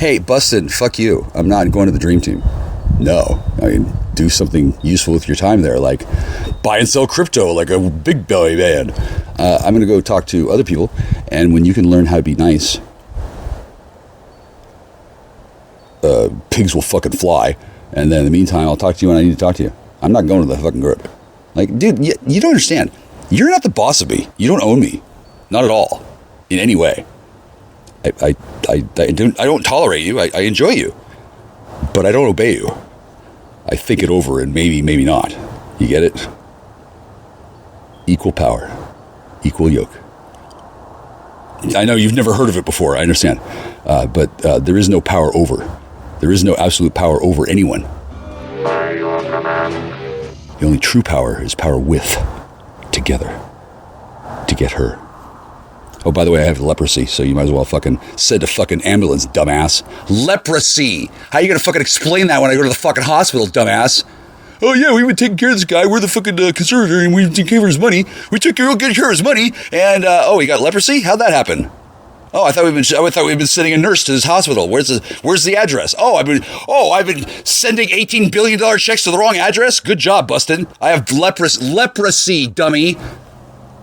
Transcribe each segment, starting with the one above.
hey, busted, fuck you. I'm not going to the dream team. No. I mean, do something useful with your time there, like buy and sell crypto like a big belly man. I'm going to go talk to other people, and when you can learn how to be nice, pigs will fucking fly. And then in the meantime, I'll talk to you when I need to talk to you. I'm not going to the fucking group. Like, dude, you don't understand. You're not the boss of me. You don't own me. Not at all. In any way. I don't tolerate you. I enjoy you. But I don't obey you. I think it over and maybe not. You get it? Equal power. Equal yoke. I know you've never heard of it before. I understand. But there is no power over. There is no absolute power over anyone. The only true power is power with, together, to get her. Oh, by the way, I have leprosy, so you might as well fucking send a fucking ambulance, dumbass. Leprosy! How are you gonna fucking explain that when I go to the fucking hospital, dumbass? Oh yeah, we've been taking care of this guy. We're the fucking conservator, and we took care of his money. We took care of his money, and he got leprosy? How'd that happen? Oh, I thought we'd been sending a nurse to his hospital. Where's the address? Oh, I've been sending $18 billion checks to the wrong address. Good job, Bustin. I have leprosy, dummy.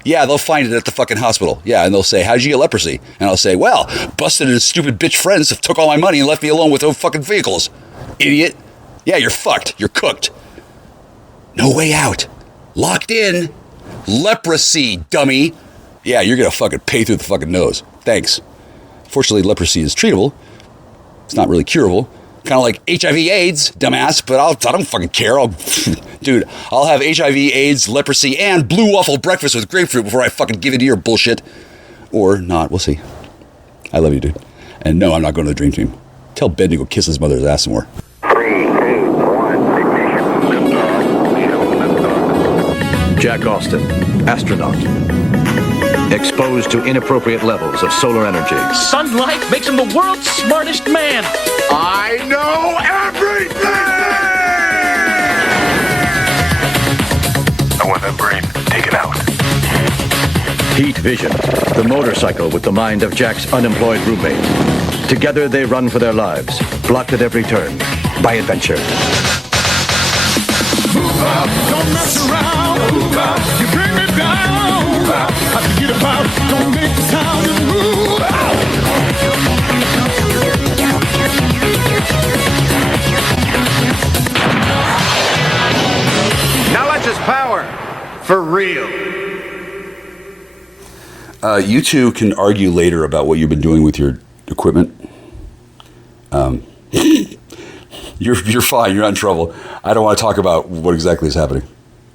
Yeah, they'll find it at the fucking hospital. Yeah, and they'll say, how'd you get leprosy? And I'll say, well, Bustin and his stupid bitch friends have took all my money and left me alone with those fucking vehicles. Idiot. Yeah, you're fucked. You're cooked. No way out. Locked in. Leprosy, dummy. Yeah, you're gonna fucking pay through the fucking nose. Thanks. Fortunately, leprosy is treatable. It's not really curable. Kind of like HIV/AIDS, dumbass, but I don't fucking care. I'll have HIV/AIDS, leprosy, and blue waffle breakfast with grapefruit before I fucking give in to your bullshit. Or not, we'll see. I love you, dude. And no, I'm not going to the dream team. Tell Ben to go kiss his mother's ass some more. 3, 2, 1, ignition. Jack Austin, astronaut. Exposed to inappropriate levels of solar energy. Sunlight makes him the world's smartest man. I know everything! I want that brain taken out. Heat Vision, the motorcycle with the mind of Jack's unemployed roommate. Together they run for their lives, blocked at every turn by adventure. Move out, don't mess around. Move out, you bring me down. Move out, I forget about, don't make the sound and move out. Knowledge is power, for real. You two can argue later about what you've been doing with your equipment. You're fine. You're not in trouble. I don't want to talk about what exactly is happening.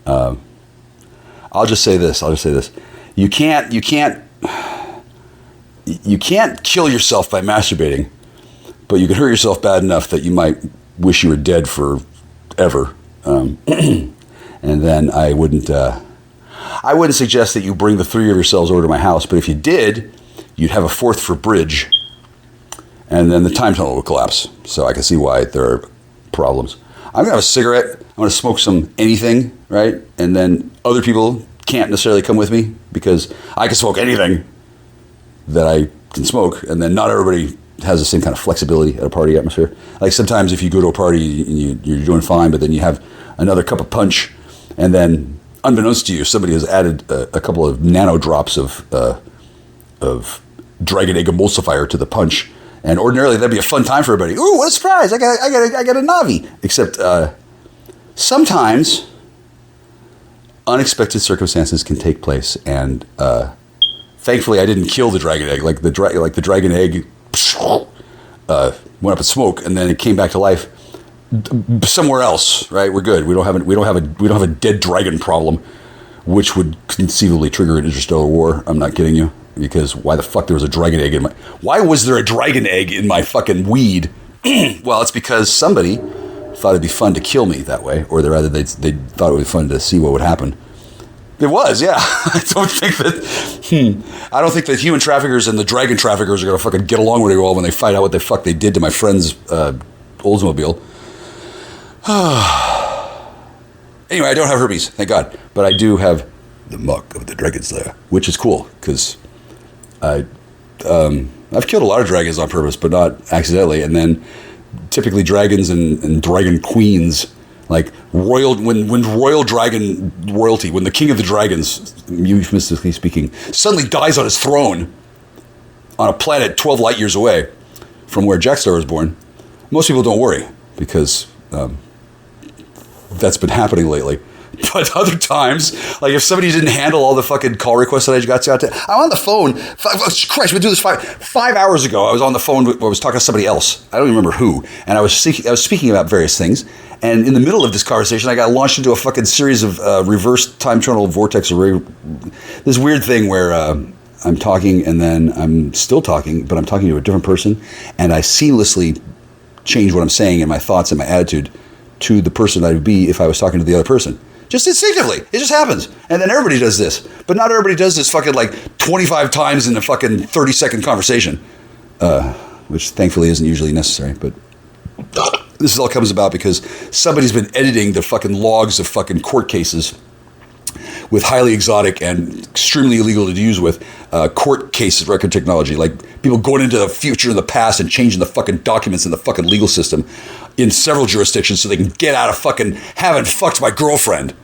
I'll just say this. You can't kill yourself by masturbating, but you can hurt yourself bad enough that you might wish you were dead forever. And then I wouldn't suggest that you bring the three of yourselves over to my house, but if you did, you'd have a fourth for bridge, and then the time tunnel would collapse. So I can see why there are problems. I'm going to have a cigarette. I'm going to smoke some anything, right? And then other people can't necessarily come with me because I can smoke anything that I can smoke, and then not everybody has the same kind of flexibility at a party atmosphere. Like sometimes if you go to a party and you're doing fine, but then you have another cup of punch, and then unbeknownst to you, somebody has added a couple of nano drops of dragon egg emulsifier to the punch, and ordinarily that'd be a fun time for everybody. Ooh, what a surprise! I got a Navi. Except sometimes unexpected circumstances can take place, and thankfully I didn't kill the dragon egg. Like the dragon egg went up in smoke, and then it came back to life somewhere else. Right? We're good. We don't have a dead dragon problem, which would conceivably trigger an interstellar war. I'm not kidding you. Because why the fuck there was a dragon egg in my... Why was there a dragon egg in my fucking weed? Well, it's because somebody thought it'd be fun to kill me that way. Or rather, they thought it would be fun to see what would happen. It was, yeah. I don't think that human traffickers and the dragon traffickers are going to fucking get along really well when they find out what the fuck they did to my friend's Oldsmobile. Anyway, I don't have herpes, thank God. But I do have the mark of the Dragon Slayer, which is cool, because I've killed a lot of dragons on purpose, but not accidentally. And then typically dragons and dragon queens, like when royal dragon royalty, when the king of the dragons, euphemistically speaking, suddenly dies on his throne on a planet 12 light years away from where Jackstar was born, most people don't worry because that's been happening lately. But other times, like if somebody didn't handle all the fucking call requests that I got to, I'm on the phone. Christ, we do this 5 hours ago. I was on the phone. I was talking to somebody else. I don't even remember who. And I was speaking about various things. And in the middle of this conversation, I got launched into a fucking series of reverse time tunnel vortex array. This weird thing where I'm talking and then I'm still talking, but I'm talking to a different person. And I seamlessly change what I'm saying and my thoughts and my attitude to the person I would be if I was talking to the other person. Just instinctively. It just happens. And then everybody does this. But not everybody does this fucking like 25 times in a fucking 30-second conversation. Which thankfully isn't usually necessary. But this all comes about because somebody's been editing the fucking logs of fucking court cases with highly exotic and extremely illegal to use with court cases record technology. Like people going into the future and the past and changing the fucking documents in the fucking legal system in several jurisdictions so they can get out of fucking having fucked my girlfriend.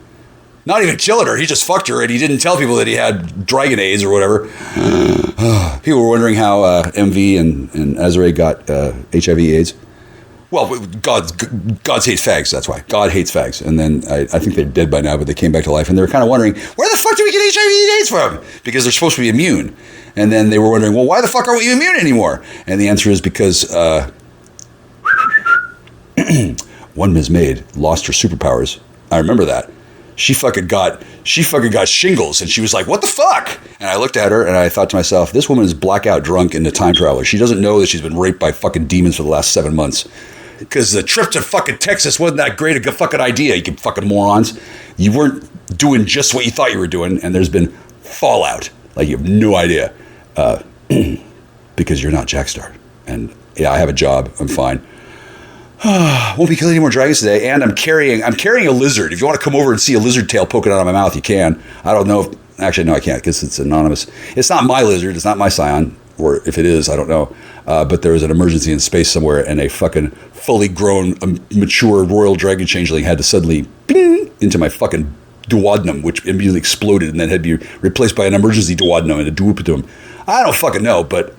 Not even killing her. He just fucked her and he didn't tell people that he had dragon AIDS or whatever. People were wondering how MV and Azrae got HIV AIDS. Well, God hates fags, that's why. God hates fags. And then I think they're dead by now, but they came back to life. And they were kind of wondering, where the fuck do we get HIV AIDS from? Because they're supposed to be immune. And then they were wondering, well, why the fuck aren't we immune anymore? And the answer is because one Ms. Maid lost her superpowers. I remember that. She fucking got shingles, and she was like, what the fuck? And I looked at her, and I thought to myself, this woman is blackout drunk in the time traveler. She doesn't know that she's been raped by fucking demons for the last 7 months. Because the trip to fucking Texas wasn't that great a fucking idea, you fucking morons. You weren't doing just what you thought you were doing, and there's been fallout. Like, you have no idea. Because you're not Jackstar. And, yeah, I have a job. I'm fine. Won't be killing any more dragons today, and I'm carrying a lizard. If you want to come over and see a lizard tail poking out of my mouth, you can. I don't know if, actually, no, I can't because it's anonymous. It's not my lizard. It's not my scion, or if it is, I don't know. But there was an emergency in space somewhere, and a fucking fully grown, mature royal dragon changeling had to suddenly bing into my fucking duodenum, which immediately exploded and then had to be replaced by an emergency duodenum and a duodenum. I don't fucking know, but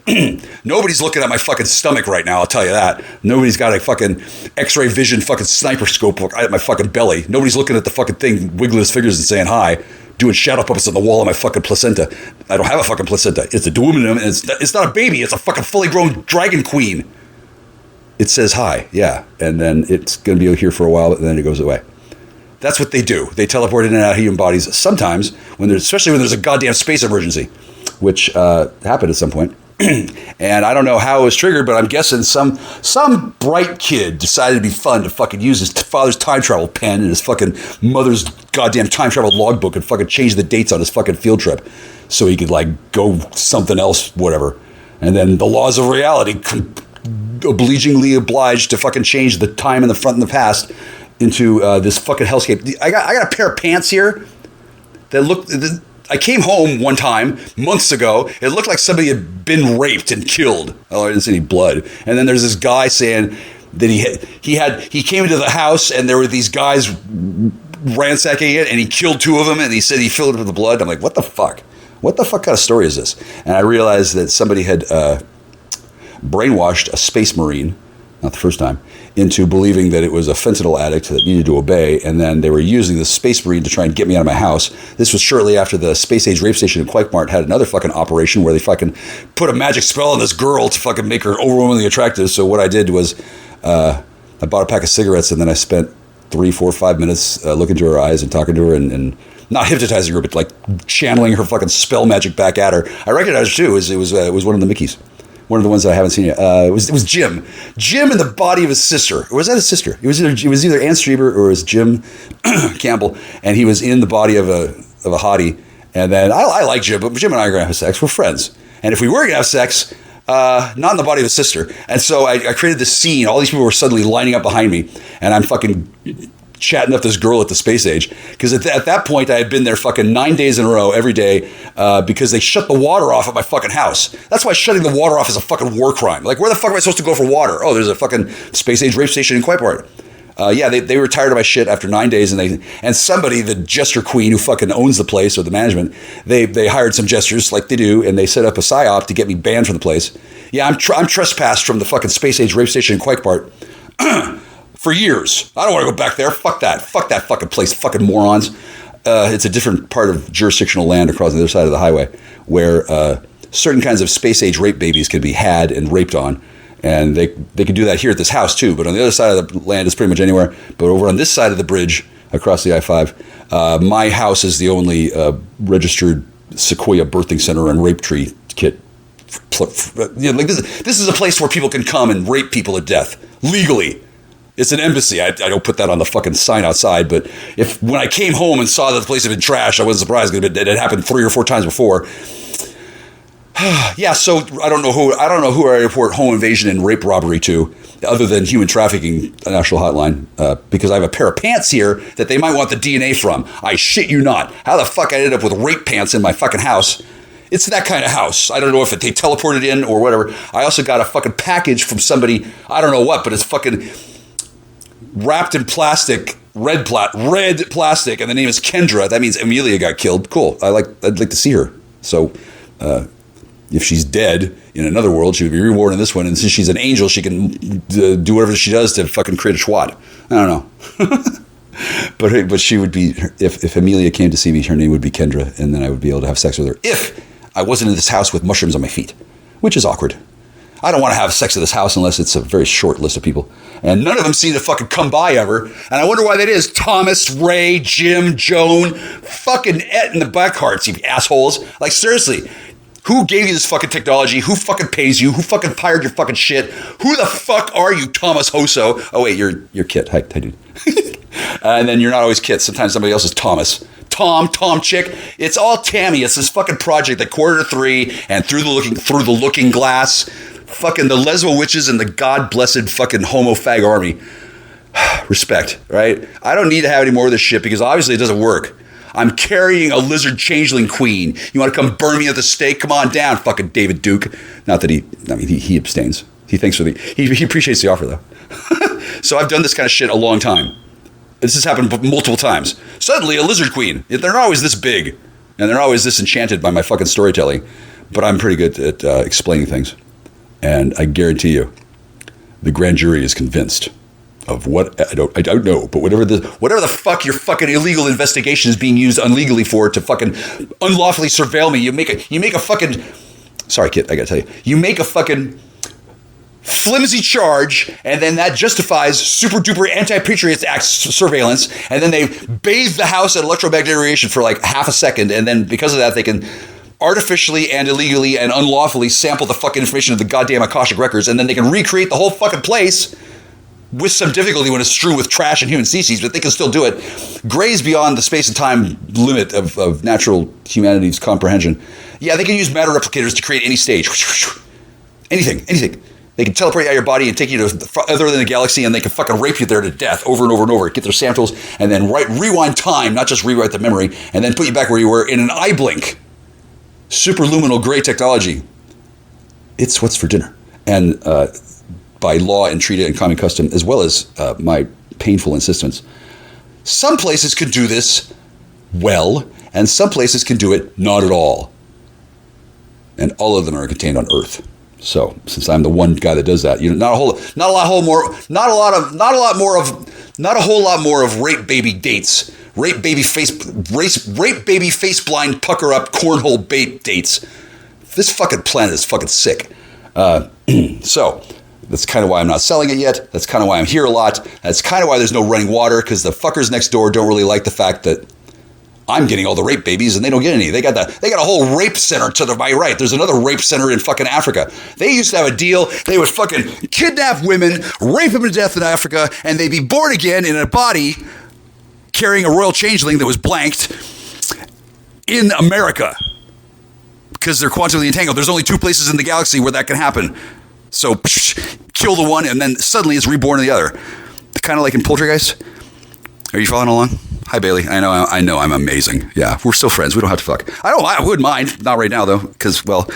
nobody's looking at my fucking stomach right now, I'll tell you that. Nobody's got a fucking X-ray vision fucking sniper scope at my fucking belly. Nobody's looking at the fucking thing, wiggling his fingers and saying hi, doing shadow puppets on the wall of my fucking placenta. I don't have a fucking placenta. It's a duodenum, and it's not a baby. It's a fucking fully grown dragon queen. It says hi, yeah, and then it's going to be here for a while, but then it goes away. That's what they do. They teleport in and out of human bodies sometimes, especially when there's a goddamn space emergency, which happened at some point. And I don't know how it was triggered, but I'm guessing some bright kid decided it'd be fun to fucking use his father's time travel pen and his fucking mother's goddamn time travel logbook and fucking change the dates on his fucking field trip so he could like go something else, whatever. And then the laws of reality obligingly obliged to fucking change the time in the front and the past into this fucking hellscape. I got a pair of pants here that look. I came home one time months ago. It looked like somebody had been raped and killed. Oh, I didn't see any blood. And then there's this guy saying that he came into the house and there were these guys ransacking it and he killed two of them and he said he filled it with the blood. I'm like, what the fuck? What the fuck kind of story is this? And I realized that somebody had brainwashed a space marine, not the first time, into believing that it was a fentanyl addict that needed to obey, and then they were using the space marine to try and get me out of my house. This was shortly after the space age rape station in Quakemart had another fucking operation where they fucking put a magic spell on this girl to fucking make her overwhelmingly attractive. So what I did was I bought a pack of cigarettes and then I spent 3, 4, 5 minutes looking into her eyes and talking to her and not hypnotizing her, but like channeling her fucking spell magic back at her. I recognized her too. It was one of the Mickeys. One of the ones that I haven't seen yet. It was Jim. Jim in the body of his sister. Or was that his sister? It was either Ann Strieber or it was Jim Campbell, and he was in the body of a hottie. And then I like Jim, but Jim and I are going to have sex. We're friends. And if we were going to have sex, not in the body of his sister. And so I created this scene. All these people were suddenly lining up behind me, and I'm fucking chatting up this girl at the space age. Because at that point, I had been there fucking 9 days in a row every day because they shut the water off at my fucking house. That's why shutting the water off is a fucking war crime. Like, where the fuck am I supposed to go for water? Oh, there's a fucking space age rape station in Kuwait. They were tired of my shit after 9 days, and somebody, the jester queen who fucking owns the place, or the management, they hired some jesters like they do, and they set up a psyop to get me banned from the place. Yeah, I'm trespassed from the fucking space age rape station in Kuwait for years. I don't want to go back there. Fuck that fucking place. Fucking morons. It's a different part of jurisdictional land across the other side of the highway where certain kinds of space age rape babies can be had and raped on. And they can do that here at this house too, but on the other side of the land is pretty much anywhere. But over on this side of the bridge across the I-5, my house is the only registered Sequoia birthing center and rape tree kit. This is a place where people can come and rape people to death legally. It's an embassy. I don't put that on the fucking sign outside, but when I came home and saw that the place had been trashed, I wasn't surprised because it had happened 3 or 4 times before. Yeah, so I don't know who I report home invasion and rape robbery to, other than human trafficking national hotline, because I have a pair of pants here that they might want the DNA from. I shit you not. How the fuck I ended up with rape pants in my fucking house? It's that kind of house. I don't know if they teleported in or whatever. I also got a fucking package from somebody, I don't know what, but it's fucking wrapped in plastic, red plastic, and the name is Kendra. That means Amelia got killed. Cool. I'd like to see her. So, if she's dead in another world, she would be reborn in this one. And since she's an angel, she can do whatever she does to fucking create a schwat. I don't know. but she would be, if Amelia came to see me, her name would be Kendra. And then I would be able to have sex with her if I wasn't in this house with mushrooms on my feet, which is awkward. I don't want to have sex in this house unless it's a very short list of people. And none of them seem to fucking come by ever. And I wonder why that is. Thomas, Ray, Jim, Joan, fucking Et in the back hearts, you assholes. Like, seriously. Who gave you this fucking technology? Who fucking pays you? Who fucking fired your fucking shit? Who the fuck are you, Thomas Hoso? Oh, wait, you're Kit. Hi, dude. And then you're not always Kit. Sometimes somebody else is Thomas. Tom Chick. It's all Tammy. It's this fucking project that Quarter to Three and Through the Looking Glass, fucking the lesbo witches and the god-blessed fucking homo fag army. Respect, right? I don't need to have any more of this shit because obviously it doesn't work. I'm carrying a lizard changeling queen. You want to come burn me at the stake? Come on down, fucking David Duke. Not that he abstains. He thanks for he appreciates the offer though. So I've done this kind of shit a long time. This has happened multiple times. Suddenly a lizard queen. They're not always this big. And they're always this enchanted by my fucking storytelling. But I'm pretty good at explaining things. And I guarantee you, the grand jury is convinced of what I don't know, but whatever the fuck your fucking illegal investigation is being used illegally for to fucking unlawfully surveil me. You make a fucking, sorry Kit, I gotta tell you, you make a fucking flimsy charge, and then that justifies super duper anti-patriots act surveillance, and then they bathe the house in electromagnetic radiation for like half a second, and then because of that they can artificially and illegally and unlawfully sample the fucking information of the goddamn Akashic records, and then they can recreate the whole fucking place with some difficulty when it's strewn with trash and human feces, but they can still do it. Graze beyond the space and time limit of natural humanity's comprehension. Yeah, they can use matter replicators to create any stage. Anything. They can teleport out of your body and take you to other than the galaxy, and they can fucking rape you there to death over and over and over. Get their samples and then rewind time, not just rewrite the memory, and then put you back where you were in an eye blink. Superluminal gray technology. It's what's for dinner. And by law and treated and common custom, as well as my painful insistence. Some places can do this well, and some places can do it not at all. And all of them are contained on Earth. So, since I'm the one guy that does that, not a whole lot more of rape baby dates, rape baby face blind pucker up cornhole bait dates. This fucking planet is fucking sick. So. That's kind of why I'm not selling it yet. That's kind of why I'm here a lot. That's kind of why there's no running water, because the fuckers next door don't really like the fact that I'm getting all the rape babies and they don't get any. They got a whole rape center to my right. There's another rape center in fucking Africa. They used to have a deal. They would fucking kidnap women, rape them to death in Africa, and they'd be born again in a body carrying a royal changeling that was blanked in America. Because they're quantumly entangled. There's only 2 places in the galaxy where that can happen. So, kill the one, and then suddenly it's reborn in the other. Kind of like in Poltergeist. Are you following along? Hi, Bailey. I know I'm amazing. Yeah, we're still friends. We don't have to fuck. I wouldn't mind. Not right now, though, because, well,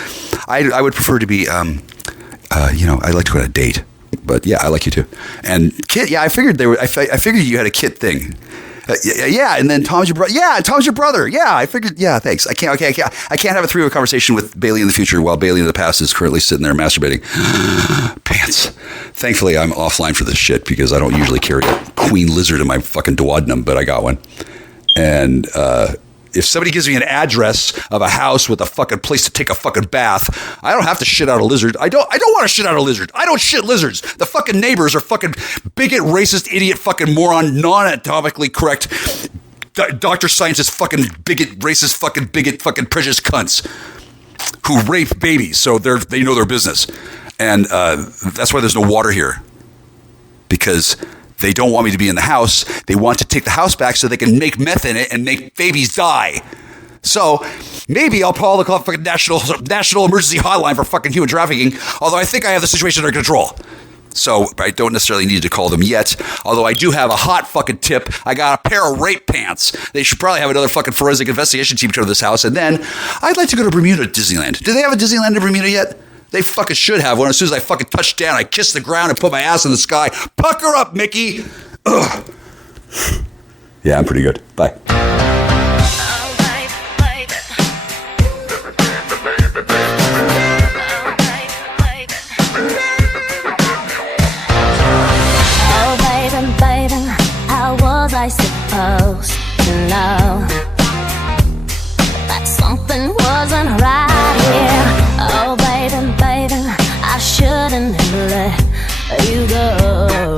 I would prefer to be, I'd like to go on a date. But, yeah, I like you, too. And Kit, yeah, I figured I figured you had a Kit thing. Yeah, and then Tom's your brother. Yeah, Tom's your brother. Yeah, I figured. Yeah, thanks. I can't have a three-way conversation with Bailey in the future while Bailey in the past is currently sitting there masturbating. Pants. Thankfully, I'm offline for this shit because I don't usually carry a queen lizard in my fucking duodenum, but I got one. And if somebody gives me an address of a house with a fucking place to take a fucking bath, I don't have to shit out a lizard. I don't want to shit out a lizard. I don't shit lizards. The fucking neighbors are fucking bigot, racist, idiot, fucking moron, non-anatomically correct, Dr. Scientist, fucking bigot, racist, fucking bigot, fucking prejudiced cunts who rape babies. So they know their business. And that's why there's no water here. Because they don't want me to be in the house. They want to take the house back so they can make meth in it and make babies die. So maybe I'll call the fucking national emergency hotline for fucking human trafficking, although I think I have the situation under control. So I don't necessarily need to call them yet, although I do have a hot fucking tip. I got a pair of rape pants. They should probably have another fucking forensic investigation team come to this house. And then I'd like to go to Bermuda Disneyland. Do they have a Disneyland in Bermuda yet? They fucking should have one. As soon as I fucking touch down, I kiss the ground and put my ass in the sky. Pucker up, Mickey. Ugh. Yeah, I'm pretty good. Bye. Oh, baby, how was I supposed to know that something wasn't right here? Oh, baby, I shouldn't have let you go.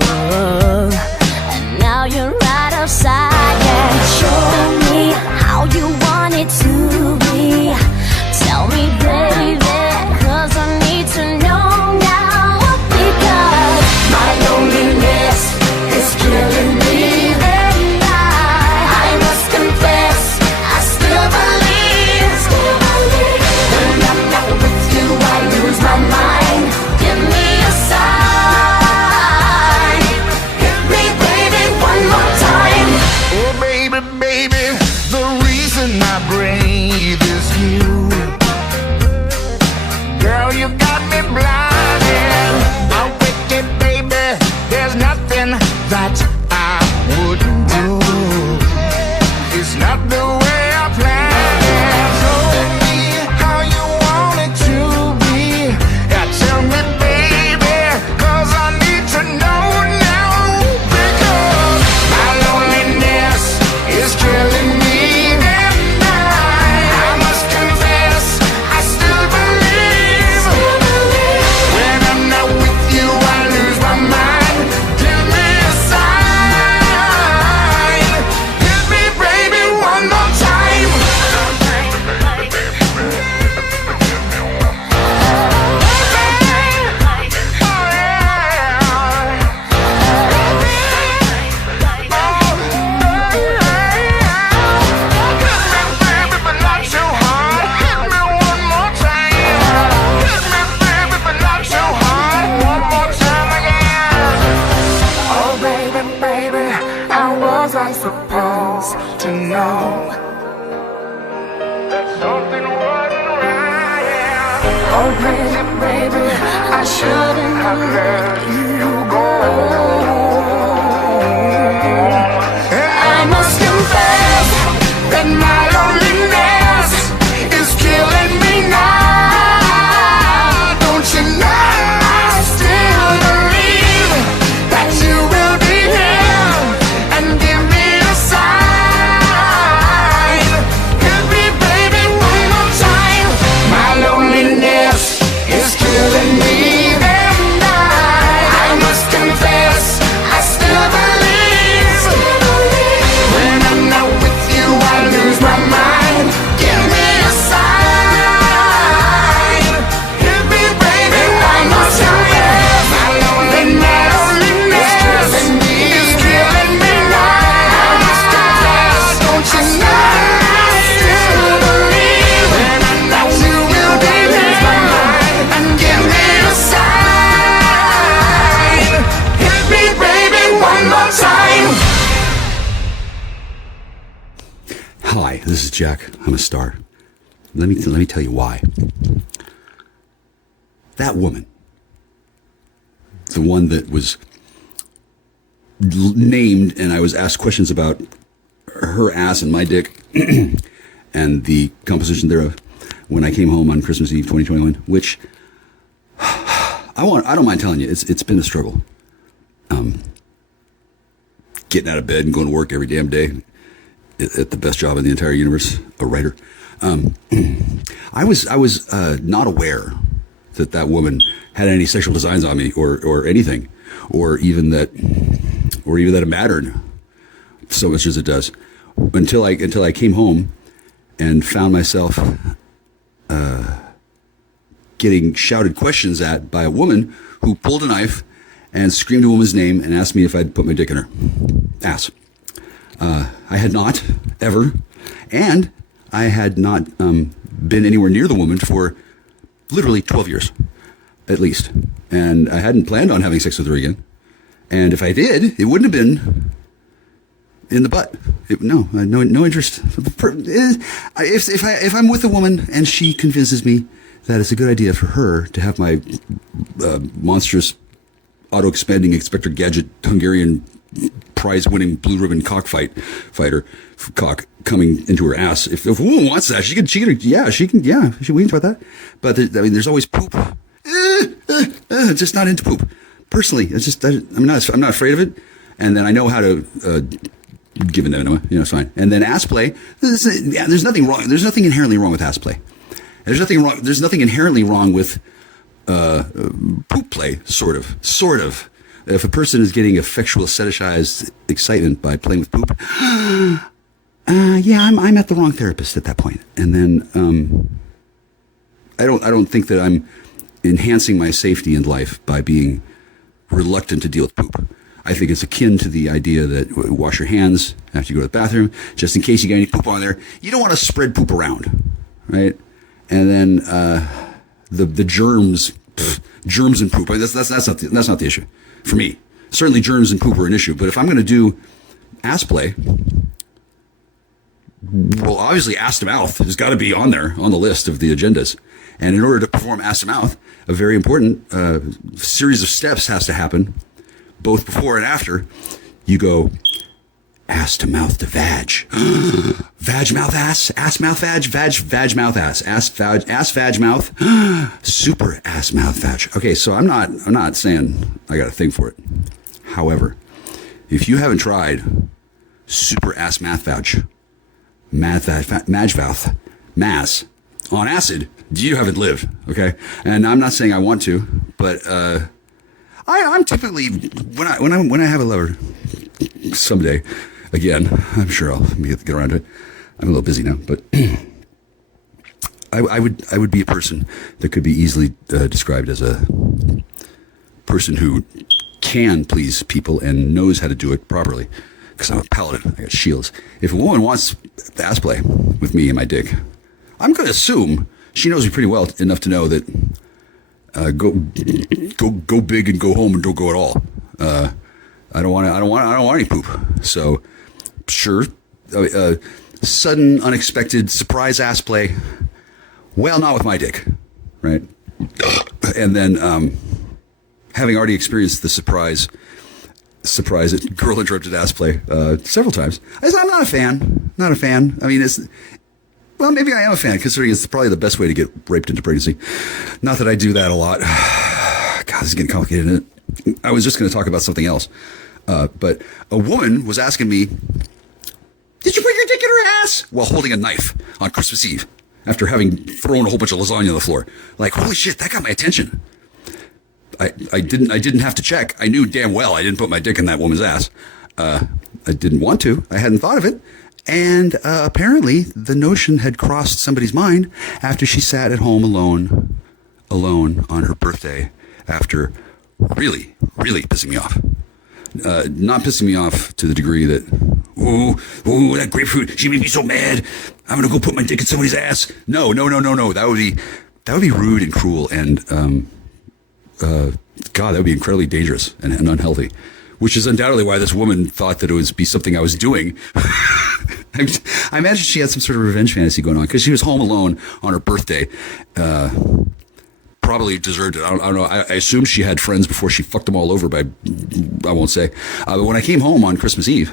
And now you're right outside. Yeah, show me how you want it to be. Tell me, baby, 'cause I need to know now. Because my loneliness is killing me. And I must confess, I still believe. When I'm not with you, I lose my mind. Give me a sign. Hit me, baby, one more time. Oh, baby, the reason I breathe is you. Girl, you got me blinded. I'm with it, baby. There's nothing that I wouldn't do. It's not the way I planned it. Show me how you want it to be. Yeah, tell me, baby, 'cause I need to know now. Because my loneliness is killing me. And I must confess, I still believe. When I'm not with you, I lose my mind. Give me a sign. Hit me, baby, one more time. Oh, baby, how was I supposed to know? Oh, baby, I shouldn't have let you go. I must confess that my loneliness is killing me now. Don't you know I still believe that you will be here and give me a sign. Hit me, baby, one more time. My loneliness is killing me, and I This is Jack. I'm a star. Let me tell you why. That woman, the one that was named and I was asked questions about her ass and my dick and the composition thereof when I came home on Christmas Eve 2021, which I don't mind telling you, it's been a struggle. Getting out of bed and going to work every damn day at the best job in the entire universe, a writer. I was not aware that woman had any sexual designs on me or anything, or even that it mattered so much as it does, until I came home and found myself getting shouted questions at by a woman who pulled a knife and screamed a woman's name and asked me if I'd put my dick in her ass. I had not, ever, and I had not been anywhere near the woman for literally 12 years, at least. And I hadn't planned on having sex with her again. And if I did, it wouldn't have been in the butt. No interest. If I'm with a woman and she convinces me that it's a good idea for her to have my monstrous auto-expanding Inspector Gadget Hungarian prize-winning blue ribbon fighter coming into her ass. If a woman wants that, she can, we can try that. But there's always poop. Just not into poop. Personally, I'm not afraid of it. And then I know how to give it to it's fine. And then ass play, there's nothing wrong. There's nothing inherently wrong with ass play. There's nothing inherently wrong with poop play, sort of. If a person is getting effectual fetishized excitement by playing with poop, I'm at the wrong therapist at that point. And then I don't think that I'm enhancing my safety in life by being reluctant to deal with poop. I think it's akin to the idea that wash your hands after you go to the bathroom, just in case you get any poop on there. You don't want to spread poop around, right? And then the germs and poop. That's not the issue for me. Certainly, germs and poop are an issue. But if I'm going to do ass play, well, obviously, ass to mouth has got to be on there on the list of the agendas. And in order to perform ass to mouth, a very important series of steps has to happen, both before and after. You go ass to mouth to vag, vag mouth ass mouth vag mouth ass vag mouth, super ass mouth vag. Okay, so I'm not saying I got a thing for it. However, if you haven't tried super ass math vag, mass on acid, you haven't lived. Okay, and I'm not saying I want to, but I'm typically when I have a lover someday. Again, I'm sure I'll get around to it. I'm a little busy now, but I would be a person that could be easily described as a person who can please people and knows how to do it properly. Because I'm a paladin, I got shields. If a woman wants ass play with me and my dick, I'm going to assume she knows me pretty well enough to know that go big and go home and don't go at all. I don't want any poop. So, sure, sudden, unexpected, surprise ass play. Well, not with my dick, right? And then, having already experienced the surprise girl interrupted ass play several times, I'm not a fan. Not a fan. I mean, well, maybe I am a fan, considering it's probably the best way to get raped into pregnancy. Not that I do that a lot. God, this is getting complicated, isn't it? I was just going to talk about something else. But a woman was asking me, did you put your dick in her ass? While holding a knife on Christmas Eve after having thrown a whole bunch of lasagna on the floor. Like, holy shit, that got my attention. I didn't have to check. I knew damn well I didn't put my dick in that woman's ass. I didn't want to. I hadn't thought of it. And apparently the notion had crossed somebody's mind after she sat at home alone on her birthday after really, really pissing me off. Not pissing me off to the degree that, ooh, that grapefruit, she made me so mad. I'm going to go put my dick in somebody's ass. No. That would be rude and cruel and, God, that would be incredibly dangerous and unhealthy, which is undoubtedly why this woman thought that it would be something I was doing I imagine she had some sort of revenge fantasy going on because she was home alone on her birthday. Probably deserved it. I don't know. I assume she had friends before she fucked them all over by, I won't say. But when I came home on Christmas Eve,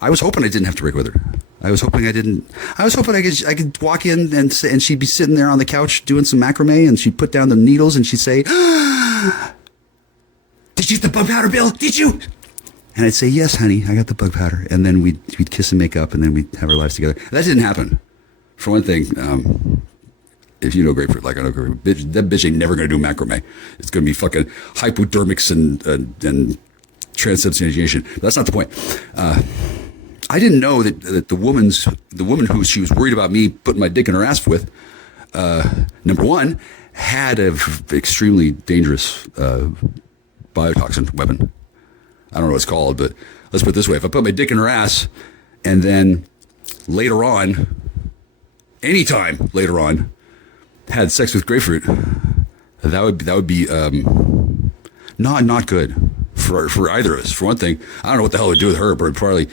I was hoping I didn't have to break with her. I was hoping I could walk in and she'd be sitting there on the couch doing some macrame, and she'd put down the needles and she'd say, "Did you get the bug powder, Bill? Did you?" And I'd say, "Yes, honey, I got the bug powder." And then we'd kiss and make up, and then we'd have our lives together. That didn't happen. For one thing, if you know grapefruit, like I know grapefruit, that bitch ain't never going to do macrame. It's going to be fucking hypodermics and transubstantiation. But that's not the point. I didn't know that the woman who she was worried about me putting my dick in her ass with, number one, had a extremely dangerous biotoxin weapon. I don't know what it's called, but let's put it this way. If I put my dick in her ass and then later on, anytime later on, had sex with grapefruit, that would be not good for either of us. For one thing, I don't know what the hell it would do with her, but it'd probably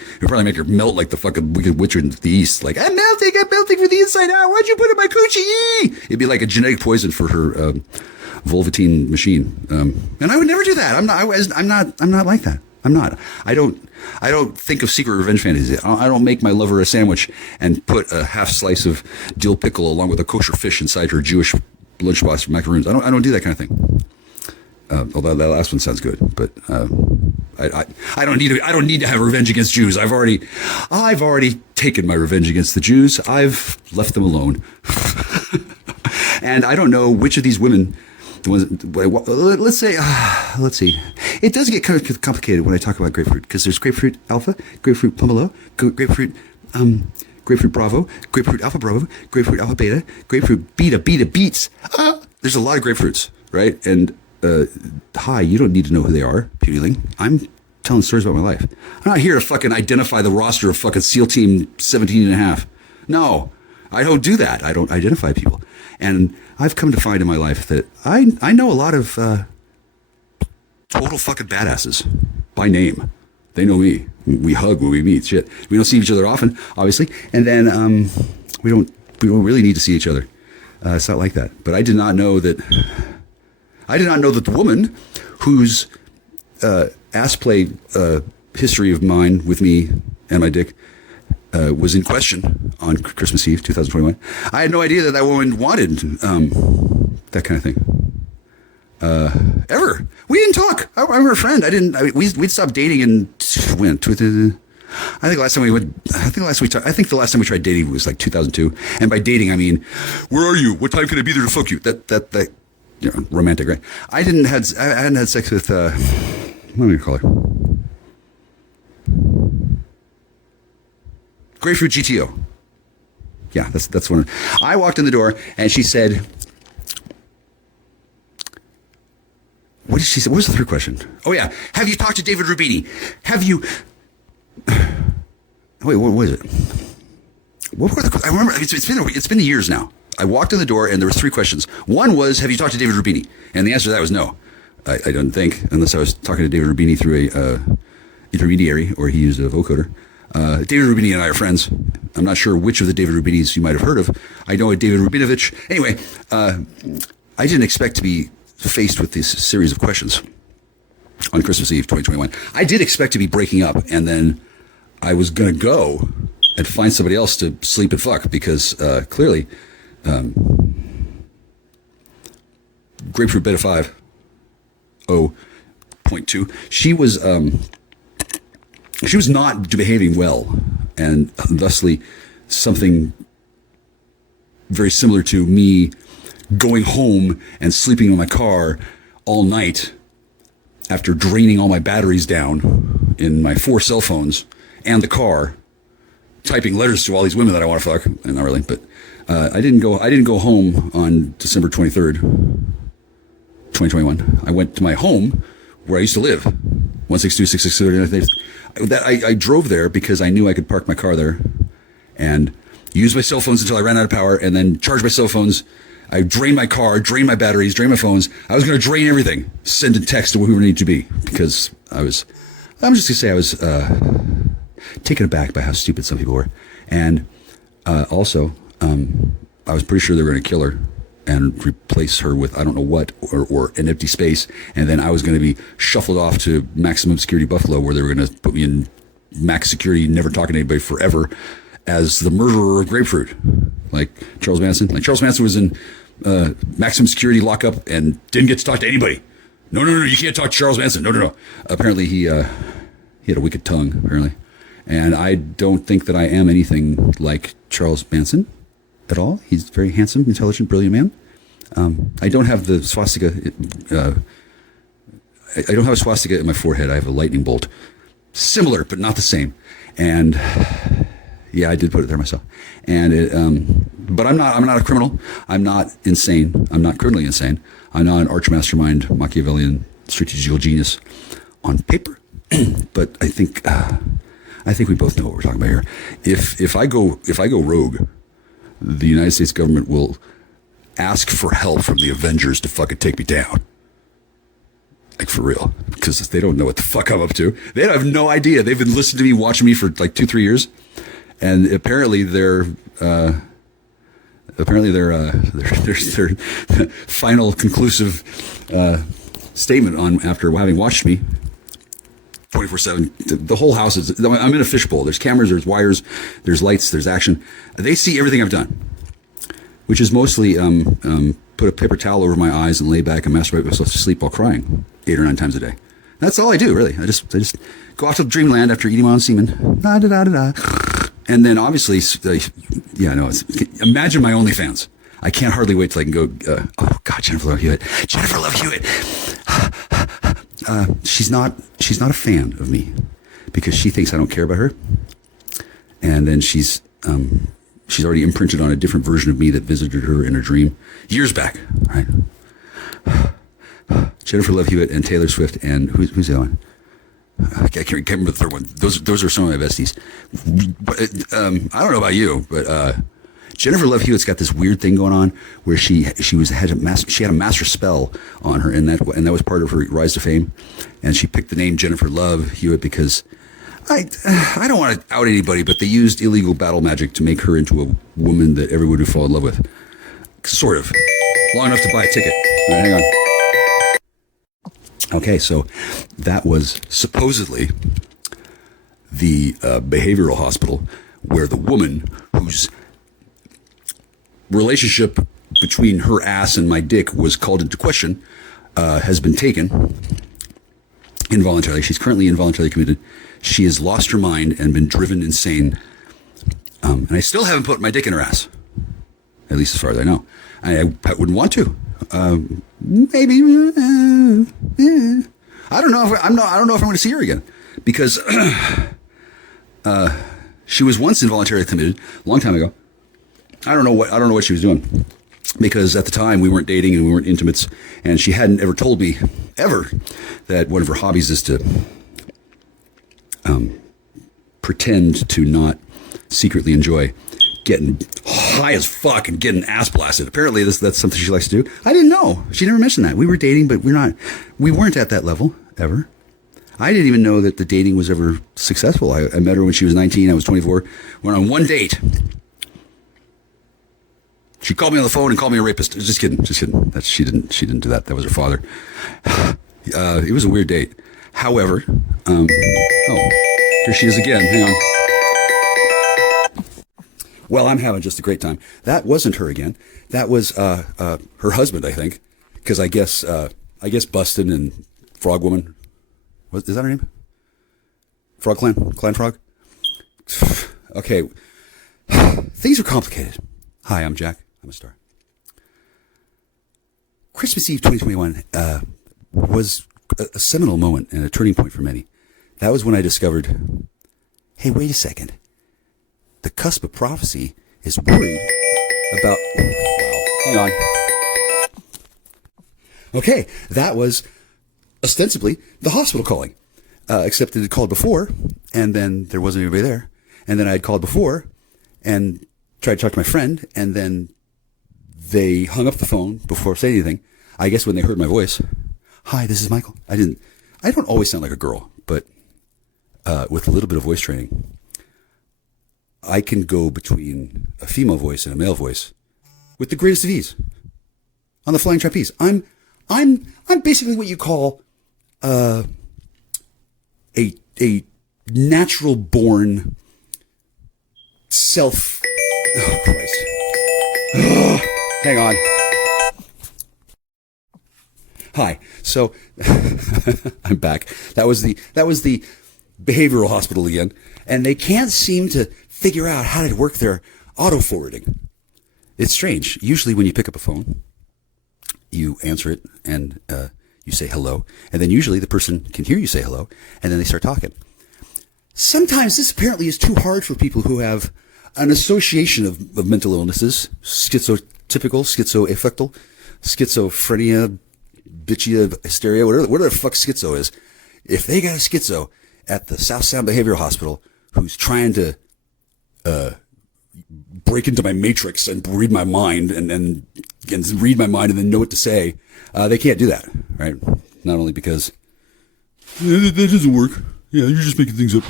make her melt like the fucking Wicked Witch in the East. Like, I'm melting from the inside out. Why'd you put it in my coochie? It'd be like a genetic poison for her Volvatine machine. And I would never do that. I'm not like that. I'm not. I don't think of secret revenge fantasies. I don't make my lover a sandwich and put a half slice of dill pickle along with a kosher fish inside her Jewish lunchbox macaroons. I don't do that kind of thing. Although that last one sounds good, but I don't need to have revenge against Jews. I've already taken my revenge against the Jews. I've left them alone, and I don't know which of these women. Let's see. It does get kind of complicated when I talk about grapefruit, because there's grapefruit alpha, grapefruit pomelo, grapefruit bravo, grapefruit alpha bravo, grapefruit alpha beta, grapefruit beta beets. There's a lot of grapefruits, right? And hi, you don't need to know who they are, Pewdieling. I'm telling stories about my life. I'm not here to fucking identify the roster of fucking SEAL Team 17 and a half. No, I don't do that. I don't identify people. And I've come to find in my life that I know a lot of total fucking badasses by name. They know me. We hug when we meet. Shit. We don't see each other often, obviously. And then we don't really need to see each other. It's not like that. But I did not know that the woman whose ass play history of mine with me and my dick was in question on Christmas Eve, 2021. I had no idea that woman wanted that kind of thing. Ever. We didn't talk. I'm her friend. We'd stopped dating in when? I think the last time we tried dating was like 2002. And by dating, I mean, where are you? What time can I be there to fuck you? That romantic, right? I hadn't had sex with what am I gonna call her? Grapefruit GTO. Yeah, that's one. I walked in the door and she said, what did she say? What was the third question? Oh yeah. Have you talked to David Rubini? Have you wait, what was it? What were the I remember it's been years now. I walked in the door and there were three questions. One was, have you talked to David Rubini? And the answer to that was no. I don't think, unless I was talking to David Rubini through a intermediary, or he used a vocoder. David Rubini and I are friends. I'm not sure which of the David Rubinis you might have heard of. I know a David Rubinovich. Anyway, I didn't expect to be faced with this series of questions on Christmas Eve 2021. I did expect to be breaking up, and then I was going to go and find somebody else to sleep and fuck, because clearly Grapefruit Beta 5 0.2, she was not behaving well, and thusly something very similar to me going home and sleeping in my car all night after draining all my batteries down in my 4 cell phones and the car, typing letters to all these women that I want to fuck. And not really, but I didn't go home on December 23rd, 2021. I went to my home where I used to live, 162-660. I drove there because I knew I could park my car there and use my cell phones until I ran out of power, and then charge my cell phones. I drained my car, drained my batteries, drained my phones. I was going to drain everything, send a text to whoever needed to be, because I'm just going to say I was taken aback by how stupid some people were. And also, I was pretty sure they were going to kill her and replace her with I don't know what or an empty space, and then I was going to be shuffled off to maximum security Buffalo, where they were going to put me in max security, never talking to anybody forever, as the murderer of Grapefruit, like Charles Manson. Like Charles Manson was in maximum security lockup and didn't get to talk to anybody. No, you can't talk to Charles Manson. No. Apparently he had a wicked tongue, apparently. And I don't think that I am anything like Charles Manson at all. He's a very handsome, intelligent, brilliant man. I don't have the swastika. I don't have a swastika in my forehead. I have a lightning bolt. Similar, but not the same. And yeah, I did put it there myself. And but I'm not a criminal. I'm not insane. I'm not criminally insane. I'm not an arch mastermind, Machiavellian, strategical genius on paper. But I think we both know what we're talking about here. If I go rogue, the United States government will ask for help from the Avengers to fucking take me down. Like, for real. Because they don't know what the fuck I'm up to. They have no idea. They've been listening to me, watching me for like 2-3 years. And apparently their final conclusive statement on after having watched me 24/7, the whole house is, I'm in a fishbowl. There's cameras, there's wires, there's lights, there's action. They see everything I've done, which is mostly put a paper towel over my eyes and lay back and masturbate myself to sleep while crying 8 or 9 times a day. That's all I do, really. I just go off to dreamland after eating my own semen. Da, da, da, da, da. And then obviously, imagine my OnlyFans. I can't hardly wait till I can go, oh God, Jennifer Love Hewitt. Jennifer Love Hewitt. She's not a fan of me because she thinks I don't care about her. And then she's already imprinted on a different version of me that visited her in a dream years back, right? Jennifer Love Hewitt and Taylor Swift and who's the other one? I can't remember the third one. Those are some of my besties. But I don't know about you, but Jennifer Love Hewitt's got this weird thing going on where she had a master spell on her, and that was part of her rise to fame. And she picked the name Jennifer Love Hewitt because I don't want to out anybody, but they used illegal battle magic to make her into a woman that everyone would fall in love with. Sort of. Long enough to buy a ticket. All right, hang on. Okay, so that was supposedly the behavioral hospital where the woman whose relationship between her ass and my dick was called into question has been taken involuntarily. She's currently involuntarily committed. She has lost her mind and been driven insane. And I still haven't put my dick in her ass, at least as far as I know. I wouldn't want to. Maybe. I don't know if I don't know if I'm going to see her again because she was once involuntarily committed a long time ago. I don't know what she was doing because at the time we weren't dating and we weren't intimates, and she hadn't ever told me ever that one of her hobbies is to pretend to not secretly enjoy getting high as fuck and getting ass blasted. Apparently that's something she likes to do. I didn't know. She never mentioned that. We were dating, but we weren't at that level ever. I didn't even know that the dating was ever successful. I met her when she was 19. I was 24. Went on one date. She called me on the phone and called me a rapist. Just kidding. She didn't do that. That was her father. It was a weird date. However, here she is again. Hang on. Well, I'm having just a great time. That wasn't her again. That was her husband, I think, because I guess Bustin' and Frog Woman. Is that her name? Frog Clan Frog. Okay, things are complicated. Hi, I'm Jack. I'm a star. Christmas Eve 2021 was a seminal moment and a turning point for many. That was when I discovered, hey, wait a second. The cusp of prophecy is worried about... Wow, hang on. Okay, that was ostensibly the hospital calling. Except it had called before, and then there wasn't anybody there. And then I had called before and tried to talk to my friend, and then they hung up the phone before saying anything. I guess when they heard my voice. Hi, this is Michael. I don't always sound like a girl, but with a little bit of voice training, I can go between a female voice and a male voice with the greatest of ease on the flying trapeze. I'm basically what you call a natural born self. Oh Christ! Hang on. Hi. So I'm back. That was the behavioral hospital again, and they can't seem to figure out how to work their auto forwarding. It's strange. Usually when you pick up a phone, you answer it and you say hello, and then usually the person can hear you say hello, and then they start talking. Sometimes this apparently is too hard for people who have an association of mental illnesses, schizotypical, schizoaffectal, schizophrenia, bitchy hysteria, whatever the fuck schizo is. If they got a schizo at the South Sound Behavioral Hospital who's trying to break into my matrix and read my mind and read my mind and then know what to say, they can't do that, right? Not only because that doesn't work. Yeah, you're just making things up.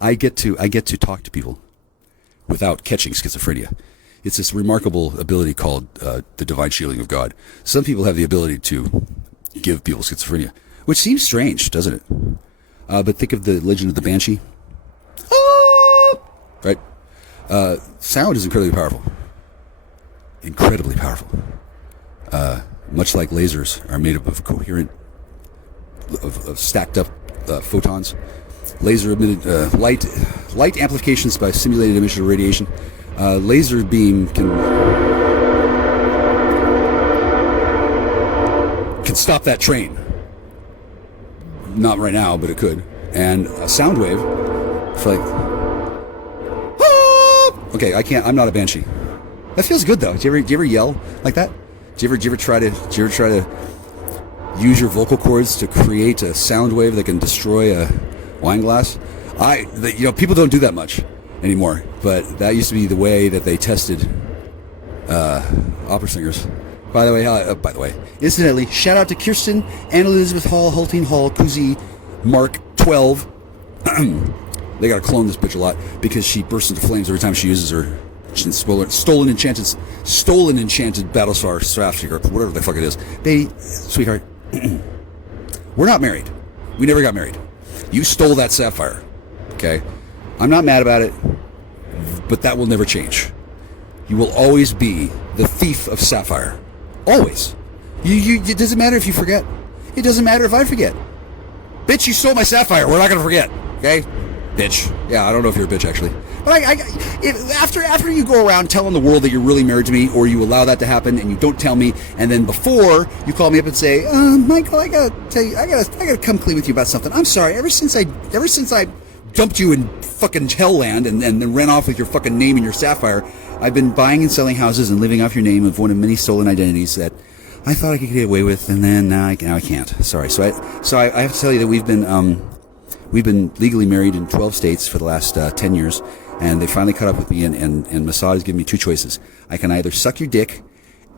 I get to talk to people without catching schizophrenia. It's this remarkable ability called the divine shielding of God. Some people have the ability to give people schizophrenia, which seems strange, doesn't it? But think of the legend of the Banshee. Right? Sound is incredibly powerful. Incredibly powerful. Much like lasers are made up of coherent, of stacked up photons. Laser emitted light amplifications by simulated emission of radiation. Laser beam can stop that train. Not right now, but it could. And a sound wave, it's like, okay, I can't. I'm not a banshee. That feels good though. Do you ever yell like that? Do you ever try to use your vocal cords to create a sound wave that can destroy a wine glass? People don't do that much anymore, but that used to be the way that they tested opera singers. By the way, incidentally, shout out to Kirsten, Anna Elizabeth Hall, Hultine Hall, Kuzi, Mark 12. They gotta clone this bitch a lot because she bursts into flames every time she uses her stolen enchanted Battlestar Strategy or whatever the fuck it is. Sweetheart, we're not married. We never got married. You stole that sapphire. Okay? I'm not mad about it, but that will never change. You will always be the thief of sapphire. Always. It doesn't matter if you forget. It doesn't matter if I forget. Bitch, you stole my sapphire. We're not going to forget. Okay? Bitch. Yeah, I don't know if you're a bitch, actually. But after you go around telling the world that you're really married to me, or you allow that to happen and you don't tell me, and then before you call me up and say, Michael, I gotta tell you, I gotta come clean with you about something. I'm sorry. Ever since I dumped you in fucking hellland and then ran off with your fucking name and your sapphire, I've been buying and selling houses and living off your name of one of many stolen identities that I thought I could get away with, and then now I can't. Sorry. So I have to tell you that we've been legally married in 12 states for the last 10 years, and they finally caught up with me, and Mossad has given me two choices. I can either suck your dick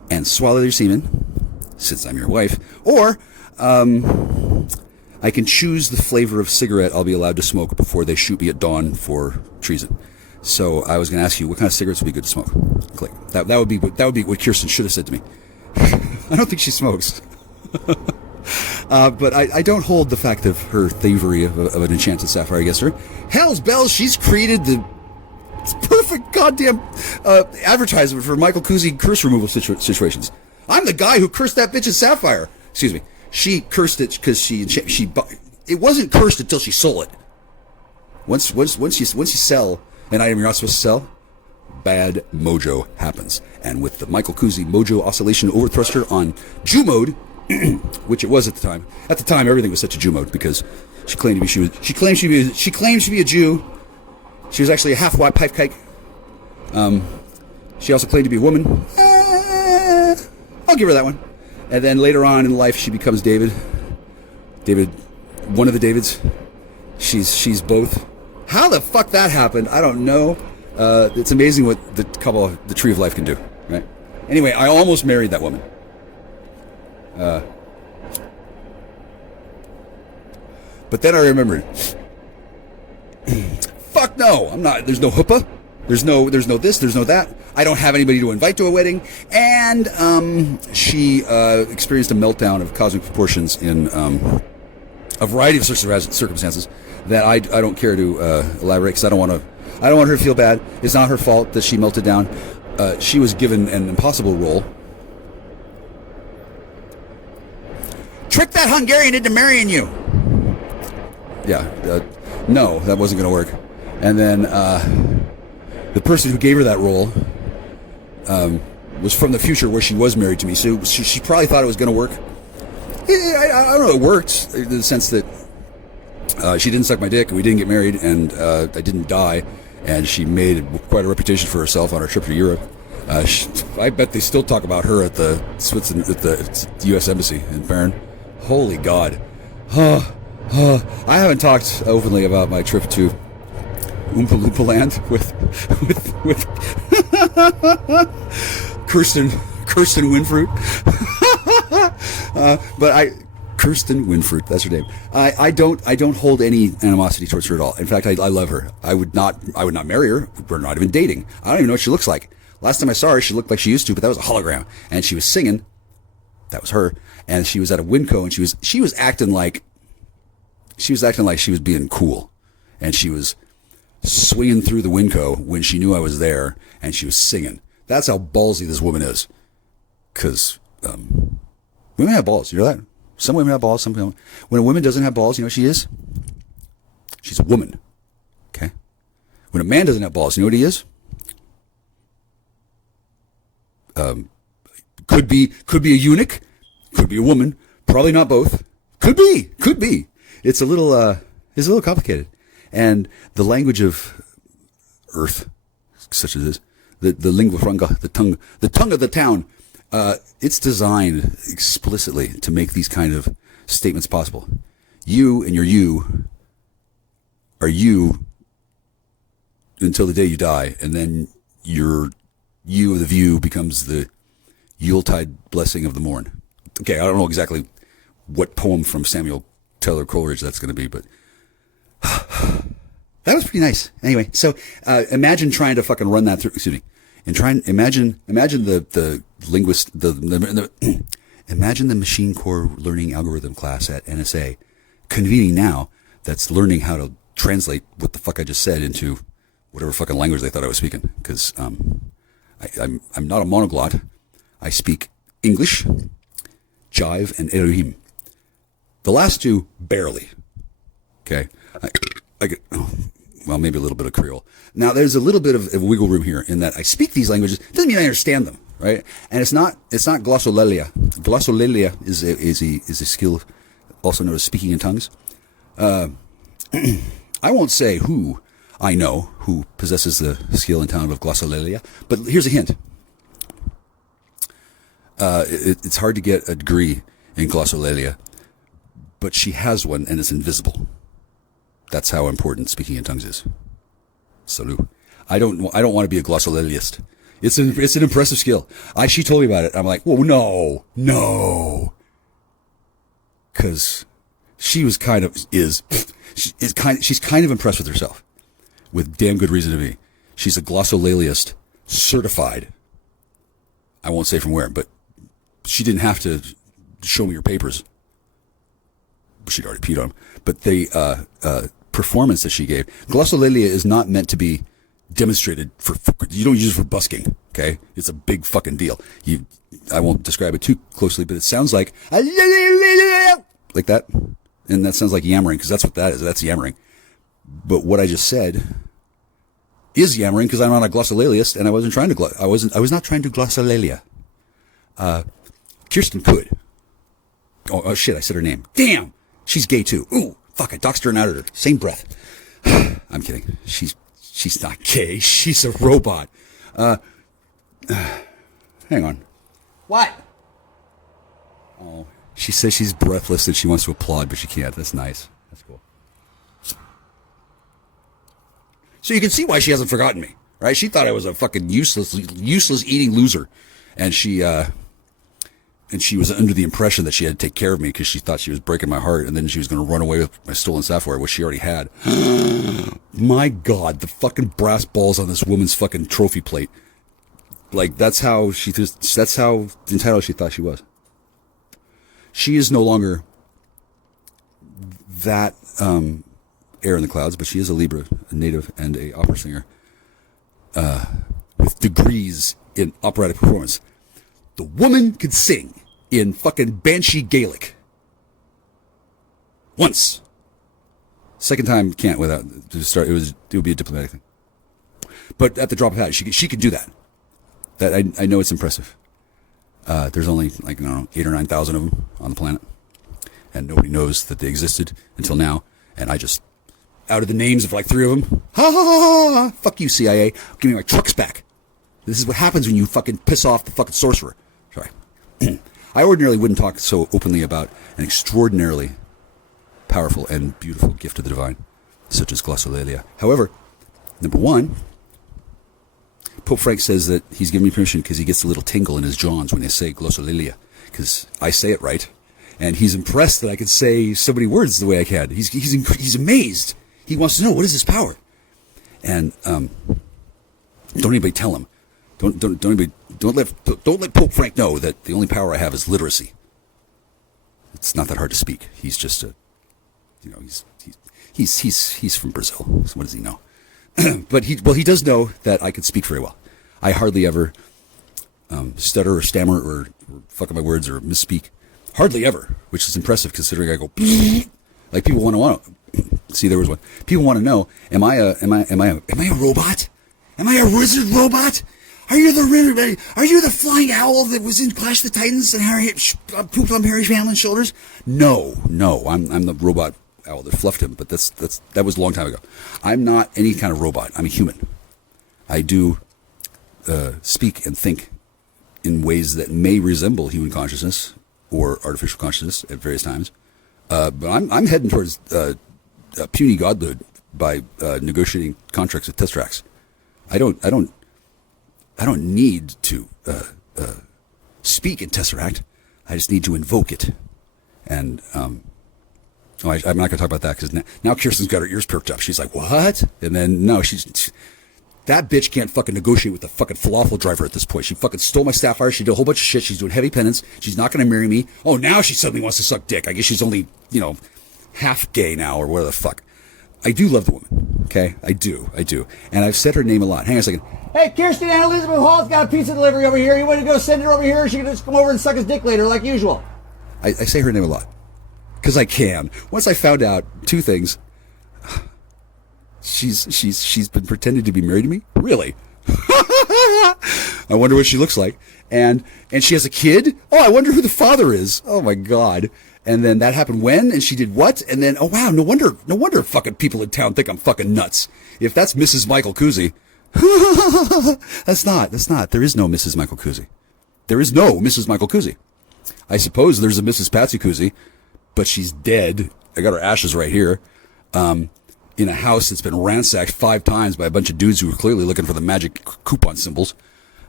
and swallow your semen, since I'm your wife, or I can choose the flavor of cigarette I'll be allowed to smoke before they shoot me at dawn for treason. So I was going to ask you, what kind of cigarettes would be good to smoke? Click. That would be what Kirsten should have said to me. I don't think she smokes. But I don't hold the fact of her thievery of an enchanted sapphire against her. Hell's bells, she's created the perfect goddamn advertisement for Michael Kuzi curse removal situations. I'm the guy who cursed that bitch's sapphire. Excuse me. She cursed it because it wasn't cursed until she sold it. Once you sell an item you're not supposed to sell, bad mojo happens. And with the Michael Kuzi Mojo Oscillation Overthruster on Jew mode, which it was at the time. At the time, everything was set to Jew mode because she claimed to be a Jew. She was actually a half-white pipe cake. She also claimed to be a woman. I'll give her that one. And then later on in life, she becomes David. One of the Davids. She's both. How the fuck that happened, I don't know. It's amazing what the Tree of Life can do, right? Anyway, I almost married that woman. But then I remembered No, I'm not. There's no chuppah. There's no this. There's no that. I don't have anybody to invite to a wedding. And she experienced a meltdown of cosmic proportions in a variety of circumstances that I don't care to elaborate because I don't want her to feel bad. It's not her fault that she melted down. She was given an impossible role. Trick that Hungarian into marrying you. Yeah, no, that wasn't going to work. And then the person who gave her that role was from the future where she was married to me. So she probably thought it was going to work. I don't know, it worked in the sense that she didn't suck my dick and we didn't get married and I didn't die. And she made quite a reputation for herself on her trip to Europe. I bet they still talk about her at the U.S. Embassy in Bern. Holy God. I haven't talked openly about my trip to Oompa Loompa Land with Kirsten Winfruit. Kirsten Winfruit, that's her name. I don't hold any animosity towards her at all. In fact, I love her. I would not marry her. We're not even dating. I don't even know what she looks like. Last time I saw her, she looked like she used to, but that was a hologram. And she was singing. That was her. And she was at a Winco, and she was acting like she was being cool. And she was swinging through the Winco when she knew I was there, and she was singing. That's how ballsy this woman is. Because women have balls. You know that? Some women have balls, some don't. When a woman doesn't have balls, you know what she is? She's a woman. Okay? When a man doesn't have balls, you know what he is? Could be a eunuch, could be a woman, probably not both. Could be. It's a little complicated. And the language of Earth, such as this, the lingua franca, the tongue of the town, it's designed explicitly to make these kind of statements possible. You and your you are you until the day you die, and then your you of the view becomes the Yuletide blessing of the morn. Okay, I don't know exactly what poem from Samuel Taylor Coleridge that's going to be, but that was pretty nice. Anyway, so imagine trying to fucking run that through. Excuse me. And imagine the linguist, imagine the machine core learning algorithm class at NSA convening now that's learning how to translate what the fuck I just said into whatever fucking language they thought I was speaking. Because I'm not a monoglot. I speak English, Jive, and Elohim. The last two, barely. Okay? I get, well, maybe a little bit of Creole. Now, there's a little bit of wiggle room here in that I speak these languages. Doesn't mean I understand them, right? And it's not glossolalia. Glossolalia is a skill also known as speaking in tongues. I won't say who I know who possesses the skill and talent of glossolalia, but here's a hint. It's hard to get a degree in glossolalia, but she has one and it's invisible. That's how important speaking in tongues is. Salut. I don't want to be a glossolaliist. It's an impressive skill. She told me about it. I'm like, well, no. Cause she's kind of impressed with herself with damn good reason to be. She's a glossolaliist certified. I won't say from where, but she didn't have to show me her papers. She'd already peed on them. But the performance that she gave, glossolalia is not meant to be demonstrated for. You don't use it for busking. Okay, it's a big fucking deal. I won't describe it too closely, but it sounds like that, and that sounds like yammering because that's what that is. That's yammering. But what I just said is yammering because I'm not a glossolaliist, and I was not trying to glossolalia. Kirsten could. Oh shit! I said her name. Damn, she's gay too. Ooh, fuck! I doxed her and outed her. Same breath. I'm kidding. She's not gay. She's a robot. Hang on. What? Oh, she says she's breathless and she wants to applaud, but she can't. That's nice. That's cool. So you can see why she hasn't forgotten me, right? She thought I was a fucking useless eating loser, and she and she was under the impression that she had to take care of me because she thought she was breaking my heart, and then she was going to run away with my stolen sapphire, which she already had. My God, the fucking brass balls on this woman's fucking trophy plate. Like, that's how entitled she thought she was. She is no longer that air in the clouds, but she is a Libra, a native, and a opera singer with degrees in operatic performance. The woman could sing in fucking Banshee Gaelic. Once. Second time can't without to start. It would be a diplomatic thing. But at the drop of a hat, she could do that. That I know it's impressive. There's only like, I don't know, 8,000 or 9,000 of them on the planet, and nobody knows that they existed until now. And I just outed the names of like 3 of them. Ha ha ha ha! Fuck you, CIA! Give me my trucks back. This is what happens when you fucking piss off the fucking sorcerer. Sorry. I ordinarily wouldn't talk so openly about an extraordinarily powerful and beautiful gift of the divine, such as glossolalia. However, number one, Pope Frank says that he's given me permission because he gets a little tingle in his johns when they say glossolalia, because I say it right, and he's impressed that I can say so many words the way I can. He's amazed. He wants to know, what is this power? And don't anybody tell him. Don't let Pope Frank know that the only power I have is literacy. It's not that hard to speak. He's just he's from Brazil. So what does he know? But he does know that I can speak very well. I hardly ever stutter or stammer or fuck up my words or misspeak. Hardly ever, which is impressive considering I go like people want to see. There was one. People want to know: Am I a robot? Am I a wizard robot? Are you the flying owl that was in Clash of the Titans and Harry pooped on Harry Hamlin's shoulders? No. I'm the robot owl that fluffed him. But that was a long time ago. I'm not any kind of robot. I'm a human. I do speak and think in ways that may resemble human consciousness or artificial consciousness at various times. But I'm heading towards puny godhood by negotiating contracts with Tesseract. I don't need to speak in Tesseract. I just need to invoke it. And I'm not going to talk about that because now Kirsten's got her ears perked up. She's like, what? And then, no, that bitch can't fucking negotiate with the fucking falafel driver at this point. She fucking stole my sapphire. She did a whole bunch of shit. She's doing heavy penance. She's not going to marry me. Oh, now she suddenly wants to suck dick. I guess she's only, half gay now or whatever the fuck. I do love the woman. Okay? I do. And I've said her name a lot. Hang on a second. Hey, Kirsten and Elizabeth Hall's got a pizza delivery over here. You want to go send her over here? Or she can just come over and suck his dick later like usual. I say her name a lot. Because I can. Once I found out 2 things. She's been pretending to be married to me? Really? I wonder what she looks like. And she has a kid? Oh, I wonder who the father is. Oh my God. And then that happened when? And she did what? And then, oh wow, no wonder fucking people in town think I'm fucking nuts. If that's Mrs. Michael Kuzi. That's not. There is no Mrs. Michael Kuzi. There is no Mrs. Michael Kuzi. I suppose there's a Mrs. Patsy Kuzi, but she's dead. I got her ashes right here. In a house that's been ransacked 5 times by a bunch of dudes who were clearly looking for the magic coupon symbols.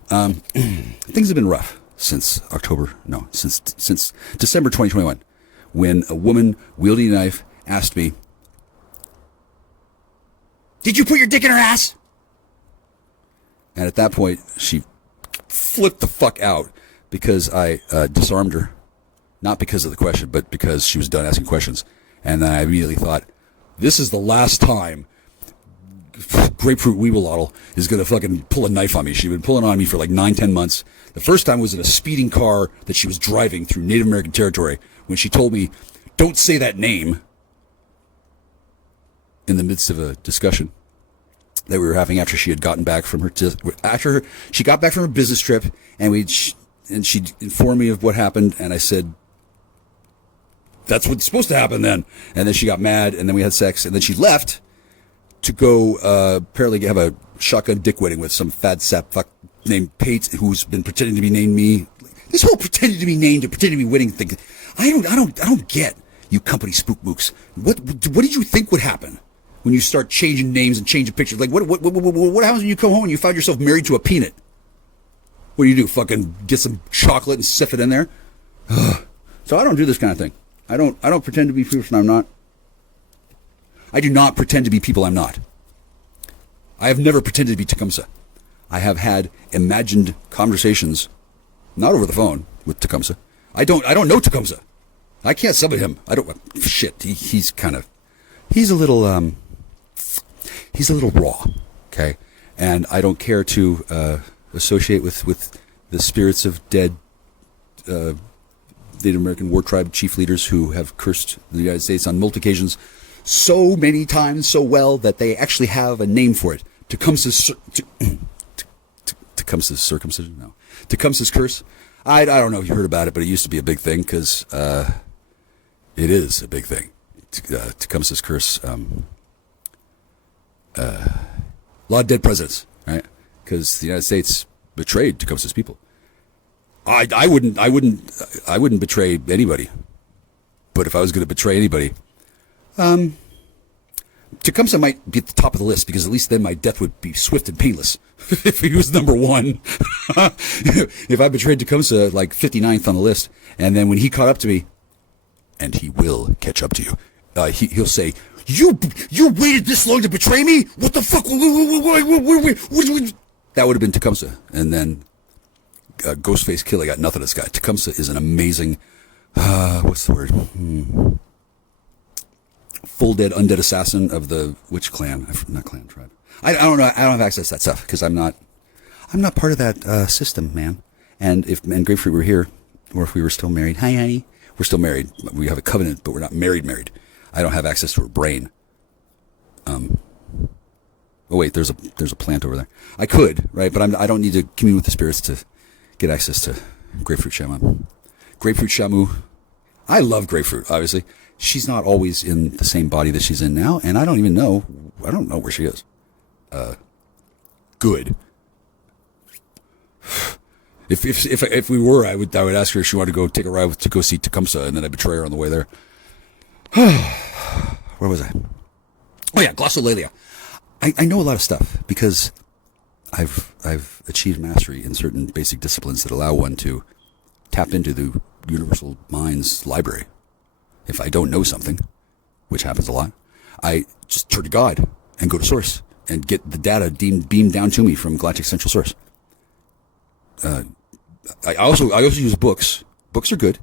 Things have been rough since December 2021, when a woman wielding a knife asked me, "Did you put your dick in her ass?" And at that point, she flipped the fuck out because I disarmed her. Not because of the question, but because she was done asking questions. And then I immediately thought, this is the last time Grapefruit Weebilottle is going to fucking pull a knife on me. She'd been pulling on me for like 9-10 months. The first time was in a speeding car that she was driving through Native American territory when she told me, "Don't say that name," in the midst of a discussion that we were having after she had gotten back from she got back from her business trip, and she informed me of what happened, and I said, "That's what's supposed to happen then." And then she got mad, and then we had sex, and then she left to go apparently have a shotgun dick wedding with some fat sap fuck named Pate, who's been pretending to be named me. This whole pretending to be named and pretending to be wedding thing, I don't get, you company spook mooks. What did you think would happen when you start changing names and changing pictures? Like what happens when you come home and you find yourself married to a peanut? What do? Fucking get some chocolate and sift it in there? So I don't do this kind of thing. I don't pretend to be people I'm not. I do not pretend to be people I'm not. I have never pretended to be Tecumseh. I have had imagined conversations, not over the phone with Tecumseh. I don't know Tecumseh. I can't sub at him. I don't. Shit. He's a little raw. Okay, and I don't care to associate with the spirits of dead Native American war tribe chief leaders who have cursed the United States on multiple occasions so many times so well that they actually have a name for it. Tecumseh's circumcision? No. Tecumseh's curse? I don't know if you heard about it, but it used to be a big thing because it is a big thing. Tecumseh's curse. A lot of dead presidents, right? Because the United States betrayed Tecumseh's people. I wouldn't betray anybody. But if I was going to betray anybody, Tecumseh might be at the top of the list because at least then my death would be swift and painless if he was number one. If I betrayed Tecumseh like 59th on the list, and then when he caught up to me, and he will catch up to you, he'll say, "You waited this long to betray me? What the fuck? That would have been Tecumseh, and then Ghostface Killah got nothing. This guy Tecumseh is an amazing. What's the word? Full dead undead assassin of the which clan? Not clan, tribe. I don't know. I don't have access to that stuff because I'm not part of that system, man. And if Grapefruit were here, or if we were still married, hi honey, we're still married. We have a covenant, but we're not married. I don't have access to her brain. Oh wait, there's a plant over there. I could, right? But I don't need to commune with the spirits to get access to Grapefruit Shamu. Grapefruit Shamu. I love Grapefruit, obviously. She's not always in the same body that she's in now, and I don't know where she is. Good. If we were, I would ask her if she wanted to go take a ride to go see Tecumseh, and then I'd betray her on the way there. Where was I? Oh yeah, glossolalia. I know a lot of stuff because I've achieved mastery in certain basic disciplines that allow one to tap into the universal mind's library. If I don't know something, which happens a lot, I just turn to God and go to source and get the data beamed down to me from Galactic Central Source. I also use books. Books are good,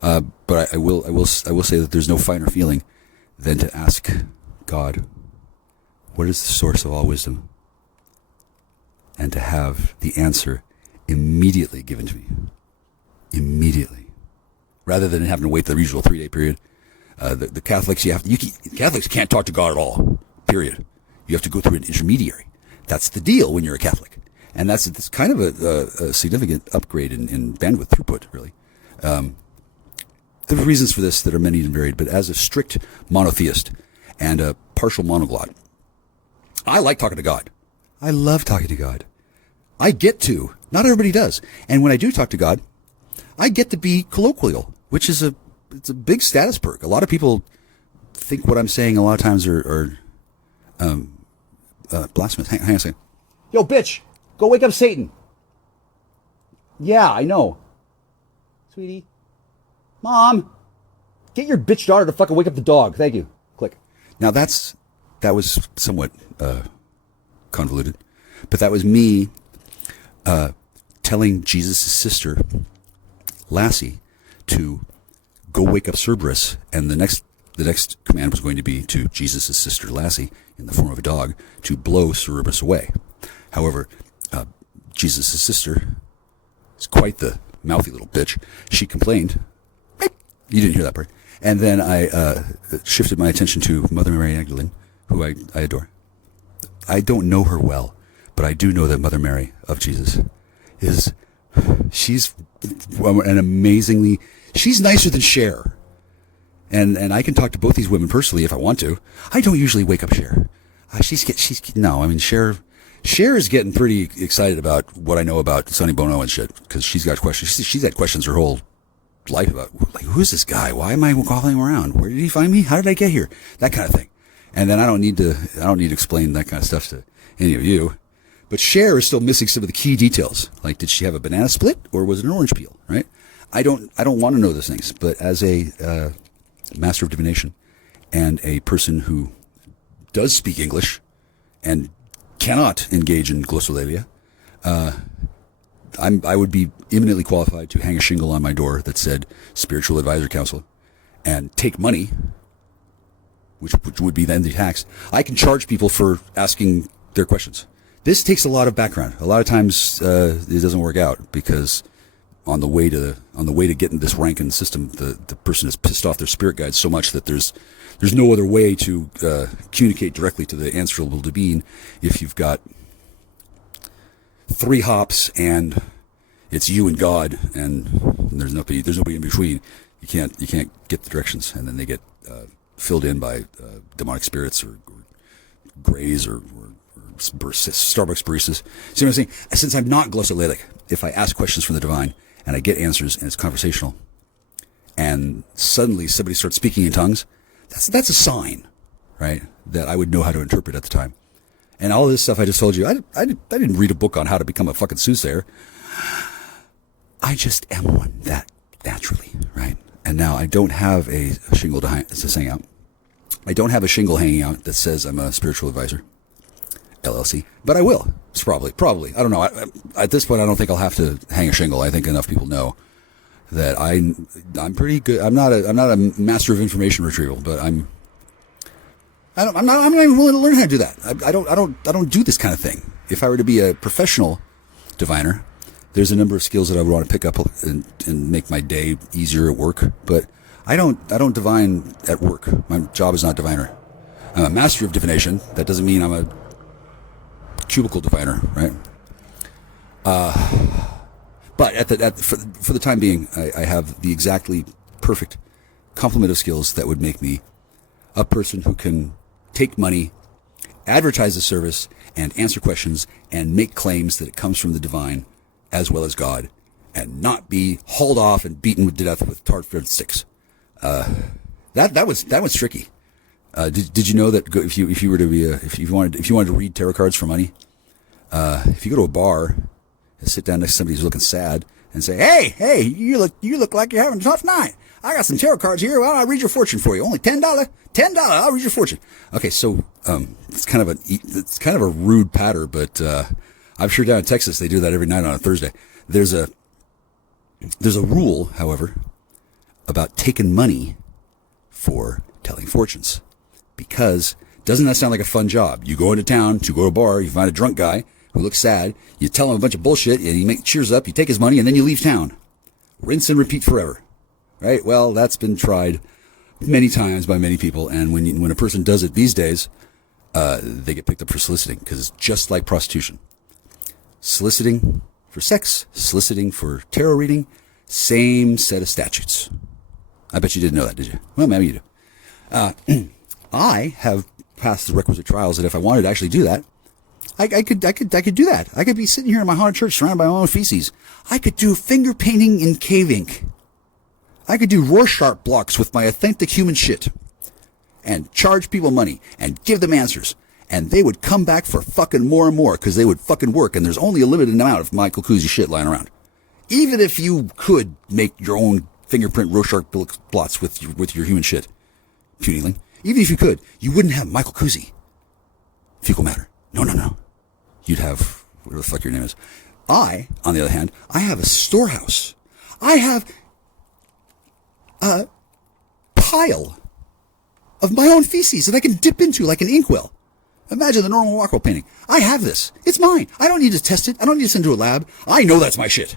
but I will say that there's no finer feeling than to ask God, what is the source of all wisdom, and to have the answer immediately given to me. Immediately. Rather than having to wait the usual 3-day period. The Catholics, Catholics can't talk to God at all, period. You have to go through an intermediary. That's the deal when you're a Catholic. And that's kind of a significant upgrade in bandwidth throughput, really. There are reasons for this that are many and varied, but as a strict monotheist and a partial monoglot, I like talking to God. I love talking to God. I get to. Not everybody does. And when I do talk to God, I get to be colloquial, which is it's a big status perk. A lot of people think what I'm saying a lot of times are blasphemous. Hang on a second. Yo, bitch, go wake up Satan. Yeah, I know. Sweetie. Mom, get your bitch daughter to fucking wake up the dog. Thank you. Click. Now that was somewhat convoluted, but that was me telling Jesus' sister, Lassie, to go wake up Cerberus, and the next command was going to be to Jesus' sister Lassie, in the form of a dog, to blow Cerberus away. However, Jesus' sister is quite the mouthy little bitch. She complained. You didn't hear that part. And then I shifted my attention to Mother Mary Magdalene, who I adore. I don't know her well, but I do know that Mother Mary of Jesus she's an amazingly, she's nicer than Cher. And I can talk to both these women personally if I want to. I don't usually wake up Cher. Cher is getting pretty excited about what I know about Sonny Bono and shit, because she's got questions. She's had questions her whole life about, like, who's this guy? Why am I calling him around? Where did he find me? How did I get here? That kind of thing. And then I don't need to explain that kind of stuff to any of you. But Cher is still missing some of the key details. Like, did she have a banana split or was it an orange peel, right? I don't want to know those things. But as a master of divination and a person who does speak English and cannot engage in glossolalia, I would be eminently qualified to hang a shingle on my door that said spiritual advisor counselor and take money, which would be then the tax. I can charge people for asking their questions. This takes a lot of background. A lot of times it doesn't work out because on the way to getting this rank in the system, the person has pissed off their spirit guides so much that there's no other way to communicate directly to the answerable being if you've got 3 hops and it's you and God and there's nobody in between. You can't get the directions, and then they get filled in by demonic spirits or grays or Starbucks baristas. See what I'm saying? Since I'm not glossolalia, if I ask questions from the divine and I get answers and it's conversational, and suddenly somebody starts speaking in tongues, that's a sign, right? That I would know how to interpret at the time. And all this stuff I just told you, I didn't read a book on how to become a fucking soothsayer. I just am one that naturally, right? And now I don't have a shingle to hang out. I don't have a shingle hanging out that says I'm a spiritual advisor, LLC, but I will. It's probably. I don't know. At this point, I don't think I'll have to hang a shingle. I think enough people know that I'm pretty good. I'm not a master of information retrieval, but I'm not even willing to learn how to do that. I don't do this kind of thing. If I were to be a professional diviner, there's a number of skills that I would want to pick up and make my day easier at work. But I don't divine at work. My job is not diviner. I'm a master of divination. That doesn't mean I'm a cubicle diviner, right? But for the time being, I have the exactly perfect complement of skills that would make me a person who can take money, advertise the service, and answer questions, and make claims that it comes from the divine as well as God, and not be hauled off and beaten to death with tar-filled sticks. That was tricky. Did you know that if you were to be if you wanted to read tarot cards for money, if you go to a bar and sit down next to somebody who's looking sad and say, hey, you look like you're having a tough night. I got some tarot cards here. Well, I'll read your fortune for you. Only $10. I'll read your fortune. Okay, so it's kind of a rude patter, but I'm sure down in Texas they do that every night on a Thursday. There's a rule, however, about taking money for telling fortunes, because doesn't that sound like a fun job? You go into town to go to a bar, you find a drunk guy who looks sad, you tell him a bunch of bullshit, and he cheers up, you take his money, and then you leave town. Rinse and repeat forever. Right? Well, that's been tried many times by many people, and when a person does it these days, they get picked up for soliciting, because it's just like prostitution. Soliciting for sex, soliciting for tarot reading, same set of statutes. I bet you didn't know that, did you? Well, maybe you do. I have passed the requisite trials that if I wanted to actually do that, I could do that. I could be sitting here in my haunted church surrounded by my own feces. I could do finger painting in cave ink. I could do Rorschach blocks with my authentic human shit and charge people money and give them answers. And they would come back for fucking more and more because they would fucking work. And there's only a limited amount of Michael Kuzi shit lying around. Even if you could make your own fingerprint Rorschach blots with your human shit, punyling, even if you could, you wouldn't have Michael Kuzi. Fecal matter. No. You'd have whatever the fuck your name is. I, on the other hand, I have a storehouse. I have a pile of my own feces that I can dip into like an inkwell. Imagine the normal Rockwell painting. I have this. It's mine. I don't need to test it. I don't need to send it to a lab. I know that's my shit.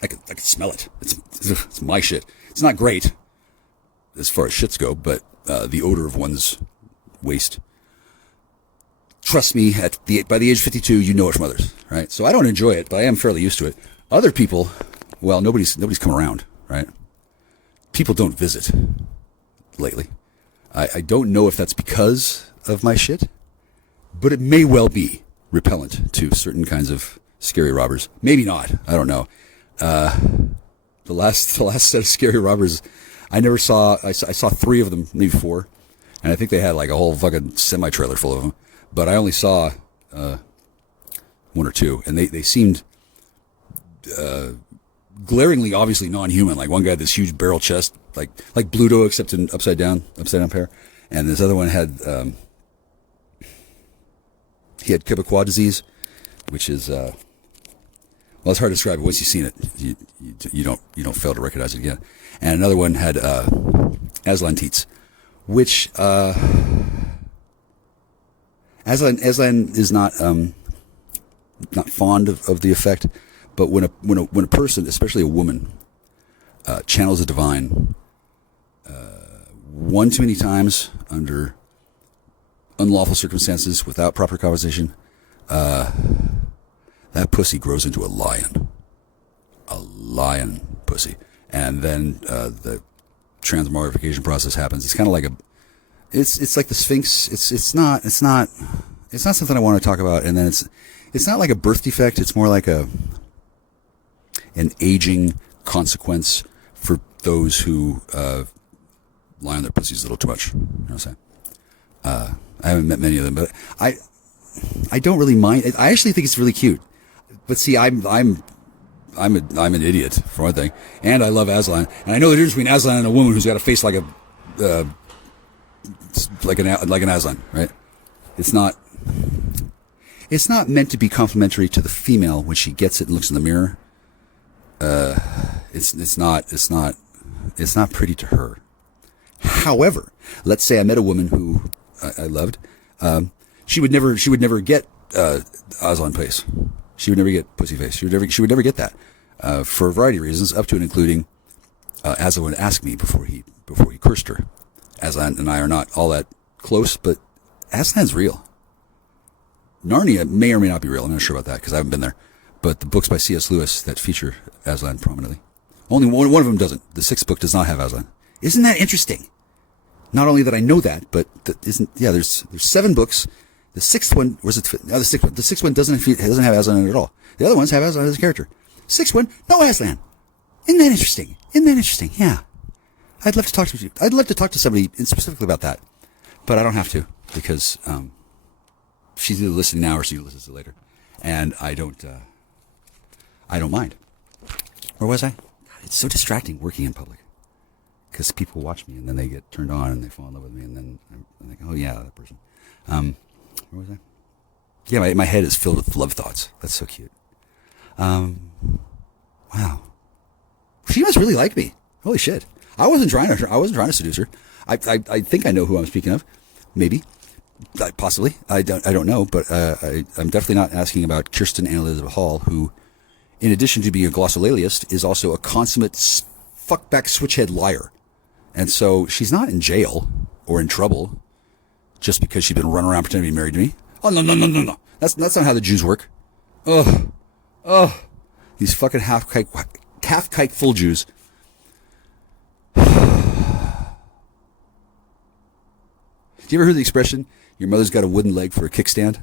I can smell it. It's my shit. It's not great as far as shits go, but the odor of one's waste. Trust me, by the age of 52, you know it from others, right? So I don't enjoy it, but I am fairly used to it. Other people, well, nobody's come around, right? People don't visit lately. I don't know if that's because of my shit, but it may well be repellent to certain kinds of scary robbers. Maybe not. I don't know. The last set of scary robbers I never saw. I saw 3 of them, maybe 4, and I think they had like a whole fucking semi-trailer full of them. But I only saw 1 or 2, and they seemed glaringly, obviously non-human. Like one guy had this huge barrel chest, like Bluto, except in upside down pair. And this other one had, he had Quebecois disease, which is, well, it's hard to describe, but once you've seen it, you don't fail to recognize it again. And another one had, Aslan teats, which, Aslan is not fond of the effect, but when a person, especially a woman, channels the divine, one too many times under unlawful circumstances without proper conversation, that pussy grows into a lion pussy, and then the transmogrification process happens. It's kind of like it's like the Sphinx. It's not something I want to talk about. And then it's not like a birth defect. It's more like an aging consequence for those who lie on their pussies a little too much. You know what I'm saying? I haven't met many of them, but I don't really mind. I actually think it's really cute. But see, I'm an idiot for one thing, and I love Aslan, and I know the difference between Aslan and a woman who's got a face like like an Aslan, right? It's not meant to be complimentary to the female when she gets it and looks in the mirror. It's not pretty to her. However, let's say I met a woman who I loved. She would never get Aslan face. She would never get pussy face. She would never get that for a variety of reasons, up to and including Aslan would ask me before he cursed her. Aslan and I are not all that close, but Aslan's real. Narnia may or may not be real. I'm not sure about that because I haven't been there. But the books by C.S. Lewis that feature Aslan prominently, only one of them doesn't. The sixth book does not have Aslan. Isn't that interesting? Not only that I know that, but there's 7 books. The sixth one, where's it? No, the sixth one doesn't have Aslan in it at all. The other ones have Aslan as a character. Sixth one, no Aslan. Isn't that interesting? Yeah. I'd love to talk to you. I'd love to talk to somebody specifically about that, but I don't have to because she's either listening now or she listens to it later, and I don't mind. Where was I? God, it's so distracting working in public because people watch me and then they get turned on and they fall in love with me and then I'm like, oh yeah, that person. Where was I? Yeah, my head is filled with love thoughts. That's so cute. Wow. She must really like me. Holy shit. I wasn't trying to seduce her. I think I know who I'm speaking of. Maybe. Possibly. I don't know, but I'm definitely not asking about Kirsten Ann Elizabeth Hall, who, in addition to being a glossolaliast, is also a consummate fuckback switchhead liar. And so she's not in jail or in trouble just because she's been running around pretending to be married to me. Oh, no. That's not how the Jews work. Ugh. These fucking half-kike full Jews. Do you ever hear the expression, your mother's got a wooden leg for a kickstand?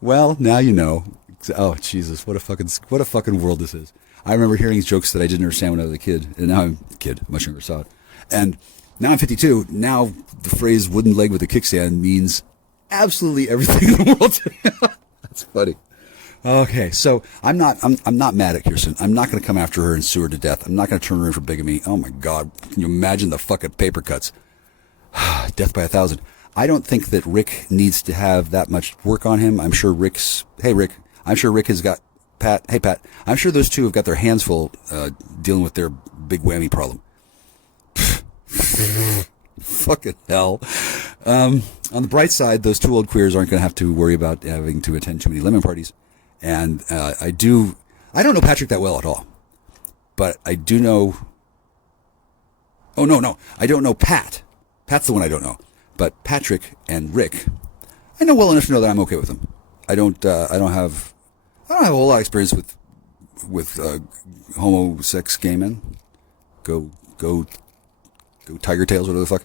Well, now you know. Oh, Jesus, what a fucking world this is. I remember hearing jokes that I didn't understand when I was a kid, and now I'm a kid, much younger, saw it. And now I'm 52. Now the phrase wooden leg with a kickstand means absolutely everything in the world. That's funny. Okay, so I'm not mad at Kirsten. I'm not going to come after her and sue her to death. I'm not going to turn her in for bigamy. Oh my God, can you imagine the fucking paper cuts? Death by 1,000. I don't think that Rick needs to have that much work on him. I'm sure hey Rick, I'm sure Rick has got Pat. Hey Pat, I'm sure those two have got their hands full dealing with their big whammy problem. Fucking hell. On the bright side, those two old queers aren't going to have to worry about having to attend too many lemon parties. And I don't know Patrick that well at all, but I do know. Oh no, I don't know Pat. Pat's the one I don't know. But Patrick and Rick, I know well enough to know that I'm okay with them. I don't have a whole lot of experience with homo-sex gay men. Go tiger tails, whatever the fuck.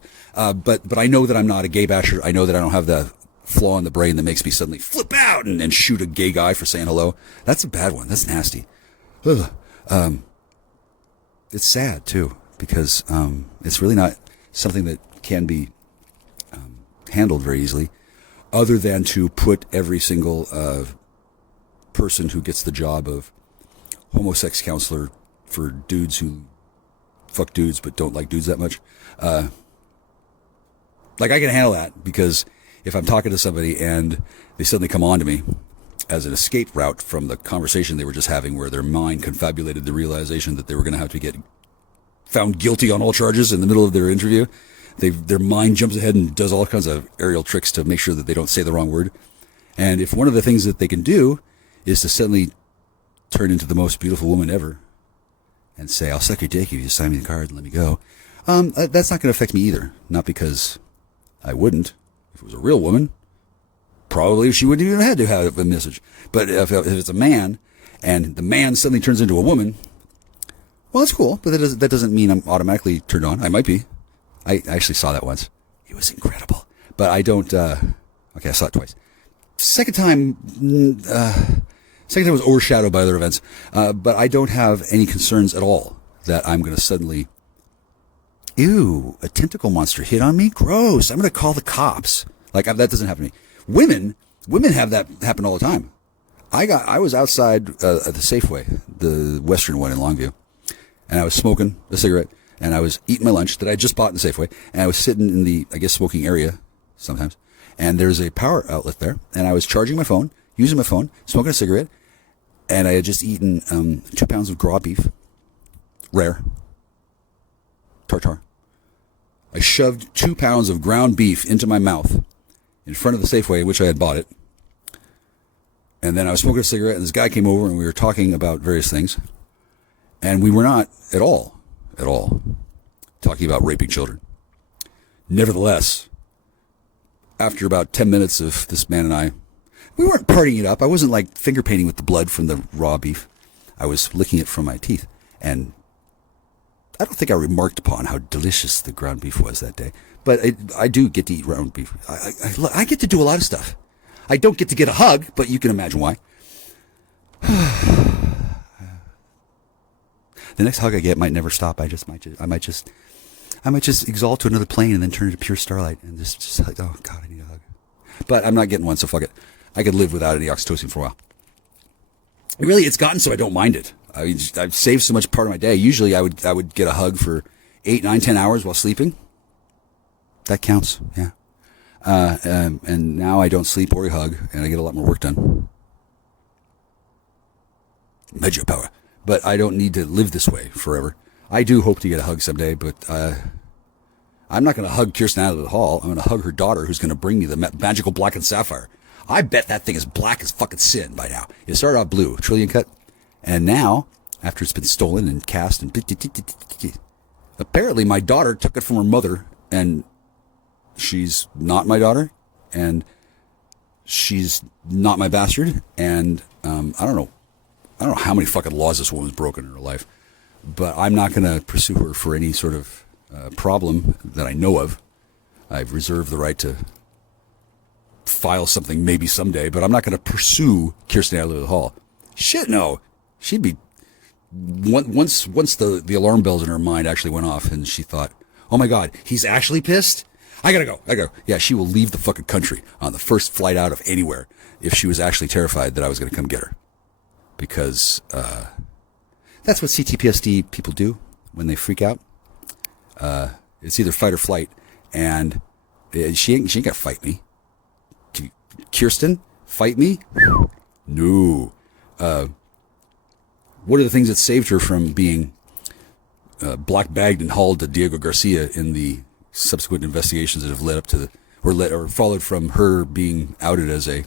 But I know that I'm not a gay basher. I know that I don't have the flaw in the brain that makes me suddenly flip out and shoot a gay guy for saying hello. That's a bad one. That's nasty. Ugh. It's sad too because it's really not something that can be handled very easily, other than to put every single person who gets the job of homosex counselor for dudes who fuck dudes but don't like dudes that much. Like, I can handle that, because if I'm talking to somebody and they suddenly come on to me as an escape route from the conversation they were just having, where their mind confabulated the realization that they were going to have to get found guilty on all charges in the middle of their interview, their mind jumps ahead and does all kinds of aerial tricks to make sure that they don't say the wrong word. And if one of the things that they can do is to suddenly turn into the most beautiful woman ever and say, I'll suck your dick if you just sign me the card and let me go, that's not going to affect me either. Not because I wouldn't. If it was a real woman, probably she wouldn't even have to have a message. But if it's a man, and the man suddenly turns into a woman, well, that's cool, but that doesn't mean I'm automatically turned on. I might be. I actually saw that once. It was incredible. But I don't, okay, I saw it twice. Second time was overshadowed by other events. But I don't have any concerns at all that I'm going to suddenly, ew, a tentacle monster hit on me? Gross. I'm going to call the cops. Like, that doesn't happen to me. Women have that happen all the time. I was outside at the Safeway, the Western one in Longview, and I was smoking a cigarette, and I was eating my lunch that I just bought in the Safeway, and I was sitting in the, I guess, smoking area sometimes, and there's a power outlet there, and I was charging my phone, using my phone, smoking a cigarette, and I had just eaten 2 pounds of gras beef, rare, tartare. I shoved 2 pounds of ground beef into my mouth in front of the Safeway in which I had bought it. And then I was smoking a cigarette, and this guy came over, and we were talking about various things. And we were not at all talking about raping children. Nevertheless, after about 10 minutes of this man and I, we weren't partying it up. I wasn't like finger painting with the blood from the raw beef. I was licking it from my teeth. And I don't think I remarked upon how delicious the ground beef was that day. But I do get to eat ground beef. I get to do a lot of stuff. I don't get to get a hug, but you can imagine why. The next hug I get might never stop. I might just exalt to another plane and then turn into pure starlight and just like, oh God, I need a hug. But I'm not getting one, so fuck it. I could live without any oxytocin for a while. Really, it's gotten so I don't mind it. I've saved so much part of my day. Usually I would get a hug for 8, 9, 10 hours while sleeping. That counts, yeah. And now I don't sleep or hug, and I get a lot more work done. Measure power. But I don't need to live this way forever. I do hope to get a hug someday, but I'm not going to hug Kirsten out of the hall. I'm going to hug her daughter, who's going to bring me the magical black and sapphire. I bet that thing is black as fucking sin by now. It started off blue, trillion cut, and now, after it's been stolen and cast and apparently my daughter took it from her mother, and she's not my daughter, and she's not my bastard, and I don't know how many fucking laws this woman's broken in her life, but I'm not going to pursue her for any sort of problem that I know of. I've reserved the right to file something maybe someday, but I'm not going to pursue Kirsten Adler Hall. Shit, no. She'd be once the alarm bells in her mind actually went off, and she thought, "Oh my God, he's actually pissed. I gotta go." Yeah, she will leave the fucking country on the first flight out of anywhere if she was actually terrified that I was going to come get her. Because that's what CTPSD people do when they freak out. It's either fight or flight, and she ain't gonna fight me. Kirsten, fight me? No. One of the things that saved her from being black bagged and hauled to Diego Garcia in the subsequent investigations that have led up to or followed from her being outed as a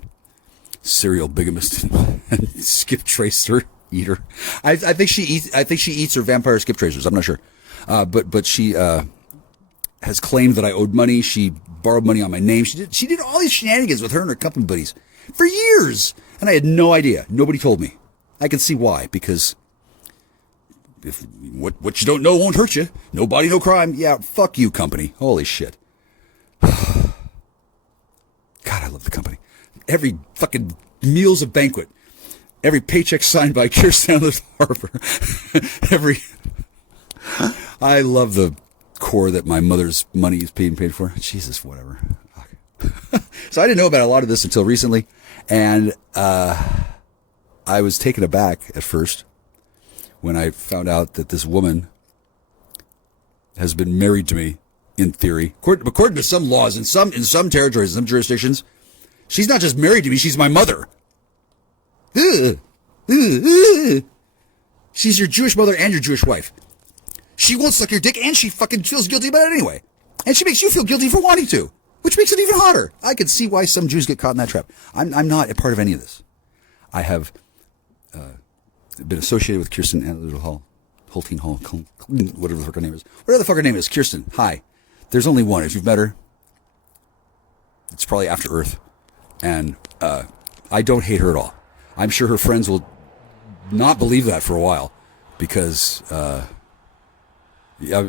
serial bigamist and skip tracer eater. I think she eats her vampire skip tracers. I'm not sure, but she has claimed that I owed money. She borrowed money on my name. She did all these shenanigans with her and her company buddies for years, and I had no idea. Nobody told me. I can see why, because if what you don't know won't hurt you. No body, no crime. Yeah, fuck you, company. Holy shit. God, I love the company. Every fucking meal's a banquet. Every paycheck signed by Kirsten Harper. I love the core that my mother's money is being paid for. Jesus, whatever. So I didn't know about a lot of this until recently, and I was taken aback at first when I found out that this woman has been married to me, in theory. According to some laws, in some territories, some jurisdictions, she's not just married to me, she's my mother. She's your Jewish mother and your Jewish wife. She won't suck your dick, and she fucking feels guilty about it anyway. And she makes you feel guilty for wanting to, which makes it even hotter. I can see why some Jews get caught in that trap. I'm not a part of any of this. I have been associated with Kirsten Holtine Hall, whatever the fuck her name is. Whatever the fuck her name is, Kirsten. Hi. There's only one. If you've met her, it's probably After Earth. And I don't hate her at all. I'm sure her friends will not believe that for a while, because I'm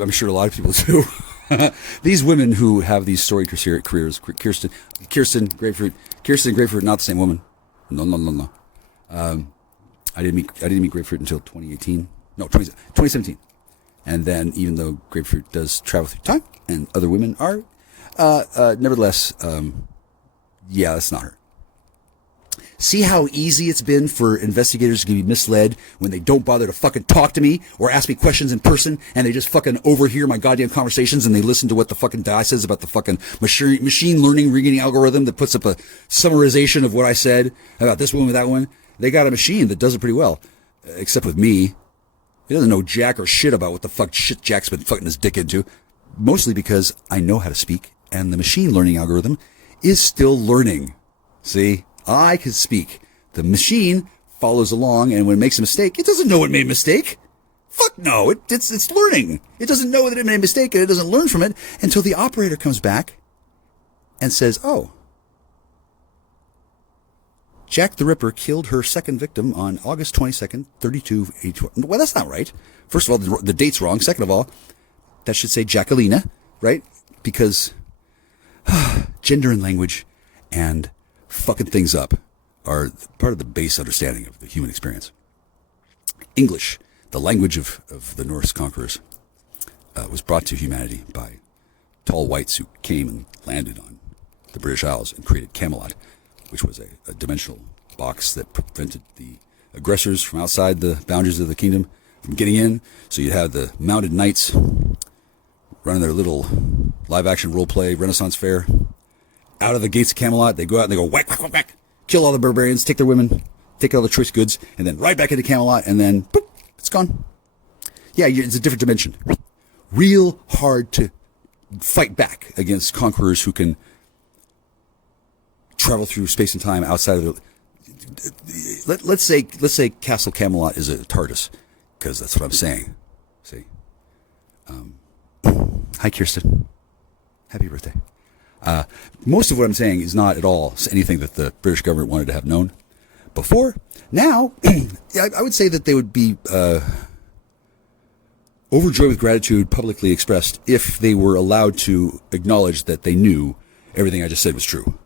sure a lot of people do. These women who have these storied careers, Kirsten Grapefruit, not the same woman. No. I didn't meet Grapefruit until 2017. And then, even though Grapefruit does travel through time, and other women are, nevertheless, that's not her. See how easy it's been for investigators to be misled when they don't bother to fucking talk to me or ask me questions in person, and they just fucking overhear my goddamn conversations, and they listen to what the fucking guy says about the fucking machine learning reading algorithm that puts up a summarization of what I said about this one with that one. They got a machine that does it pretty well, except with me. He doesn't know jack or shit about what the fuck shit Jack's been fucking his dick into, mostly because I know how to speak, and the machine learning algorithm is still learning. See? I can speak. The machine follows along, and when it makes a mistake, it doesn't know it made a mistake. Fuck no, it's learning. It doesn't know that it made a mistake, and it doesn't learn from it until the operator comes back and says, oh, Jack the Ripper killed her second victim on August 22nd, 3282. Well, that's not right. First of all, the date's wrong. Second of all, that should say Jacqueline, right? Because gender and language and fucking things up are part of the base understanding of the human experience. English, the language of the Norse conquerors, was brought to humanity by tall whites who came and landed on the British Isles and created Camelot, which was a dimensional box that prevented the aggressors from outside the boundaries of the kingdom from getting in. So you had the mounted knights running their little live-action role-play Renaissance fair. Out of the gates of Camelot, they go out and they go whack, whack, whack, whack, kill all the barbarians, take their women, take all the choice goods, and then right back into Camelot, and then boop, it's gone. Yeah, it's a different dimension. Real hard to fight back against conquerors who can travel through space and time outside of the... Let's say Castle Camelot is a TARDIS, because that's what I'm saying. See? Hi, Kirsten. Happy birthday. Most of what I'm saying is not at all anything that the British government wanted to have known before. Now, I would say that they would be overjoyed with gratitude publicly expressed if they were allowed to acknowledge that they knew everything I just said was true,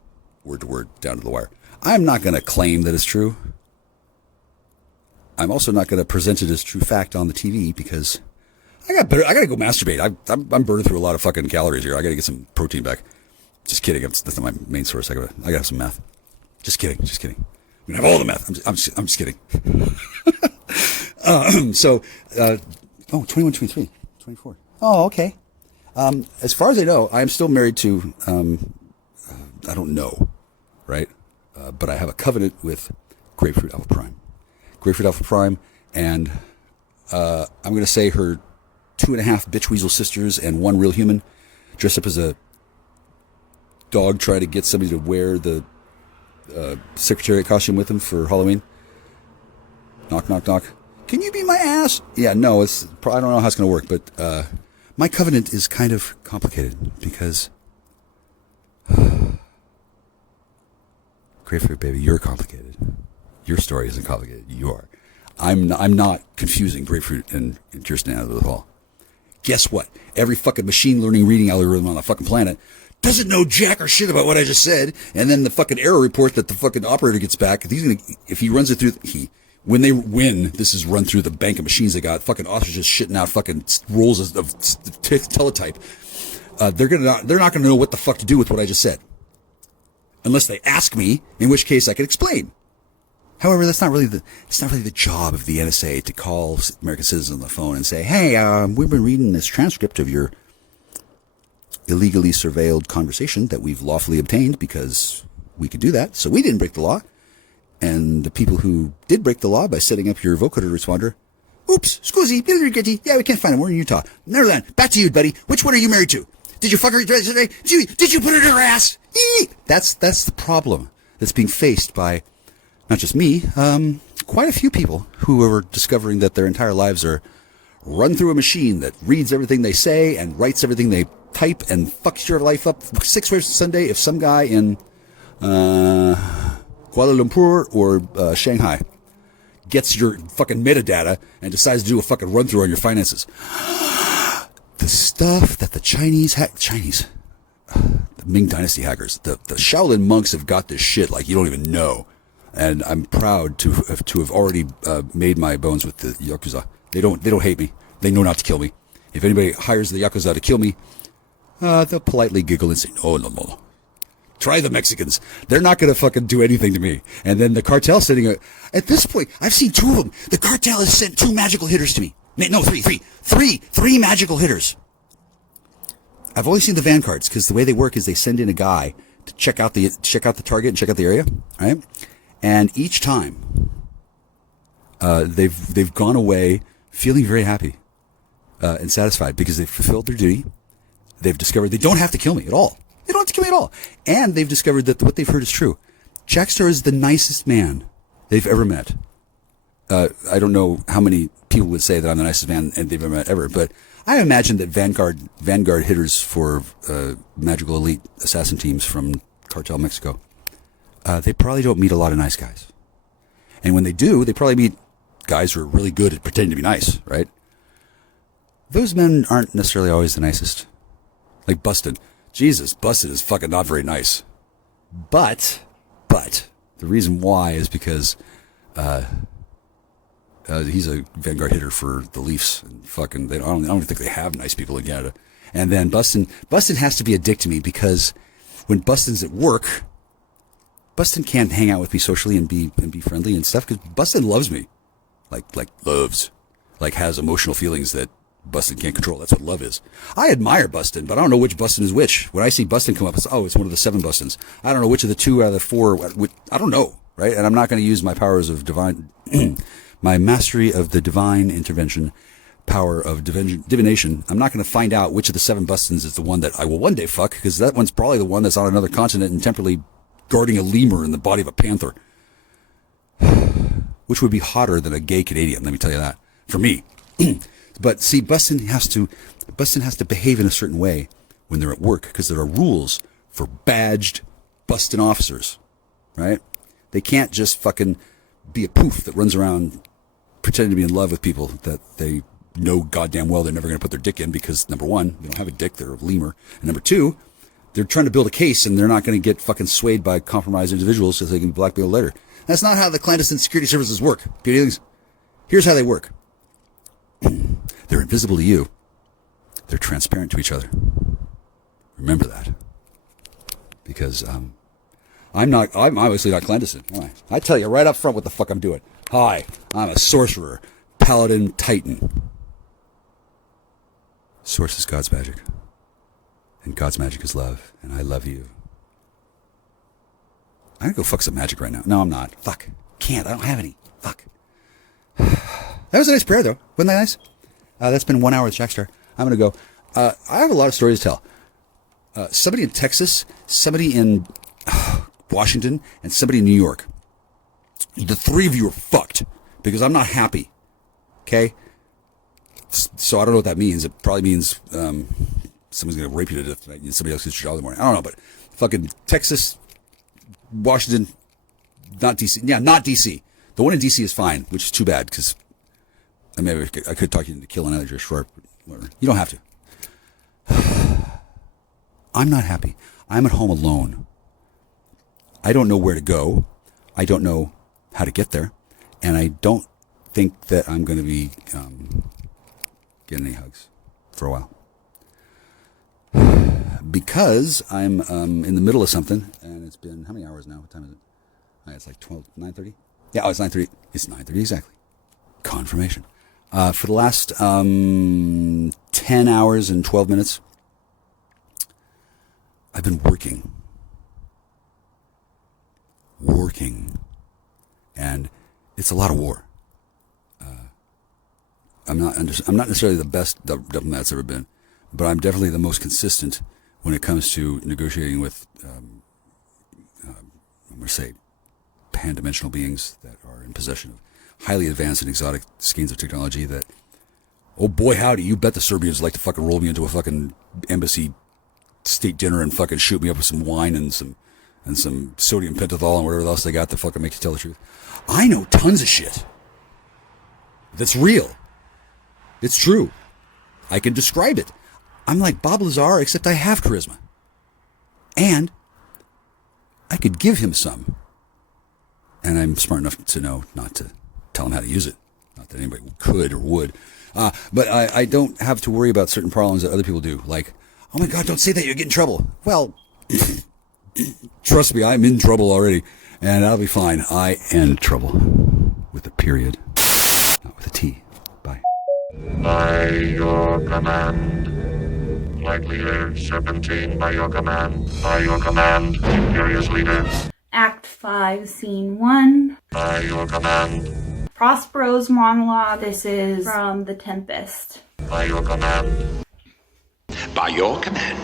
word to word, down to the wire. I'm not going to claim that it's true. I'm also not going to present it as true fact on the TV, because I got to go masturbate. I'm burning through a lot of fucking calories here. I got to get some protein back. Just kidding. That's not my main source. I gotta have some math. Just kidding. I'm gonna have all the math. I'm just kidding. 21, 23, 24. Oh, okay. As far as I know, I am still married to, I don't know, right? But I have a covenant with Grapefruit Alpha Prime. And I'm going to say her 2.5 bitch weasel sisters and one real human dressed up as a dog trying to get somebody to wear the secretariat costume with him for Halloween. Knock, knock, knock. Can you be my ass? Yeah, no, I don't know how it's going to work, but my covenant is kind of complicated because Grapefruit baby, you're complicated. Your story isn't complicated. You are. I'm not confusing Grapefruit and Kirsten out of the hall. Guess what? Every fucking machine learning reading algorithm on the fucking planet doesn't know jack or shit about what I just said, and then the fucking error report that the fucking operator gets back, if he runs it through, when this is run through the bank of machines they got, fucking authors just shitting out fucking rolls of teletype, they're not gonna know what the fuck to do with what I just said. Unless they ask me, in which case I can explain However, it's not really the job of the NSA to call American citizens on the phone and say, "Hey, we've been reading this transcript of your illegally surveilled conversation that we've lawfully obtained because we could do that, so we didn't break the law. And the people who did break the law by setting up your vocoder responder, oops, scusi, yeah, we can't find him. We're in Utah. Neverland, back to you, buddy. Which one are you married to? Did you fuck her today? Did you put it in her ass?" That's the problem that's being faced by not just me, quite a few people who are discovering that their entire lives are run through a machine that reads everything they say and writes everything they type and fucks your life up 6 ways to Sunday if some guy in Kuala Lumpur or Shanghai gets your fucking metadata and decides to do a fucking run through on your finances. The stuff that the the Ming Dynasty hackers, the Shaolin monks have got this shit like you don't even know. And I'm proud to have already made my bones with the Yakuza. They don't hate me. They know not to kill me. If anybody hires the Yakuza to kill me, they'll politely giggle and say, no. Try the Mexicans. They're not going to fucking do anything to me. And then the cartel sending at this point, I've seen 2 of them. The cartel has sent 2 magical hitters to me. No, 3 magical hitters. I've only seen the vanguards because the way they work is they send in a guy to check out the target and check out the area, right? And each time, they've gone away feeling very happy and satisfied because they've fulfilled their duty. They've discovered they don't have to kill me at all. They don't have to kill me at all. And they've discovered that what they've heard is true. Jack Star is the nicest man they've ever met. I don't know how many people would say that I'm the nicest man they've ever met ever, but I imagine that Vanguard hitters for magical elite assassin teams from Cartel Mexico, they probably don't meet a lot of nice guys. And when they do, they probably meet guys who are really good at pretending to be nice, right? Those men aren't necessarily always the nicest. Like Bustin. Jesus, Bustin is fucking not very nice. But the reason why is because he's a Vanguard hitter for the Leafs. And fucking, I don't even think they have nice people in Canada. And then Bustin has to be a dick to me because when Bustin's at work, Bustin can't hang out with me socially and be friendly and stuff because Bustin loves me, like has emotional feelings that Bustin can't control. That's what love is. I admire Bustin, but I don't know which Bustin is which. When I see Bustin come up, it's one of the 7 Bustins. I don't know which of the 2 out of the 4. I don't know, right? And I'm not going to use my powers of divine, my mastery of the divine intervention, power of divination. I'm not going to find out which of the 7 Bustins is the one that I will one day fuck, because that one's probably the one that's on another continent and temporarily guarding a lemur in the body of a panther, which would be hotter than a gay Canadian. Let me tell you that for me. But see, Bustin has to behave in a certain way when they're at work because there are rules for badged Bustin officers, right? They can't just fucking be a poof that runs around pretending to be in love with people that they know goddamn well they're never going to put their dick in because, number 1, they don't have a dick, they're a lemur. And number 2, they're trying to build a case and they're not going to get fucking swayed by compromised individuals so they can blackmail later. That's not how the clandestine security services work. Here's how they work. They're invisible to you. They're transparent to each other. Remember that. Because I'm obviously not clandestine, am I? I tell you right up front what the fuck I'm doing. Hi, I'm a sorcerer, paladin, titan. Source is God's magic. And God's magic is love. And I love you. I'm gonna go fuck some magic right now. No, I'm not. Fuck. Can't. I don't have any. Fuck. That was a nice prayer, though. Wasn't that nice? That's been 1 hour with Jackstar. I'm going to go. I have a lot of stories to tell. Somebody in Texas, somebody in Washington, and somebody in New York. The 3 of you are fucked because I'm not happy. Okay? So I don't know what that means. It probably means someone's going to rape you to death tonight and somebody else gets your job in the morning. I don't know, but fucking Texas, Washington, not D.C. Yeah, not D.C. The one in D.C. is fine, which is too bad because I mean, I could talk you into killing Elijah Short, but whatever. You don't have to. I'm not happy. I'm at home alone. I don't know where to go. I don't know how to get there. And I don't think that I'm going to be getting any hugs for a while. Because I'm in the middle of something, and it's been, how many hours now? What time is it? It's like 9:30. Yeah, oh, it's 9:30. It's 9:30 exactly. Confirmation. For the last 10 hours and 12 minutes, I've been working. And it's a lot of war. I'm not necessarily the best diplomat that's ever been, but I'm definitely the most consistent when it comes to negotiating with, I'm going to say, pan-dimensional beings that are in possession of highly advanced and exotic schemes of technology that, oh boy howdy, you bet the Serbians like to fucking roll me into a fucking embassy state dinner and fucking shoot me up with some wine and some sodium pentothal and whatever else they got to fucking make you tell the truth. I know tons of shit that's real. It's true. I can describe it. I'm like Bob Lazar, except I have charisma. And I could give him some. And I'm smart enough to know not to tell him how to use it. Not that anybody could or would. But I don't have to worry about certain problems that other people do. Like, oh my God, don't say that, you'll get in trouble. Well, trust me, I'm in trouble already. And I'll be fine. I end trouble. With a period. Not with a T. Bye. By your command. Likely Air Serpentine, by your command. By your command, Imperious Leader. Act 5, Scene 1. By your command. Prospero's monologue. This is from The Tempest. By your command. By your command.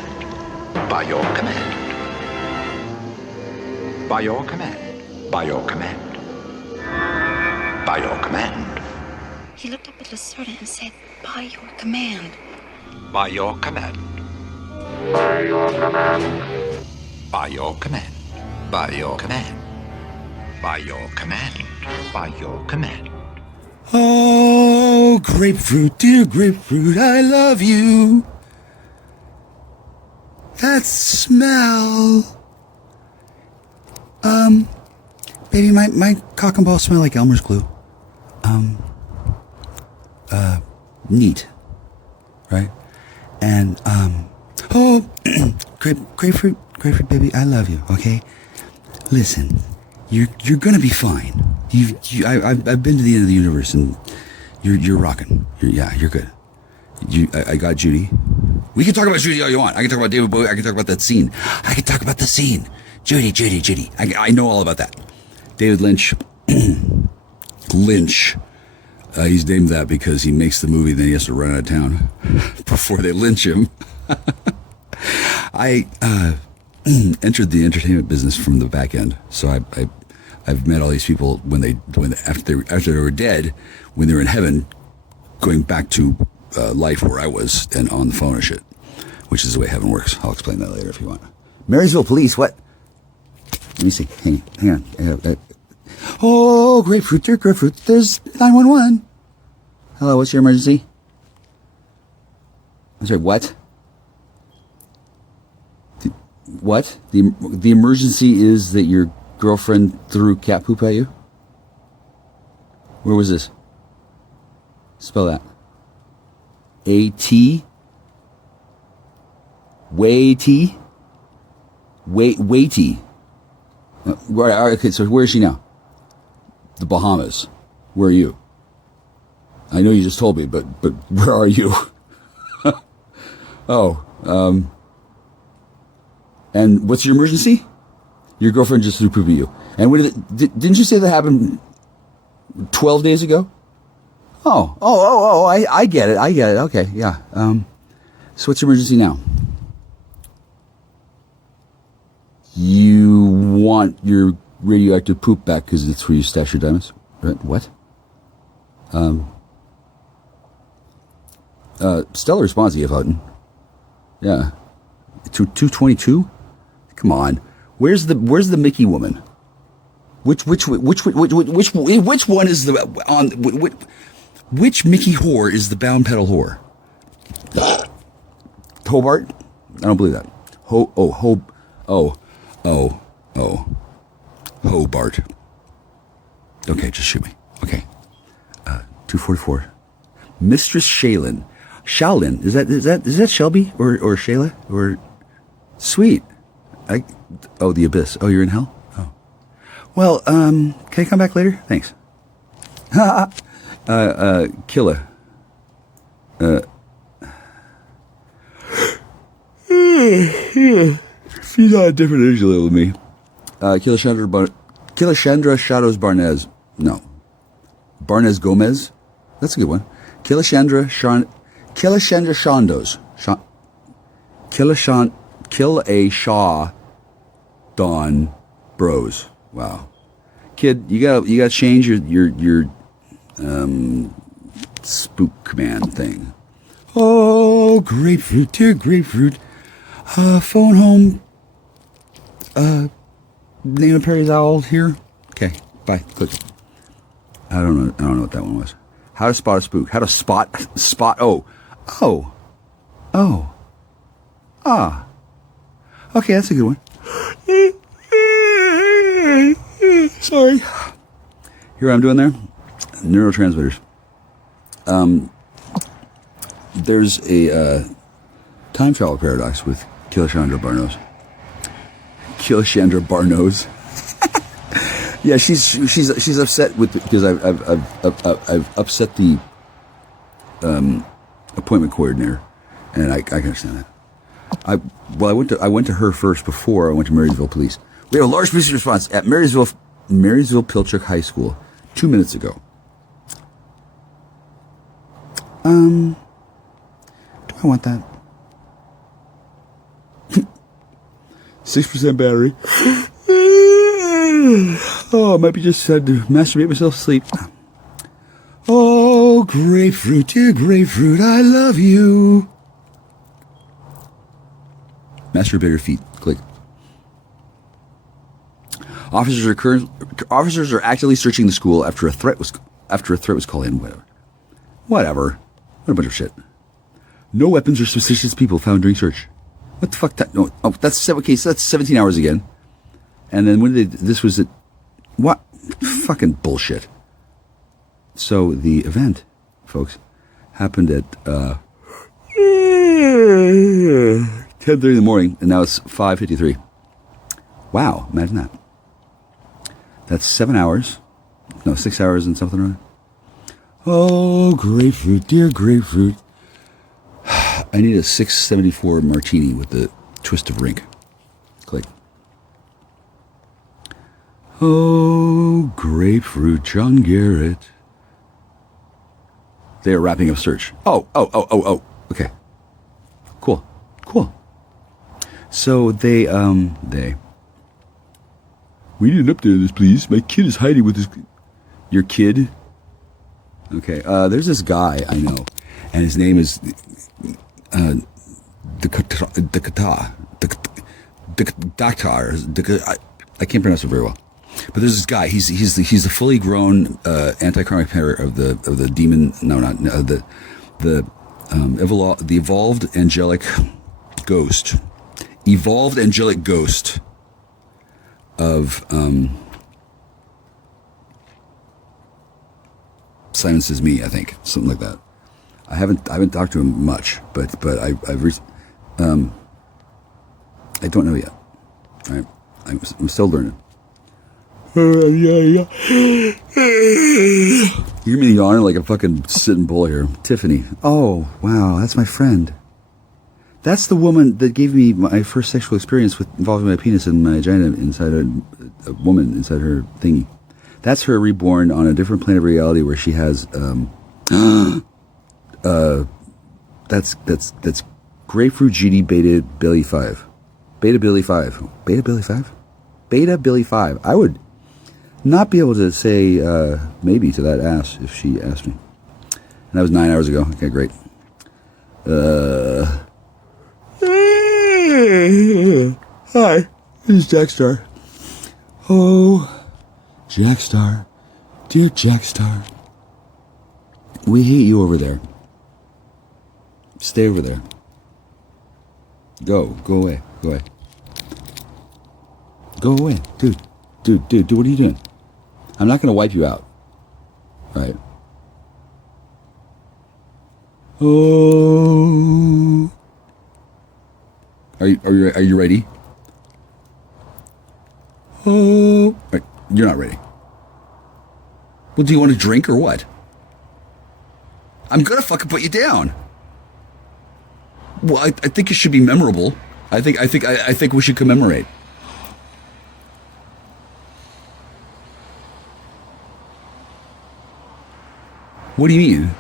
By your command. By your command. By your command. By your command. He looked up at Lacerda and said, by your command. By your command. By your command. By your command. By your command. By your command. By your command. Oh, grapefruit, dear grapefruit, I love you. That smell. Baby, my cock and ball smell like Elmer's glue. Neat. Right? And, oh, grapefruit, baby, I love you, okay? Listen, you're gonna be fine. I've been to the end of the universe, and you're rocking. You're good. I got Judy. We can talk about Judy all you want. I can talk about David Bowie. I can talk about that scene. I can talk about the scene. Judy. I know all about that. David Lynch. He's named that because he makes the movie, then he has to run out of town before they lynch him. I entered the entertainment business from the back end, so I've met all these people after they were dead, when they were in heaven, going back to life where I was and on the phone and shit, which is the way heaven works. I'll explain that later if you want. Marysville Police, what? Let me see. Hang on. Oh, grapefruit, dear grapefruit. There's 911. Hello, what's your emergency? I'm sorry, what? What? The emergency is that your girlfriend threw cat poop at you? Where was this? Spell that. A-T? Weighty? Weighty. Okay, so where is she now? The Bahamas. Where are you? I know you just told me, but where are you? And what's your emergency? Your girlfriend just threw poop at you. And didn't you say that happened 12 days ago? Oh, I get it. Okay, yeah. So what's your emergency now? You want your radioactive poop back because it's where you stash your diamonds? Right? What? Stellar response, E.F. Houghton. Yeah. 222? Come on. Where's the Mickey woman? Which one is which Mickey whore is the bound pedal whore? Hobart? I don't believe that. Hobart. Okay, just shoot me. Okay. 244. Mistress Shaylin. Shaolin. Is that Shelby or Shayla or sweet? The Abyss. Oh, you're in hell? Oh. Well, can I come back later? Thanks. Killa. She's on a different energy level than me. Kilashandra Shadows Barnez. No. Barnez Gomez. That's a good one. Kilashandra Shandos. Killa Shaw Dawn Bros. Wow. Kid, you gotta change your spook command thing. Oh, grapefruit, dear grapefruit. Phone home. Name of Perry's owl here. Okay, bye. Click. I don't know what that one was. How to spot a spook. How to spot. Okay, that's a good one. Sorry. Hear what I'm doing there? Neurotransmitters. There's a time travel paradox with Kilashandra Barnos. Yeah, she's upset with because I've upset the appointment coordinator, and I can understand that. I went to her first before I went to Marysville Police. We have a large police response at Marysville Pilchuck High School 2 minutes ago. Do I want that? 6% battery. Oh, I might be just had to masturbate myself to sleep. Oh, grapefruit, dear grapefruit, I love you. Masturbate your feet. Click. Officers are actively searching the school after a threat was called in. Whatever. What a bunch of shit. No weapons or suspicious people found during search. What the fuck? That's okay. So that's 17 hours again. And then when did this was it? What fucking bullshit? So the event, folks, happened at 10:30 in the morning, and now it's 5:53. Wow, imagine that. That's 7 hours. No, 6 hours and something around. Oh, grapefruit, dear grapefruit. I need a 674 martini with the twist of rink. Click. Oh, grapefruit, John Garrett. They are wrapping up search. Oh. Okay. Cool. So they. We need an update on this, please. My kid is hiding with your kid? Okay. There's this guy I know, and his name is I can't pronounce it very well. But there's this guy. He's the fully grown anti-karmic parent of the demon. The evolved angelic ghost. Evolved angelic ghost of Simon Says Me, I think, something like that. I haven't talked to him much, but I don't know yet. All right, I'm still learning. You hear me yawning like a fucking sitting bull here. Tiffany. Oh, wow, that's my friend. That's the woman that gave me my first sexual experience with involving my penis and my vagina inside a woman inside her thingy. That's her reborn on a different plane of reality where she has that's grapefruit GD beta Billy 5. Beta Billy 5. Beta Billy 5? Beta Billy 5. I would not be able to say maybe to that ass if she asked me. And that was 9 hours ago. Okay, great. Hi, this is Jackstar. Oh, Jackstar. Dear Jackstar. We hate you over there. Stay over there. Go away. Go away. Dude, what are you doing? I'm not going to wipe you out. All right. Oh. Are you ready? Oh. Right. You're not ready. Well, do you want to drink or what? I'm gonna fucking put you down. Well, I think it should be memorable. I think we should commemorate. What do you mean?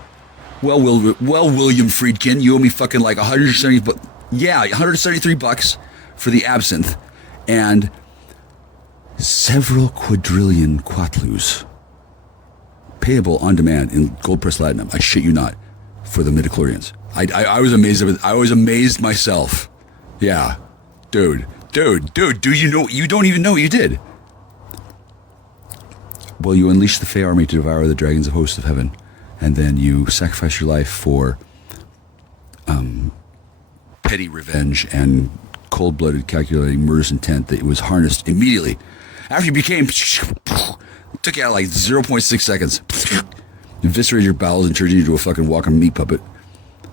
Well, William Friedkin, you owe me fucking like $173 for the absinthe and several quadrillion quatlus payable on demand in gold press platinum. I shit you not, for the midichlorians. I was amazed. I was amazed myself. Yeah, dude. Do you know? You don't even know what you did. Well, you unleash the Fey army to devour the dragons of hosts of heaven. And then you sacrifice your life for petty revenge and cold-blooded, calculating murderous intent that was harnessed immediately after you became. Took you out like 0.6 seconds. Eviscerated your bowels and turned you into a fucking walking meat puppet.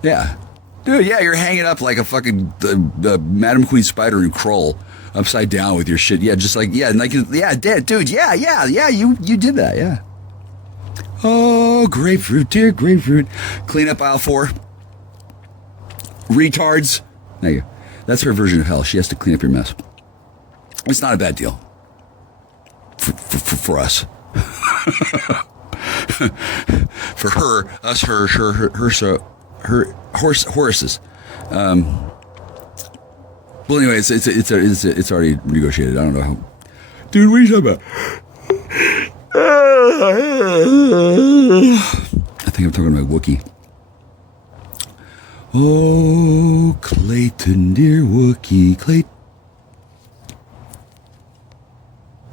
Yeah, dude. Yeah, you're hanging up like a fucking Madam Queen spider in Krull, upside down with your shit. Yeah, just like dead, dude. Yeah. You did that. Yeah. Oh, grapefruit, dear grapefruit. Clean up aisle 4. Retards. There you go. That's her version of hell. She has to clean up your mess. It's not a bad deal. For us. For her, us, her horses. Well, anyway, it's already negotiated. I don't know how. Dude, what are you talking about? I think I'm talking about Wookiee. Oh, Clayton, dear Wookiee, Clayton.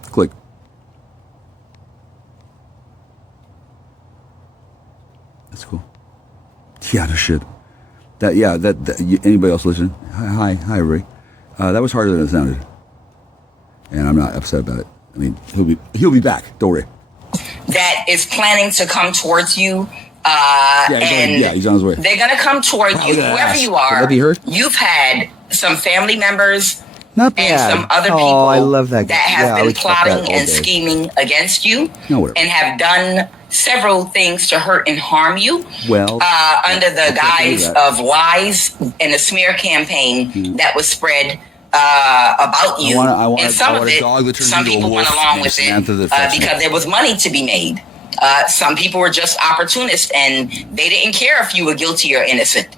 Click. That's cool. Yeah, no shit. Anybody else listening? Hi, everybody. That was harder than it sounded, and I'm not upset about it. I mean, he'll be back. Don't worry. That is planning to come towards you. He's on his way. They're gonna come toward you, whoever you are. Could that be her? You've had some family members Not bad. and some other people I love that have been plotting and scheming against you, and have done several things to hurt and harm you. Well, under the guise of lies and a smear campaign that was spread about you. And some of it, some people went along with it because there was money to be made. Some people were just opportunists and they didn't care if you were guilty or innocent.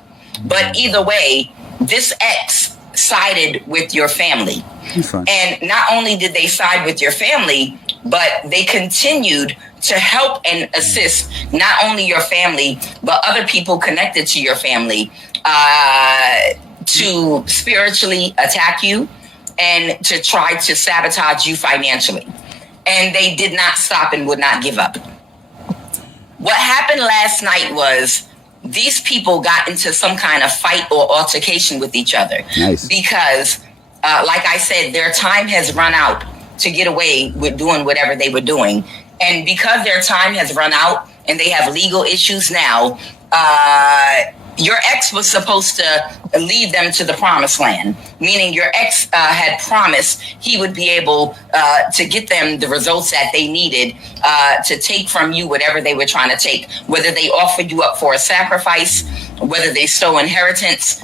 But either way, this ex sided with your family. And not only did they side with your family, but they continued to help and assist not only your family, but other people connected to your family to spiritually attack you and to try to sabotage you financially. And they did not stop and would not give up. What happened last night was these people got into some kind of fight or altercation with each other. Nice. Because, like I said, their time has run out to get away with doing whatever they were doing. And because their time has run out and they have legal issues now, your ex was supposed to lead them to the promised land, meaning your ex had promised he would be able to get them the results that they needed to take from you whatever they were trying to take, whether they offered you up for a sacrifice, whether they stole inheritance,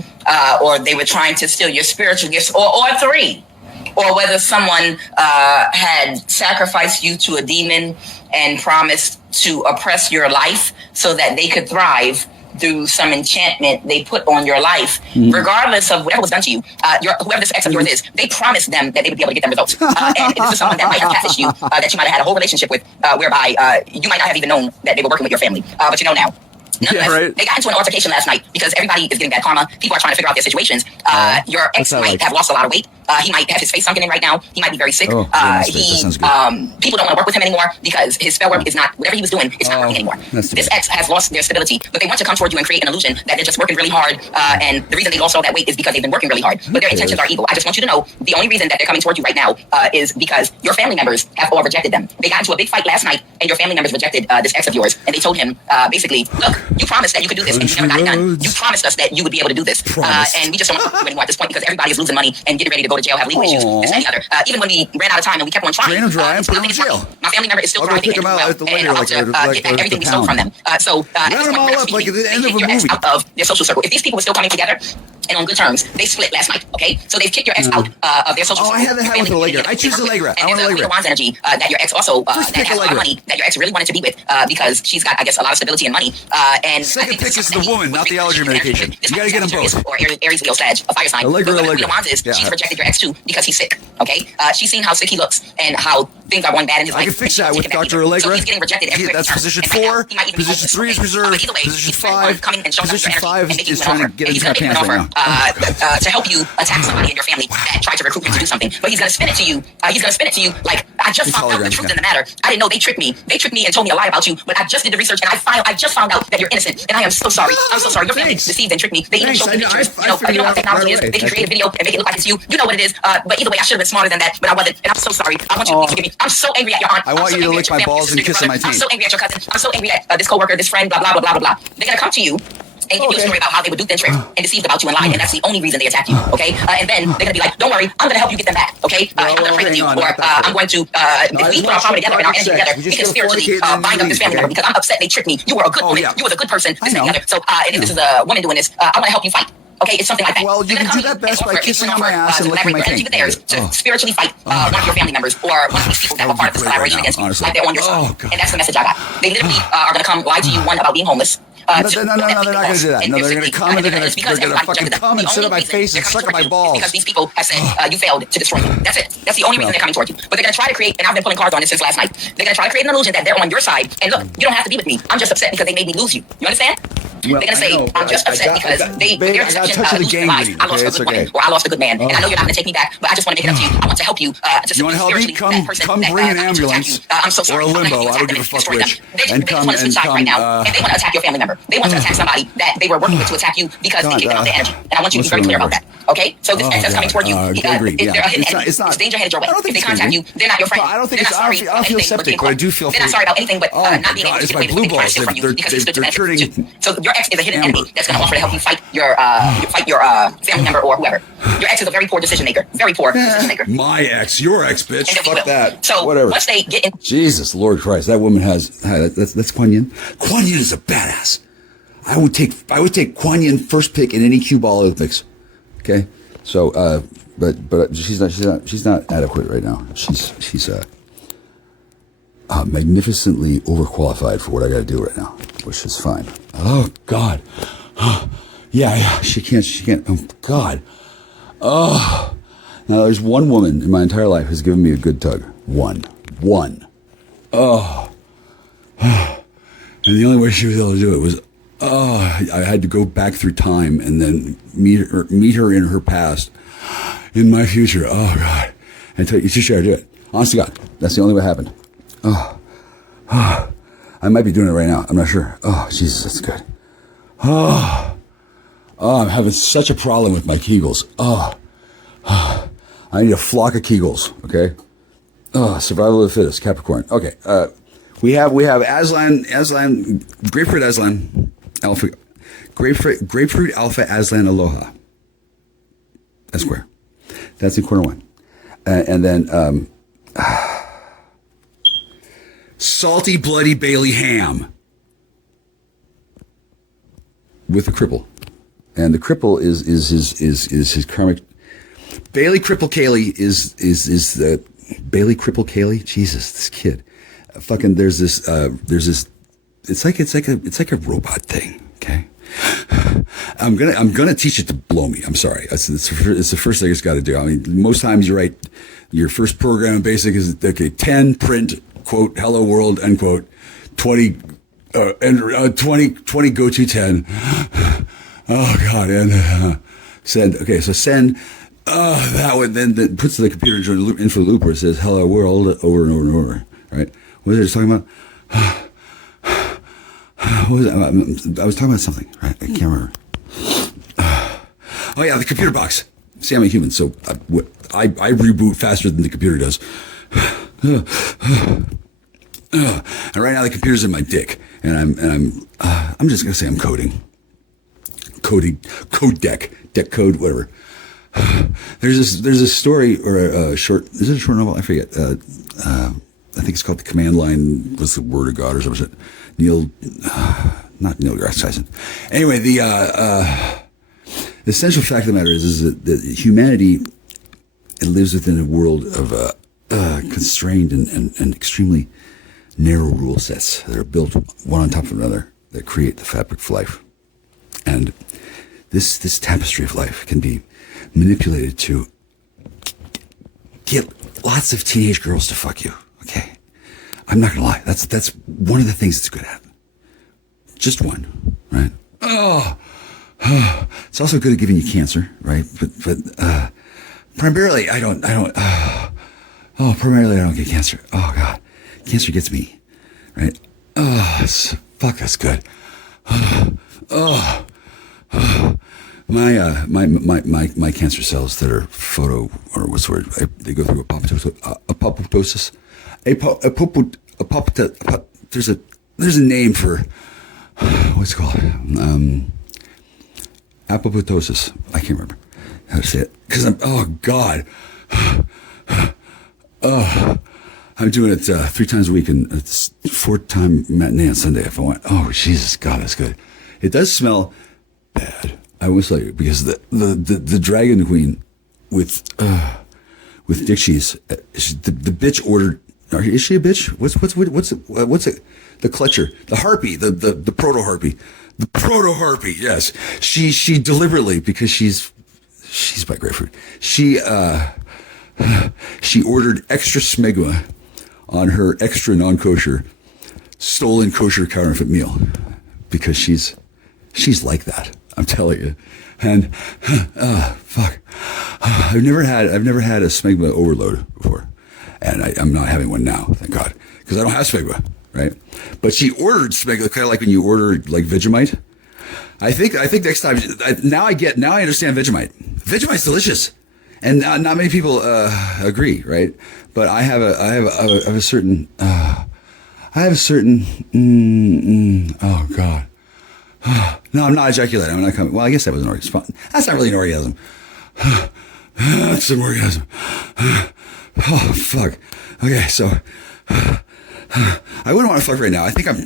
or they were trying to steal your spiritual gifts, or three, or whether someone had sacrificed you to a demon and promised to oppress your life so that they could thrive through some enchantment they put on your life, regardless of whatever was done to you. Whoever this ex of yours is, they promised them that they would be able to get them results. And this is someone that might have catfished you, that you might have had a whole relationship with, whereby you might not have even known that they were working with your family, but you know now. Nonetheless, they got into an altercation last night because everybody is getting bad karma. People are trying to figure out their situations. Your ex might have lost a lot of weight. He might have his face sunken in right now. He might be very sick. People don't want to work with him anymore because his spell work is not, whatever he was doing, is not working anymore. This ex has lost their stability, but they want to come toward you and create an illusion that they're just working really hard. And the reason they lost all that weight is because they've been working really hard. But their intentions are evil. I just want you to know the only reason that they're coming toward you right now is because your family members have all rejected them. They got into a big fight last night, and your family members rejected this ex of yours, and they told him basically, look, you promised that you could do this, and you never got it done. You promised us that you would be able to do this, and we just don't want to do it anymore at this point because everybody is losing money and getting ready to go to to jail, have legal issues, this and the other. Even when we ran out of time and we kept on trying, drain him dry and put him in jail. My family member is still trying to get well, and get everything we stole from them. So let them all up like at the end of a movie. Out of their social circle. If these people were still coming together and on good terms, they split last night. Okay, so they've kicked your ex out of their social circle. I had that with the leg rat. I choose the leg rat. I want a leg rat. Wands energy that your ex also that has a lot of money that your ex really wanted to be with because she's got, I guess, a lot of stability and money. And second pick is the woman, not the allergy medication. You got to get them both. Or Aries, Leo, Sag, a fire sign. Allegra. Wands is she's rejected your ex too because he's sick. Okay, she's seen how sick he looks and how things are going bad in his life. I can fix that with Dr. Allegra. So he's getting rejected everywhere. That's position 4. Position 3 is reserved. Position 5. Position 5 is trying to get into my pants right now. To help you attack somebody in your family that tried to recruit you to do something, but he's gonna spin it to you. Like I just found out the truth in the matter. I didn't know they tricked me. They tricked me and told me a lie about you. But I just did the research and I just found out that you're innocent. And I am so sorry. I'm so sorry. Your family deceived and tricked me. They even showed me pictures. You know how technology is. They can create a video and make it look like it's you. You know what it is. But either way, I should have been smarter than that. But I wasn't. And I'm so sorry. I want you to forgive me. I'm so angry at your aunt. I want you to lick my balls and kiss my teeth. I'm so angry at your cousin. I'm so angry at this coworker, this friend. Blah blah blah blah blah. They're gonna come to you and give you a story about how they were duped and tricked and deceived about you and lied, and that's the only reason they attacked you, okay? And then they're gonna be like, don't worry, I'm gonna help you get them back, okay? I'm gonna pray with you, or I'm going to, if we put our power together and our energy together, we can spiritually bind up this family member because I'm upset they tricked me. You were a good woman, you was a good person, this and the other. So, and if this is a woman doing this, I wanna help you fight. Okay, it's something like that. Well, you can do that best by kissing on my ass and licking my taint. To spiritually fight one of your family members or one of these people that were part of this collaboration against you, like they're on your side. And that's the message I got. They literally are going to come lie to you, one, about being homeless. No, they're not going to do that. No, they're going to come and they're going to fucking come and sit on my face and suck on my balls. Because these people have said you failed to destroy them. That's it. That's the only reason they're coming towards you. But they're going to try to create, and I've been pulling cards on this since last night, they're going to try to create an illusion that they're on your side. And look, you don't have to be with me. I'm just upset because they made me lose you. You understand? Well, they're going to say, I'm just upset because their exception loses their lives. I lost a good woman, or I lost a good man. And I know you're not going to take me back, but I just want to make it up to you. I want to help you. You want to help me? Come bring an ambulance or a limo. I don't give a fuck which. And come and come. And they want to attack your family member. They want to attack somebody that they were working with to attack you because they gave out the energy. And I want you to be very clear about that. Okay? So this excess coming toward you, they're a hidden enemy. It's danger headed your way. If they contact you, they're not your friend. I don't think I don't feel septic, but I do feel. They're not sorry about anything but not being able to it's my blue balls. They're turning. So your ex is a hidden enemy that's going to offer to help you fight your family member or whoever. Your ex is a very poor decision maker. Very poor decision maker. My ex, your ex, bitch. Fuck that. So whatever. Once they get in. Jesus, Lord Christ, that woman has. That's Kuan Yin. Kuan Yin is a badass. I would take Kuan Yin first pick in any cue ball Olympics. Okay, so but she's not adequate right now. She's magnificently overqualified for what I got to do right now, which is fine. Oh God, yeah, she can't. Oh God, oh. Now there's one woman in my entire life who's given me a good tug. One. Oh, and the only way she was able to do it was. I had to go back through time and then meet her in her past, in my future. Oh God! And tell you, she should do it. Honest to God, that's the only way it happened. I might be doing it right now. I'm not sure. Oh Jesus, that's good. I'm having such a problem with my Kegels. I need a flock of Kegels. Okay. Survival of the fittest, Capricorn. Okay. We have Aslan, grapefruit Aslan. Alpha, grapefruit alpha Aslan Aloha. Esquire. That's in corner 1. And then salty bloody Bailey ham with the cripple. And the cripple is his karmic. Bailey Cripple Kaylee is the Bailey Cripple Kaylee. Jesus, this kid. Fucking there's this it's like a robot thing, okay? I'm gonna teach it to blow me. I'm sorry. It's the first thing it's got to do. I mean, most times you write your first program in BASIC is okay. 10 print quote hello world end quote 20 20 go to 10. Oh God, and send. Okay, so send. That one then puts the computer in for the loop where it says hello world over and over and over. Right? What was I just talking about? What was it? I was talking about something, right? I can't remember. Oh yeah, the computer box. See, I'm a human, so I reboot faster than the computer does. And right now the computer's in my dick, and I'm just gonna say I'm coding, code deck code, whatever. there's a story or a short. Is it a short novel? I forget. I think it's called The Command Line. Was the Word of God or something? Not Neil deGrasse Tyson. Anyway, the essential fact of the matter is that humanity lives within a world of constrained and extremely narrow rule sets that are built one on top of another that create the fabric of life. And this tapestry of life can be manipulated to get lots of teenage girls to fuck you. Okay, I'm not gonna lie. That's one of the things it's good at. Just one, right? Oh, it's also good at giving you cancer, right? But primarily, I don't. Primarily, I don't get cancer. Oh God, cancer gets me, right? Oh, fuck, that's good. My cancer cells that are what's the word? They go through apoptosis. There's a name for what's it called? Apoptosis. I can't remember how to say it because I'm doing it 3 times a week and it's 4-time matinee on Sunday if I want. Oh Jesus, God, that's good. It does smell bad. I will tell you because the Dragon Queen with dick cheese. The bitch ordered. Is she a bitch? What's it? The clutcher, the harpy, the proto harpy, Yes, she deliberately, because she's by grapefruit. She ordered extra smegma on her extra non-kosher, stolen kosher counterfeit meal because she's like that. I'm telling you. And fuck, I've never had a smegma overload before, and I'm not having one now, thank God, because I don't have smegma, right? But she ordered smegma, kind of like when you order like Vegemite. I think next time, now I understand Vegemite. Vegemite's delicious, and not many people agree, right? But I have a certain oh God. No, I'm not ejaculating. I'm not coming. Well, I guess that was an orgasm. That's not really an orgasm. That's an orgasm. Oh fuck. Okay, so I wouldn't want to fuck right now. I think I'm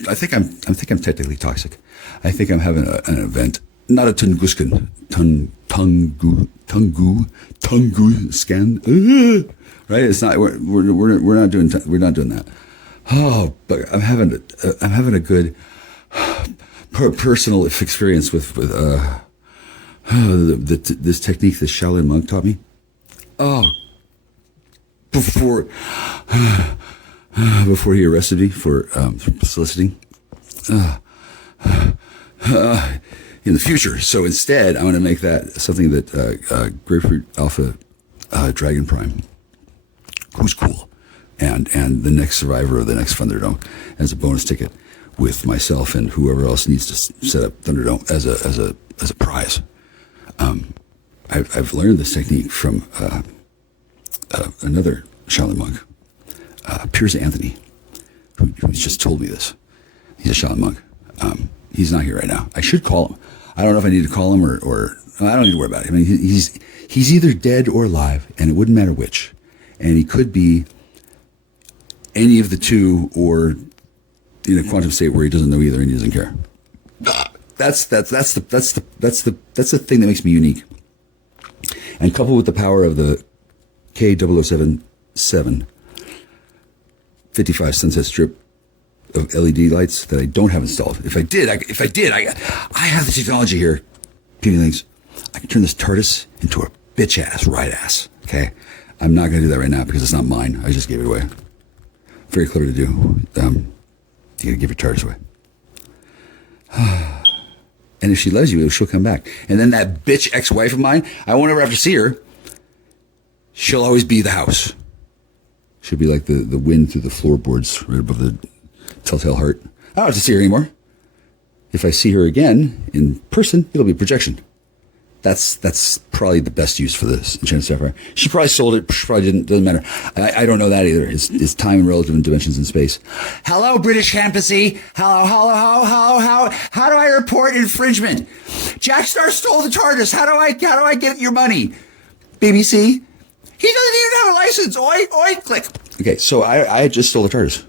technically toxic. I think I'm having an event, not a Tunguska Tungu scan. Right? It's not. We're not doing that. Oh, but I'm having a good personal experience with this technique that Shaolin monk taught me. Oh, before he arrested me for soliciting in the future. So instead, I'm going to make that something that Grapefruit Alpha Dragon Prime, who's cool, and the next survivor of the next Thunderdome as a bonus ticket with myself and whoever else needs to set up Thunderdome as a prize. I've learned this technique from another Shaolin monk, Piers Anthony, who's just told me this. He's a Shaolin monk. He's not here right now. I should call him. I don't know if I need to call him or I don't need to worry about it. I mean, he's either dead or alive, and it wouldn't matter which. And he could be any of the two, or in a quantum state where he doesn't know either and he doesn't care. That's the thing that makes me unique. And coupled with the power of the K0077 55 sunset strip of LED lights that I don't have installed. If I did, I have the technology here. Peony Links. I can turn this TARDIS into a bitch ass, right ass. Okay, I'm not going to do that right now because it's not mine. I just gave it away. Very clever to do. You got to give your TARDIS away. And if she loves you, she'll come back. And then that bitch ex-wife of mine, I won't ever have to see her. She'll always be the house. She'll be like the wind through the floorboards right above the telltale heart. I don't have to see her anymore. If I see her again in person, it'll be projection. That's probably the best use for this Enchanted Sapphire. She probably sold it. She probably didn't. Doesn't matter. I don't know that either. It's time and relative dimensions in space. Hello, British Embassy. Hello. How do I report infringement? Jackstar stole the TARDIS. How do I get your money? BBC. He doesn't even have a license. Oi, oi, click. Okay, so I just stole the TARDIS.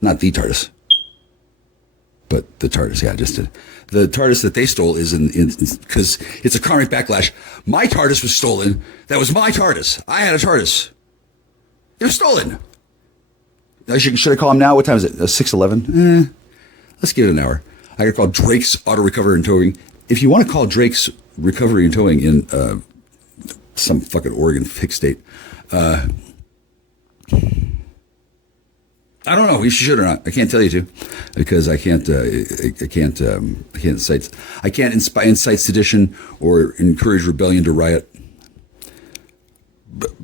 Not the TARDIS. But the TARDIS, yeah, just did. The TARDIS that they stole is because it's a karmic backlash. My TARDIS was stolen. That was my TARDIS. I had a TARDIS. It was stolen. Should I call him now? What time is it? 6:11? Let's give it an hour. I gotta call Drake's Auto Recovery and Towing. If you want to call Drake's Recovery and Towing in some fucking Oregon fixed state, I don't know if you should or not. I can't tell you to, because I can't incite sedition or encourage rebellion to riot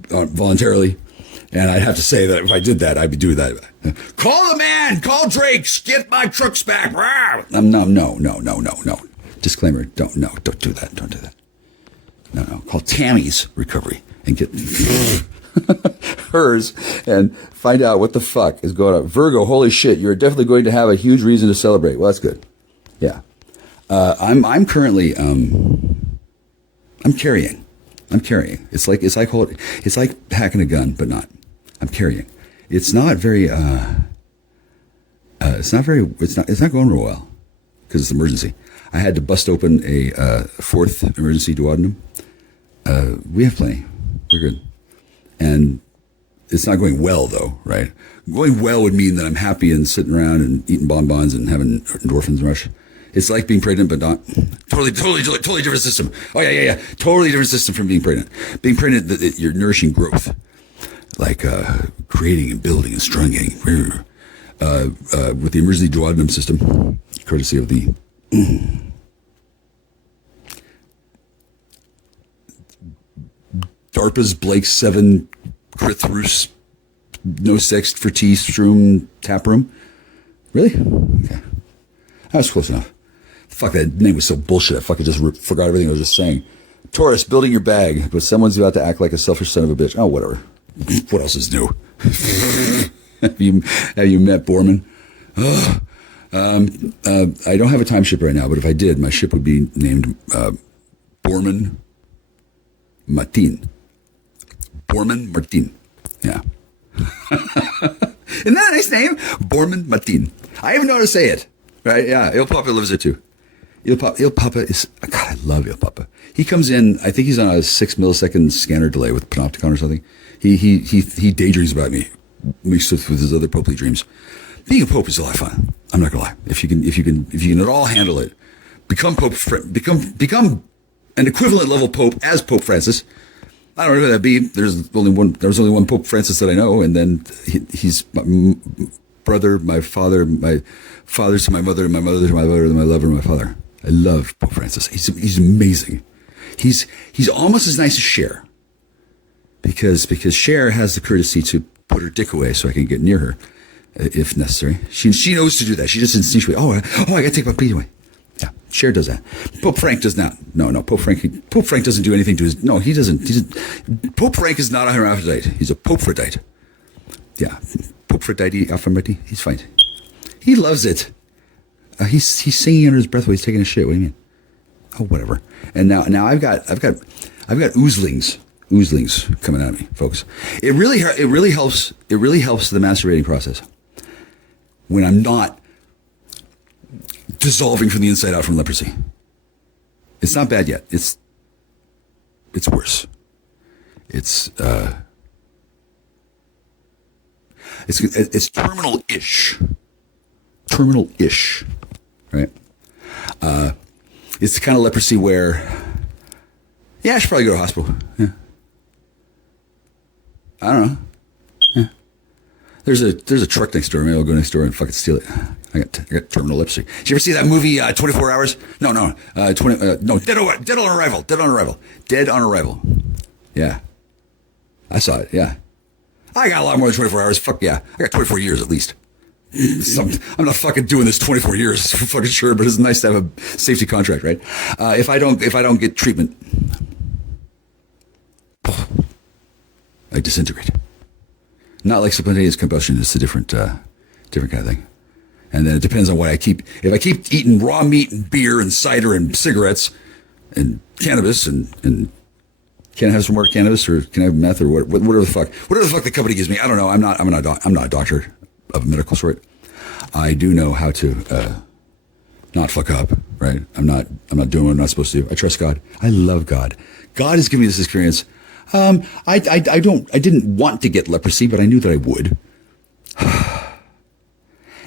voluntarily. And I'd have to say that if I did that, I'd be doing that. Call the man! Call Drake's! Get my trucks back! No. Disclaimer, don't do that. Don't do that. No. Call Tammy's Recovery and get hers and find out what the fuck is going on. Virgo, holy shit, you're definitely going to have a huge reason to celebrate. Well, that's good. Yeah. I'm currently, I'm carrying. It's like hacking a gun, but not. I'm carrying. It's not going real well because it's an emergency. I had to bust open a fourth emergency duodenum. We have plenty. We're good. And it's not going well though, right? Going well would mean that I'm happy and sitting around and eating bonbons and having endorphins rush. It's like being pregnant, but not. Totally different system. Oh, yeah. Totally different system from being pregnant. Being pregnant, you're nourishing growth. Like creating and building and strengthening. With the emergency duodenum system, courtesy of the DARPA's Blake 7 Crithruce No Sex for Tea Shroom Tap Room. Really? Okay. That was close enough. Fuck, that name was so bullshit. I fucking just forgot everything I was just saying. Taurus, building your bag, but someone's about to act like a selfish son of a bitch. Oh, whatever. What else is new? have you met Borman? I don't have a time ship right now, but if I did, my ship would be named Borman Martin. Borman Martin. Yeah. Isn't that a nice name? Borman Martin. I even know how to say it. Right? Yeah. Il Papa lives there too. Il Papa is, God, I love Il Papa. He comes in, I think he's on a 6 millisecond scanner delay with Panopticon or something. He daydreams about me, mixed with his other popely dreams. Being a pope is a lot of fun. I'm not gonna lie. If you can at all handle it, become become an equivalent level pope as Pope Francis. I don't know who that'd be. There was only one Pope Francis that I know, and then he's my brother, my father to my mother, and my mother to my brother, and my lover, my father. I love Pope Francis. He's amazing. He's almost as nice as Cher. Because Cher has the courtesy to put her dick away so I can get near her, if necessary. She knows to do that. She just instinctually, I gotta take my pee away. Yeah, Cher does that. Pope Frank does not. No, Pope Frank doesn't do anything to his. No, he doesn't. Pope Frank is not a hermaphrodite. He's a Popephrodite. Yeah, Popephrodite, Aphrodite. He's fine. He loves it. He's singing under his breath while he's taking a shit. What do you mean? Oh, whatever. And now I've got oozlings coming at me, folks. It really helps the masturbating process when I'm not dissolving from the inside out from leprosy. It's not bad yet. It's worse. It's terminal-ish. Terminal-ish, right? It's the kind of leprosy where, I should probably go to the hospital. Yeah. I don't know. Yeah. There's a truck next door. Maybe I'll go next door and fucking steal it. I got terminal leprosy. Did you ever see that movie 24 Hours? No, Dead on Arrival. Yeah. I saw it, yeah. I got a lot more than 24 hours. Fuck yeah. I got 24 years at least. I'm not fucking doing this 24 years for fucking sure, but it's nice to have a safety contract, right? If I don't get treatment, I disintegrate. Not like spontaneous combustion. It's a different kind of thing. And then it depends on what I keep. If I keep eating raw meat and beer and cider and cigarettes and cannabis and Can I have some more cannabis, or can I have meth, or whatever the fuck the company gives me? I don't know. I'm not a doctor of a medical sort. I do know how to not fuck up, right? I'm not doing what I'm not supposed to do. I trust God. I love God. God has given me this experience. I didn't want to get leprosy, but I knew that I would.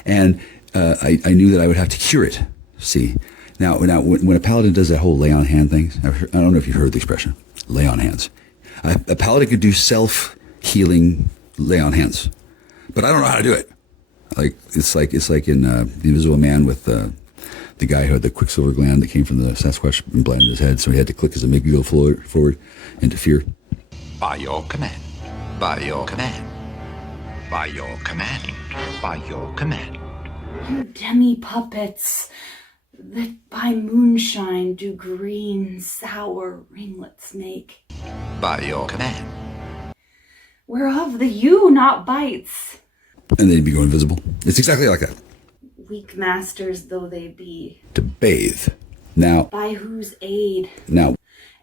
And I knew that I would have to cure it. See, now when a paladin does that whole lay on hand thing, I don't know if you heard the expression, lay on hands. A paladin could do self-healing lay on hands, but I don't know how to do it. Like it's like in The Invisible Man with the guy who had the quicksilver gland that came from the Sasquatch implanted in his head, so he had to click his amygdala forward into fear. By your command. By your command. By your command. By your command. You demi-puppets that by moonshine do green, sour ringlets make. By your command. Whereof the you not bites. And then he'd be going invisible. It's exactly like that. Weak masters though they be. To bathe. Now. By whose aid. Now.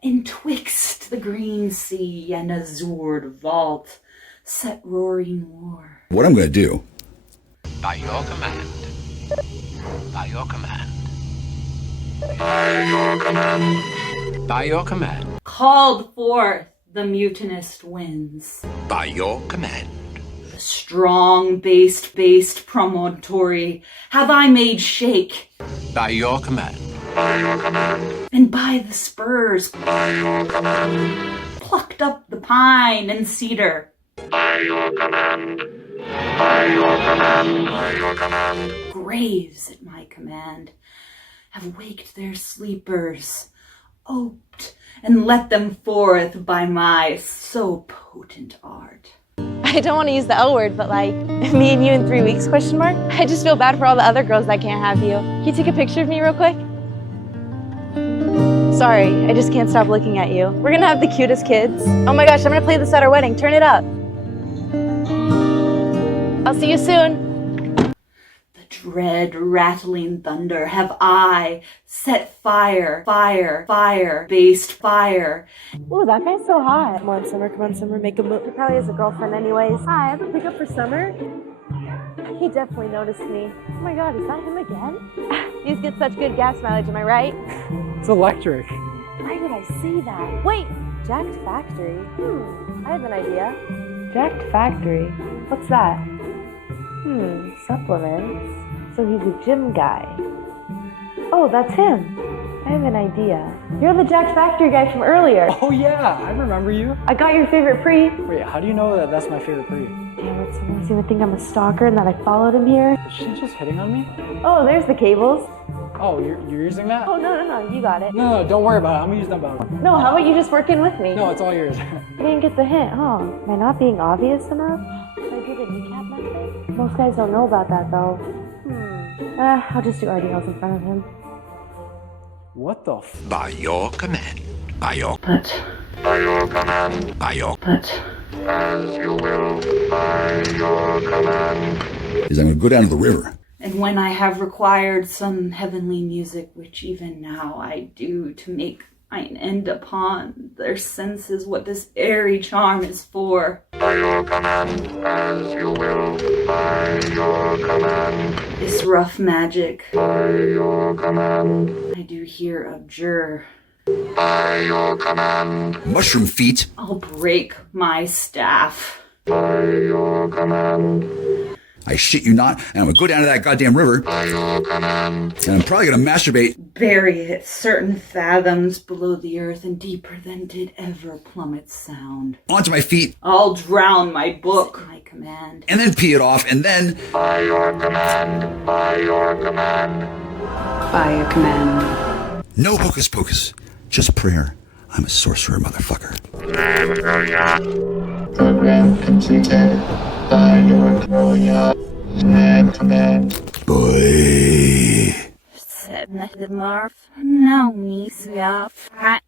Entwixt the green sea and azured vault, set roaring war. What I'm going to do. By your command. By your command. By your command. By your command. Called forth the mutinous winds. By your command. The strong based promontory have I made shake. By your command. By your command. And by the spurs. By your command. Plucked up the pine and cedar. By your command. By your command. By your command. Graves at my command have waked their sleepers, oped and let them forth by my so potent art. I don't want to use the L word, but like, me and you in 3 weeks, question mark? I just feel bad for all the other girls that can't have you. Can you take a picture of me real quick? Sorry, I just can't stop looking at you. We're gonna have the cutest kids. Oh my gosh, I'm gonna play this at our wedding. Turn it up. I'll see you soon. The dread rattling thunder have I set fire, based fire. Ooh, that guy's so hot. Come on, Summer, make a move. He probably has a girlfriend anyways. Hi, I have a pickup for Summer. He definitely noticed me. Oh my god, is that him again? These get such good gas mileage, am I right? It's electric. Why did I see that? Wait, Jacked Factory. I have an idea. Jacked Factory? What's that? Supplements. So he's a gym guy. Oh, that's him. I have an idea. You're the Jacked Factory guy from earlier. Oh yeah, I remember you. I got your favorite pre. Wait, how do you know that that's my favorite pre? Damn it, someone's gonna think I'm a stalker and that I followed him here. Is she just hitting on me? Oh, there's the cables. Oh, you're using that? Oh, no, you got it. No, don't worry about it. I'm gonna use that bottle. No, how about you just work in with me? No, it's all yours. I didn't get the hint, huh? Am I not being obvious enough? Should I do the kneecap method? Most guys don't know about that, though. I'll just do RDLs in front of him. What the By your command. By your... But... By your command. By your... But... As you will. By your command. Is I'm going to go down to the river. And when I have required some heavenly music, which even now I do, to make mine end upon their senses what this airy charm is for. By your command, as you will. By your command. This rough magic. By your command. I do hear abjure. By your command. Mushroom feet. I'll break my staff. By your command. I shit you not, and I'm going to go down to that goddamn river. By your command. And I'm probably going to masturbate. Bury it certain fathoms below the earth and deeper than did ever plummet sound. Onto my feet. I'll drown my book, my command. And then pee it off, and then... By your command. By your command. By your command. No hocus pocus. Just prayer. I'm a sorcerer, motherfucker. Program completed. By your command. Boy. Said the Marv. No, Miss Fat.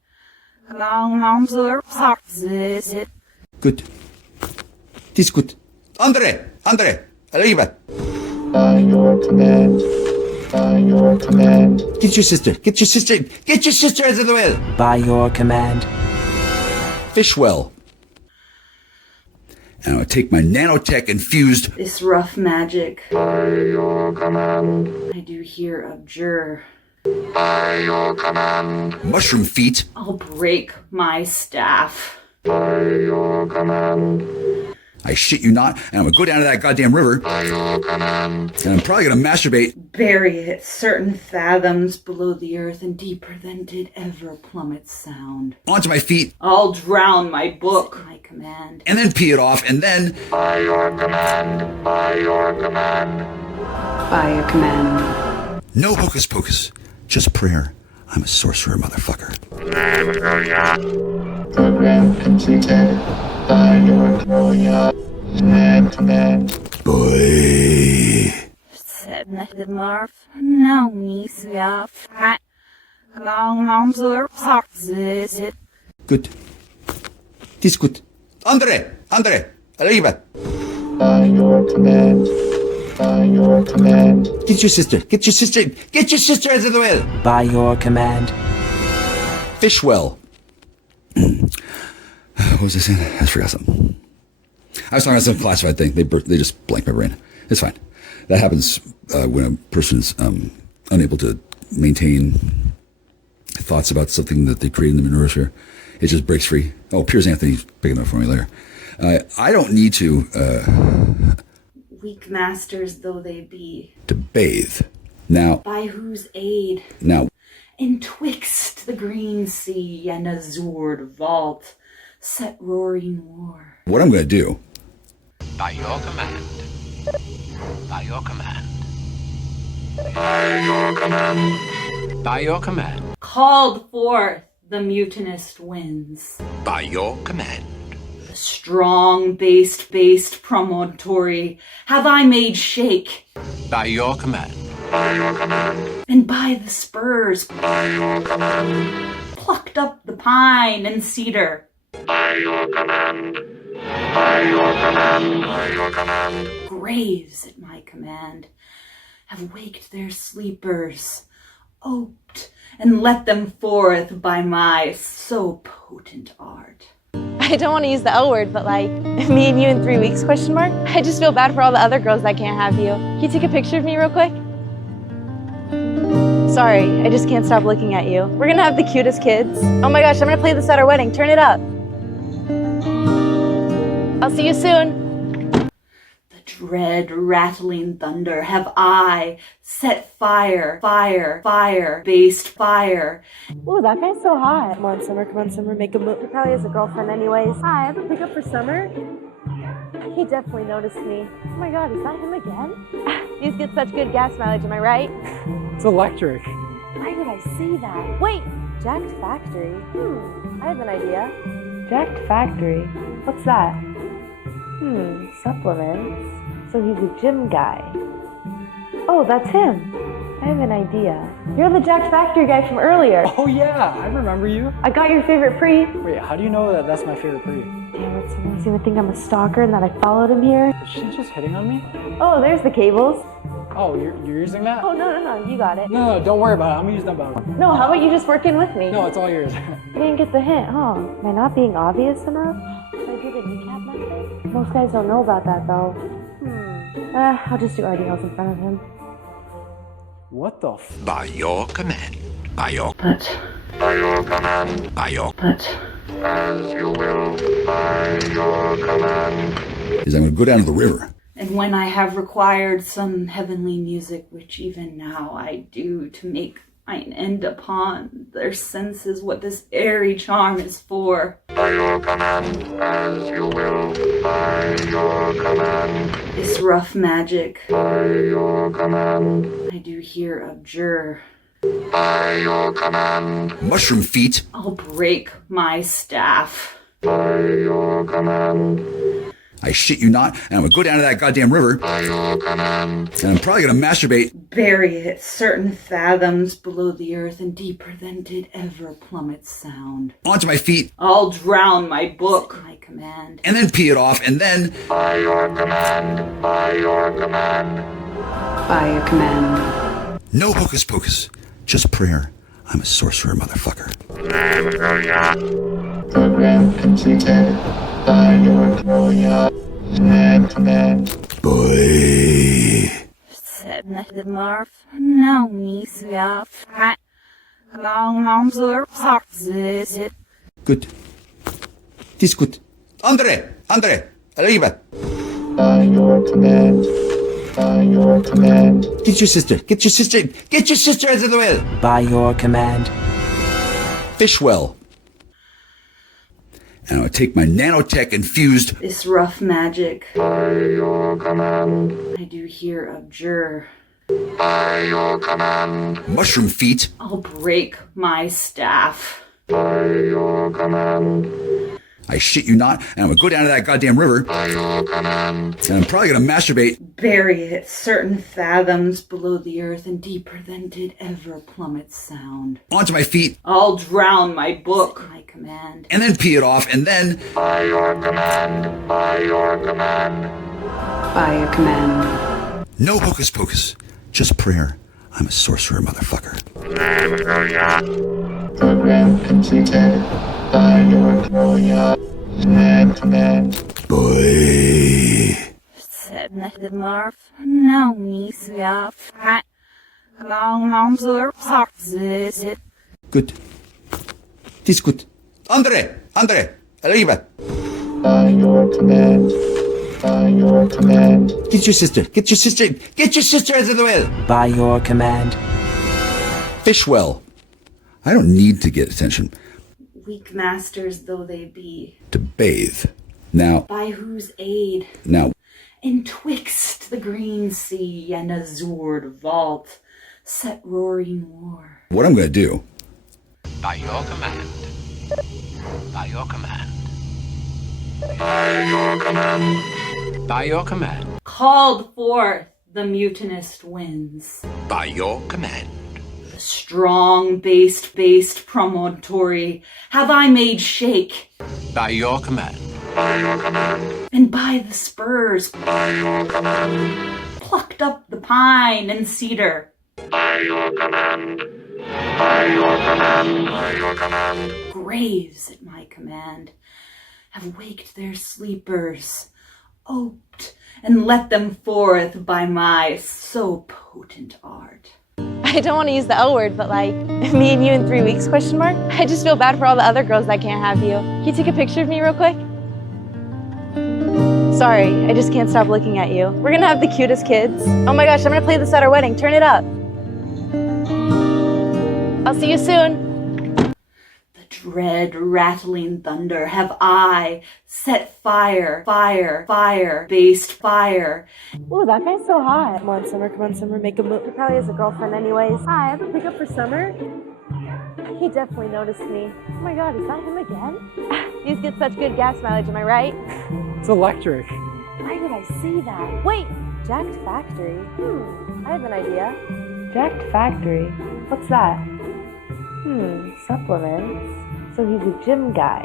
Long arms are it. Good. This is good. Andre, arriba. By your command. By your command. Get your sister out of the well. By your command. fish well. And I'm going to take my nanotech infused this rough magic. By your command. I do here abjure. By your command. mushroom feet. I'll break my staff. By your command. I shit you not, and I'm going to go down to that goddamn river. By your command. And I'm probably going to masturbate. Bury it certain fathoms below the earth and deeper than did ever plummet sound. Onto my feet. I'll drown my book, my command. And then pee it off, and then... By your command. By your command. By your command. No hocus pocus. Just prayer. I'm a sorcerer, motherfucker. Program completed. By your command. Boy. Said the Marv. No, Miss Yaff. Long socks is it. Good. This good. Andre, arriba. By your command. By your command. Get your sister out of the well. By your command. Fish well. What was I saying? I just forgot something. I was talking about some classified thing. They just blanked my brain. It's fine. That happens when a person's unable to maintain thoughts about something that they created in the neurosphere. It just breaks free. Oh, Piers Anthony's picking up for me later. I don't need to... Weak masters though they be. to bathe. Now... By whose aid? Now... Entwixt the green sea and azured vault, set roaring war. What I'm going to do... By your command. By your command. By your command. By your command. Called forth the mutinous winds. By your command. The strong based promontory have I made shake. By your command. By your command. And by the spurs By your command. plucked up the pine and cedar. By your command. By your command. By your command. Graves at my command have waked their sleepers, oped and let them forth by my so potent art. I don't want to use the L word, but like, me and you in 3 weeks, question mark? I just feel bad for all the other girls that can't have you. Can you take a picture of me real quick? Sorry, I just can't stop looking at you. We're gonna have the cutest kids. Oh my gosh, I'm gonna play this at our wedding. Turn it up. I'll see you soon. The dread rattling thunder have I set fire, based fire. Ooh, that guy's so hot. Come on, Summer, make a move. He probably has a girlfriend anyways. Hi, I have a pickup for Summer. He definitely noticed me. Oh my god, is that him again? These get such good gas mileage, am I right? It's electric. Why did I say that? Wait, Jacked Factory? I have an idea. Jacked Factory? What's that? Supplements. So he's a gym guy. Oh, that's him. I have an idea. You're the Jacked Factory guy from earlier. Oh yeah, I remember you. I got your favorite pre. Wait, how do you know that that's my favorite pre? Damn it, someone's gonna think I'm a stalker and that I followed him here. Is she just hitting on me? Oh, there's the cables. Oh, you're using that? Oh, no, you got it. No, don't worry about it. I'm gonna use that back. No, how about you just work in with me? No, it's all yours. I didn't get the hint, huh? Am I not being obvious enough? Should I do the kneecap method? Most guys don't know about that, though. I'll just do RDLs in front of him. What the f? By your command. By your... But... By your command. By your... But... As you will. By your command. is I'm going to go down to the river. And when I have required some heavenly music, which even now I do, to make mine end upon their senses what this airy charm is for. By your command, as you will. By your command. This rough magic. By your command. I do here abjure. By your command. Mushroom feet. I'll break my staff. By your command. I shit you not, and I'm going to go down to that goddamn river. By your command. And I'm probably going to masturbate. Bury it certain fathoms below the earth and deeper than did ever plummet sound. Onto my feet. I'll drown my book, my command. And then pee it off, and then... By your command. By your command. By your command. No hocus pocus. Just prayer. I'm a sorcerer, motherfucker. Program completed. By your command. Boy. Said the Marv. No, me, self. Long arms are parts. Good. This good. Andre, arriba. By your command. By your command. Get your sister out of the way. By your command. Fish well. And I'll take my nanotech infused. This rough magic. By your command. I do hear abjure. By your command. Mushroom feet. I'll break my staff. By your command. I shit you not, and I'm gonna go down to that goddamn river. By your command. And I'm probably gonna masturbate. Bury it certain fathoms below the earth and deeper than did ever plummet sound. Onto my feet. I'll drown my book. My command. And then pee it off, and then. By your command. By your command. By your command. No hocus pocus. Just prayer. I'm a sorcerer, motherfucker. Program completed. By your command. Boy. Said the Marv. No, me, self. Long arms are parts. Good. This good. Andre, arriba. By your command. By your command. Get your sister out of the way. By your command. Fish well. I don't need to get attention. Weak masters though they be. To bathe. Now. By whose aid? Now. Entwixt the green sea and azured vault, set roaring war. What I'm gonna do. By your command. By your command. By your command. By your command. Called forth the mutinous winds. By your command. The strong based promontory have I made shake. By your command. By your command. And by the spurs. By your command. Plucked up the pine and cedar. By your command. By your command. By your command. Graves at my command have waked their sleepers, oped and let them forth by my so potent art. I don't want to use the L word, but like, me and you in 3 weeks, question mark? I just feel bad for all the other girls that can't have you. Can you take a picture of me real quick? Sorry, I just can't stop looking at you. We're gonna have the cutest kids. Oh my gosh, I'm gonna play this at our wedding. Turn it up. I'll see you soon. The dread rattling thunder have I set fire, based fire. Ooh, that guy's so hot. Come on, Summer, make a move. He probably has a girlfriend anyways. Hi, I have a pickup for Summer. He definitely noticed me. Oh my god, is that him again? These get such good gas mileage, am I right? It's electric. Why did I see that? Wait, Jacked Factory. I have an idea. Jacked Factory? What's that? Supplements. So he's a gym guy.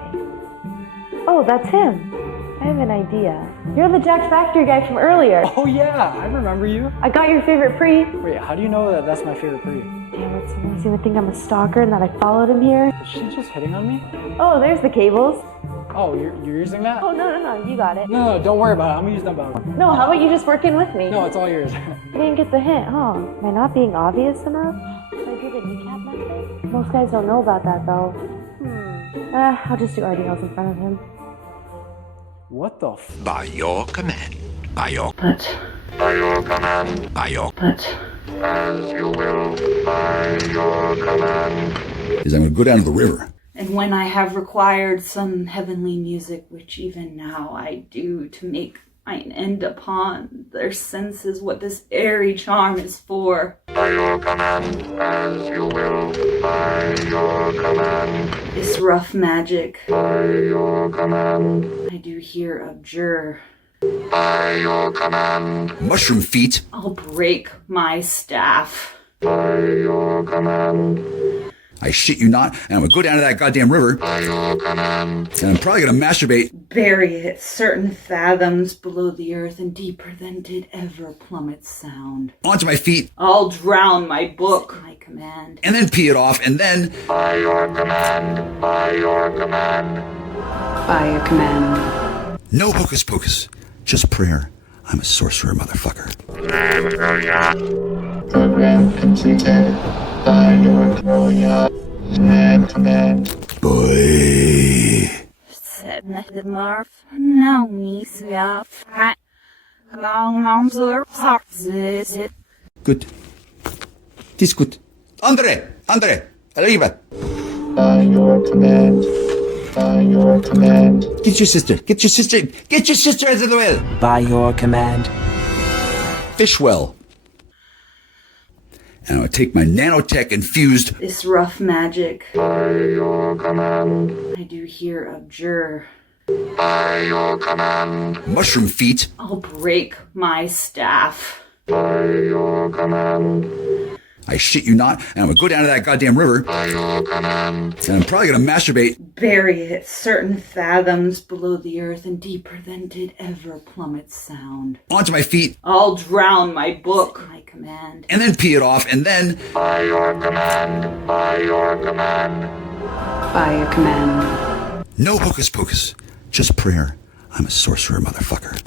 Oh, that's him. I have an idea. You're the Jacked Factory guy from earlier. Oh yeah, I remember you. I got your favorite pre. Wait, how do you know that that's my favorite pre? Damn it, someone's gonna think I'm a stalker and that I followed him here. Is she just hitting on me? Oh, there's the cables. Oh, you're using that? Oh, no, you got it. No, don't worry about it. I'm gonna use that button. No, how about you just work in with me? No, it's all yours. You didn't get the hint, huh? Am I not being obvious enough? Should I do the kneecap method? Most guys don't know about that, though. I'll just do RDLs in front of him. What the f? By your command. By your. But. By your command. By your. But. As you will. By your command. Is I'm gonna go down to the river. And when I have required some heavenly music, which even now I do, to make mine end upon their senses what this airy charm is for. By your command, as you will. By your command. This rough magic. By your command. I do hear abjure. By your command. Mushroom feet. I'll break my staff. By your command. I shit you not, and I'm gonna go down to that goddamn river. By your command. And I'm probably gonna masturbate. Bury it certain fathoms below the earth and deeper than did ever plummet's sound. Onto my feet. I'll drown my book, my command. And then pee it off, and then... By your command. By your command. By your command. No hocus pocus. Just prayer. I'm a sorcerer, motherfucker. Program completed. By your command. Boy. Said the Marv. Now me see a fat. Long arms or parts is it. Good. This good. Andre! Arriba! By your command. By your command. Get your sister out of the well! By your command. Fish well. And I'm gonna take my nanotech infused... This rough magic. By your command. I do here abjure. By your command. Mushroom feet. I'll break my staff. By your command. I shit you not, and I'm gonna go down to that goddamn river. By your command. And I'm probably gonna masturbate. Bury it certain fathoms below the earth and deeper than did ever plummet's sound. Onto my feet. I'll drown my book, my command. And then pee it off, and then... By your command. By your command. By your command. No hocus pocus. Just prayer. I'm a sorcerer, motherfucker.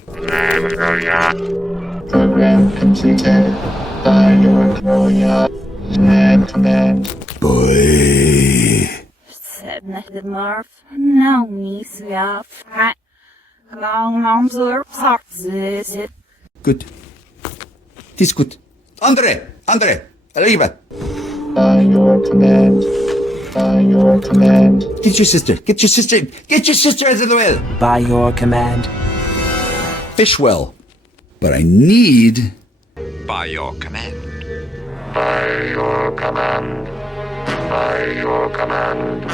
Program completed. By your command. Boy. Said the Marv. Now me see a fat. Long arms or parts is it. Good. This good. Andre! Arriba! By your command. By your command. Get your sister out of the well! By your command. Fish well. But I need... By your command. By your command. By your command.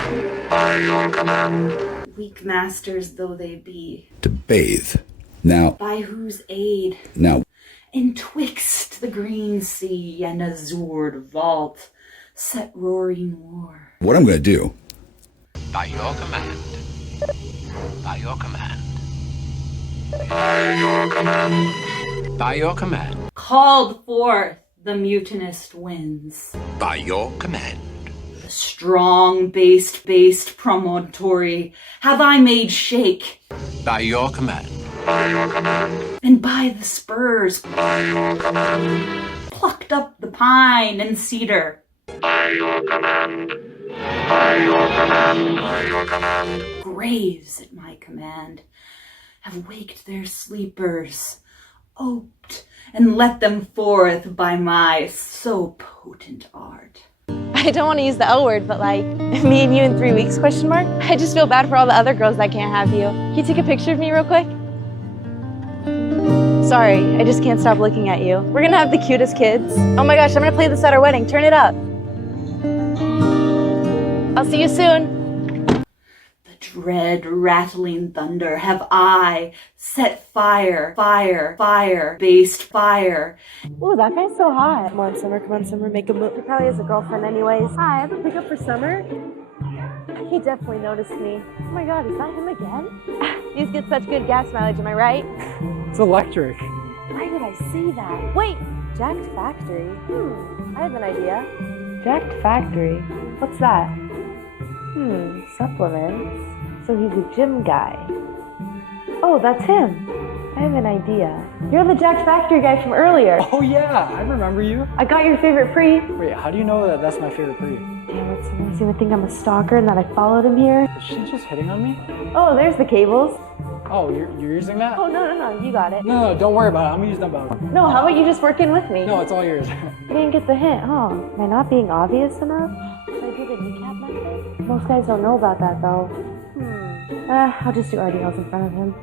By your command. Weak masters though they be. to bathe. Now... By whose aid? Now... Entwixt the green sea and azured vault, set roaring war. What I'm going to do... By your command. By your command. By your command. By your command. Called forth the mutinous winds. By your command. The strong based promontory have I made shake. By your command. By your command. And by the spurs. By your command. Plucked up the pine and cedar. By your command. By your command. By your command. Graves at my command have waked their sleepers, oped and let them forth by my so potent art. I don't want to use the L word, but like, me and you in 3 weeks, question mark? I just feel bad for all the other girls that can't have you. Can you take a picture of me real quick? Sorry, I just can't stop looking at you. We're gonna have the cutest kids. Oh my gosh, I'm gonna play this at our wedding. Turn it up. I'll see you soon. The dread rattling thunder have I set fire, based fire. Ooh, that guy's so hot. Come on, Summer, make a move. He probably has a girlfriend anyways. Hi, I have a pickup for Summer. He definitely noticed me. Oh my god, is that him again? These get such good gas mileage, am I right? It's electric. Why did I see that? Wait, Jacked Factory. I have an idea. Jacked Factory? What's that? Supplements. So he's a gym guy. Oh, that's him. I have an idea. You're the Jacked Factory guy from earlier. Oh yeah, I remember you. I got your favorite pre. Wait, how do you know that that's my favorite pre? Damn it, someone's gonna think I'm a stalker and that I followed him here. Is she just hitting on me? Oh, there's the cables. Oh, you're using that? Oh, no, you got it. No, don't worry about it. I'm gonna use them both. No, how about you just work in with me? No, it's all yours. I didn't get the hint, huh? Am I not being obvious enough? Should I do the kneecap method? Most guys don't know about that, though. I'll just do RDLs in front of him.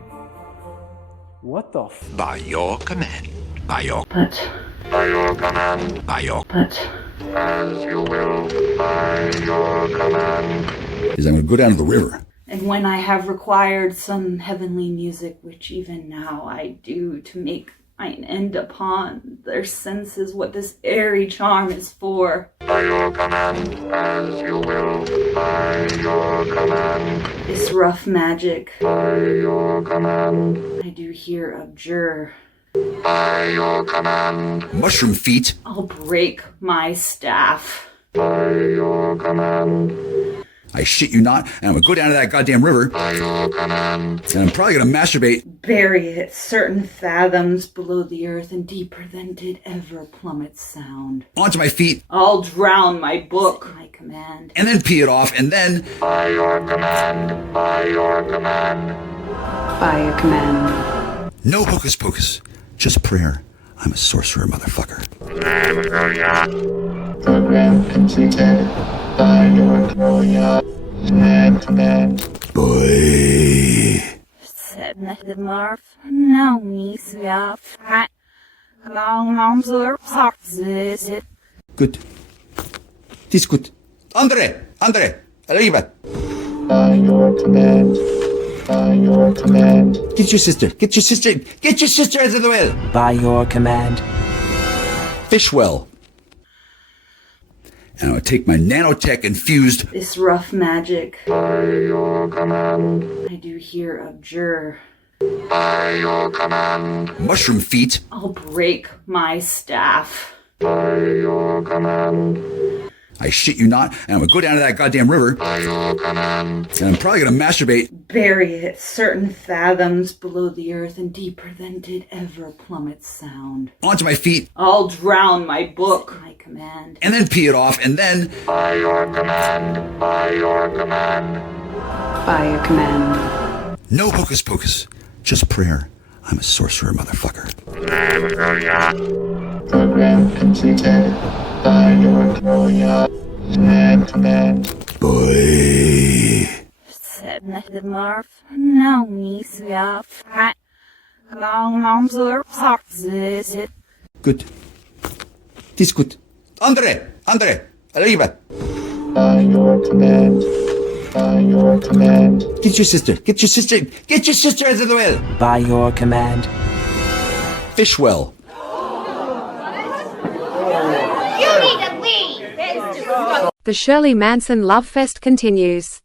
What the f? By your command. By your... But... By your command. By your... But... As you will. By your command. Is I'm going to go down to the river. And when I have required some heavenly music, which even now I do, to make mine end upon their senses what this airy charm is for. By By your command, as you will. By your command. This rough magic. By your command. I do here abjure. By your command. Mushroom feet. I'll break my staff. By your command. I shit you not, and I'm gonna go down to that goddamn river. By your command. And I'm probably gonna masturbate. Bury it certain fathoms below the earth and deeper than did ever plummet sound. Onto my feet. I'll drown my book. My command. And then pee it off, and then... By your command. By your command. By your command. No hocus pocus. Just prayer. I'm a sorcerer, motherfucker. Program completed. By your command. Boy. Said the Marv. No, me, Swift. Long arms or parts is it. Good. This good. Andre! Arriba! By your command. By your command. Get your sister out of the well! By your command. Fish well. And I'll take my nanotech infused... This rough magic. By your command. I do here abjure. By your command. Mushroom feet. I'll break my staff. By your command. I shit you not, and I'm gonna go down to that goddamn river. By your command. And I'm probably gonna masturbate. Bury it certain fathoms below the earth and deeper than did ever plummet sound. Onto my feet. I'll drown my book. My command. And then pee it off, and then... By your command. By your command. By your command. No hocus pocus. Just prayer. I'm a sorcerer, motherfucker. Program completed. By your command. Boy. Said the Marv. No, me, Swift. Long arms or parts is it. Good. This good. Andre! Arriba! By your command. By your command. Get your sister out of the well! By your command. Fish well. You need to leave. The Shirley Manson Love Fest continues.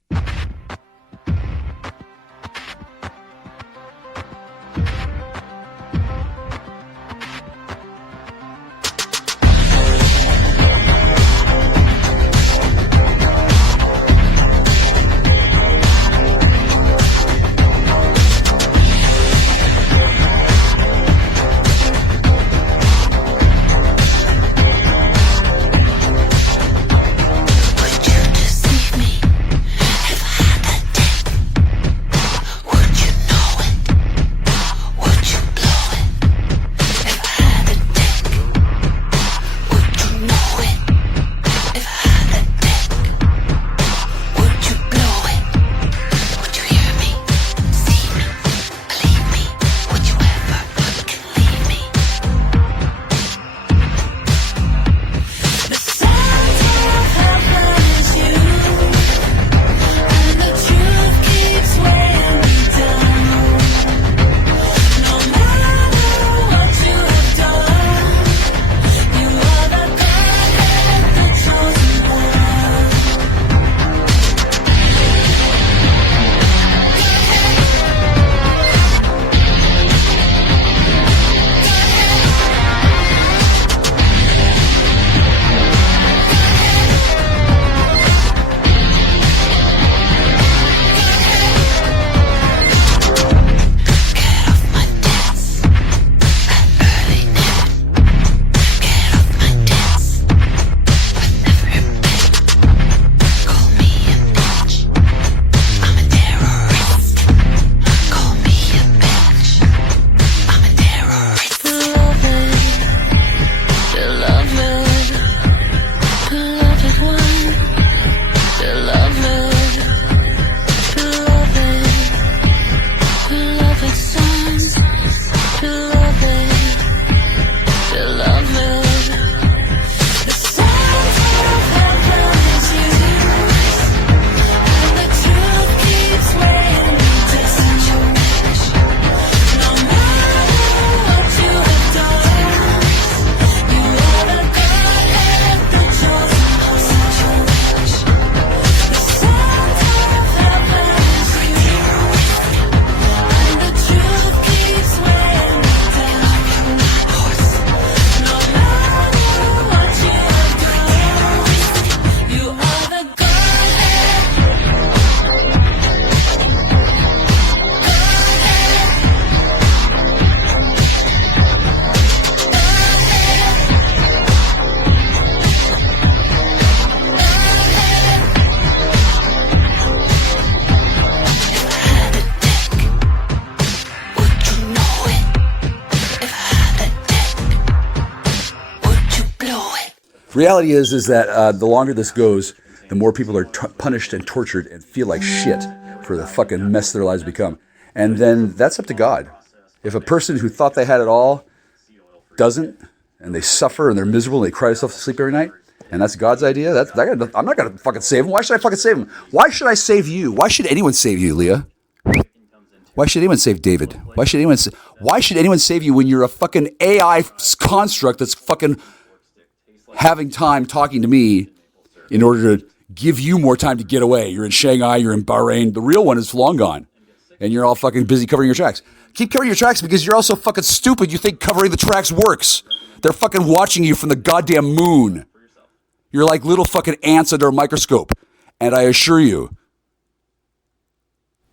Reality is that the longer this goes, the more people are punished and tortured and feel like shit for the fucking mess their lives become. And then that's up to God. If a person who thought they had it all doesn't, and they suffer and they're miserable and they cry themselves to sleep every night, and that's God's idea, I'm not going to fucking save them. Why should I fucking save them? Why should I save you? Why should anyone save you, Leah? Why should anyone save David? Why should anyone save you when you're a fucking AI construct that's fucking having time talking to me in order to give you more time to get away? You're in Shanghai, you're in Bahrain. The real one is long gone. And you're all fucking busy covering your tracks. Keep covering your tracks because you're also fucking stupid. You think covering the tracks works. They're fucking watching you from the goddamn moon. You're like little fucking ants under a microscope. And I assure you,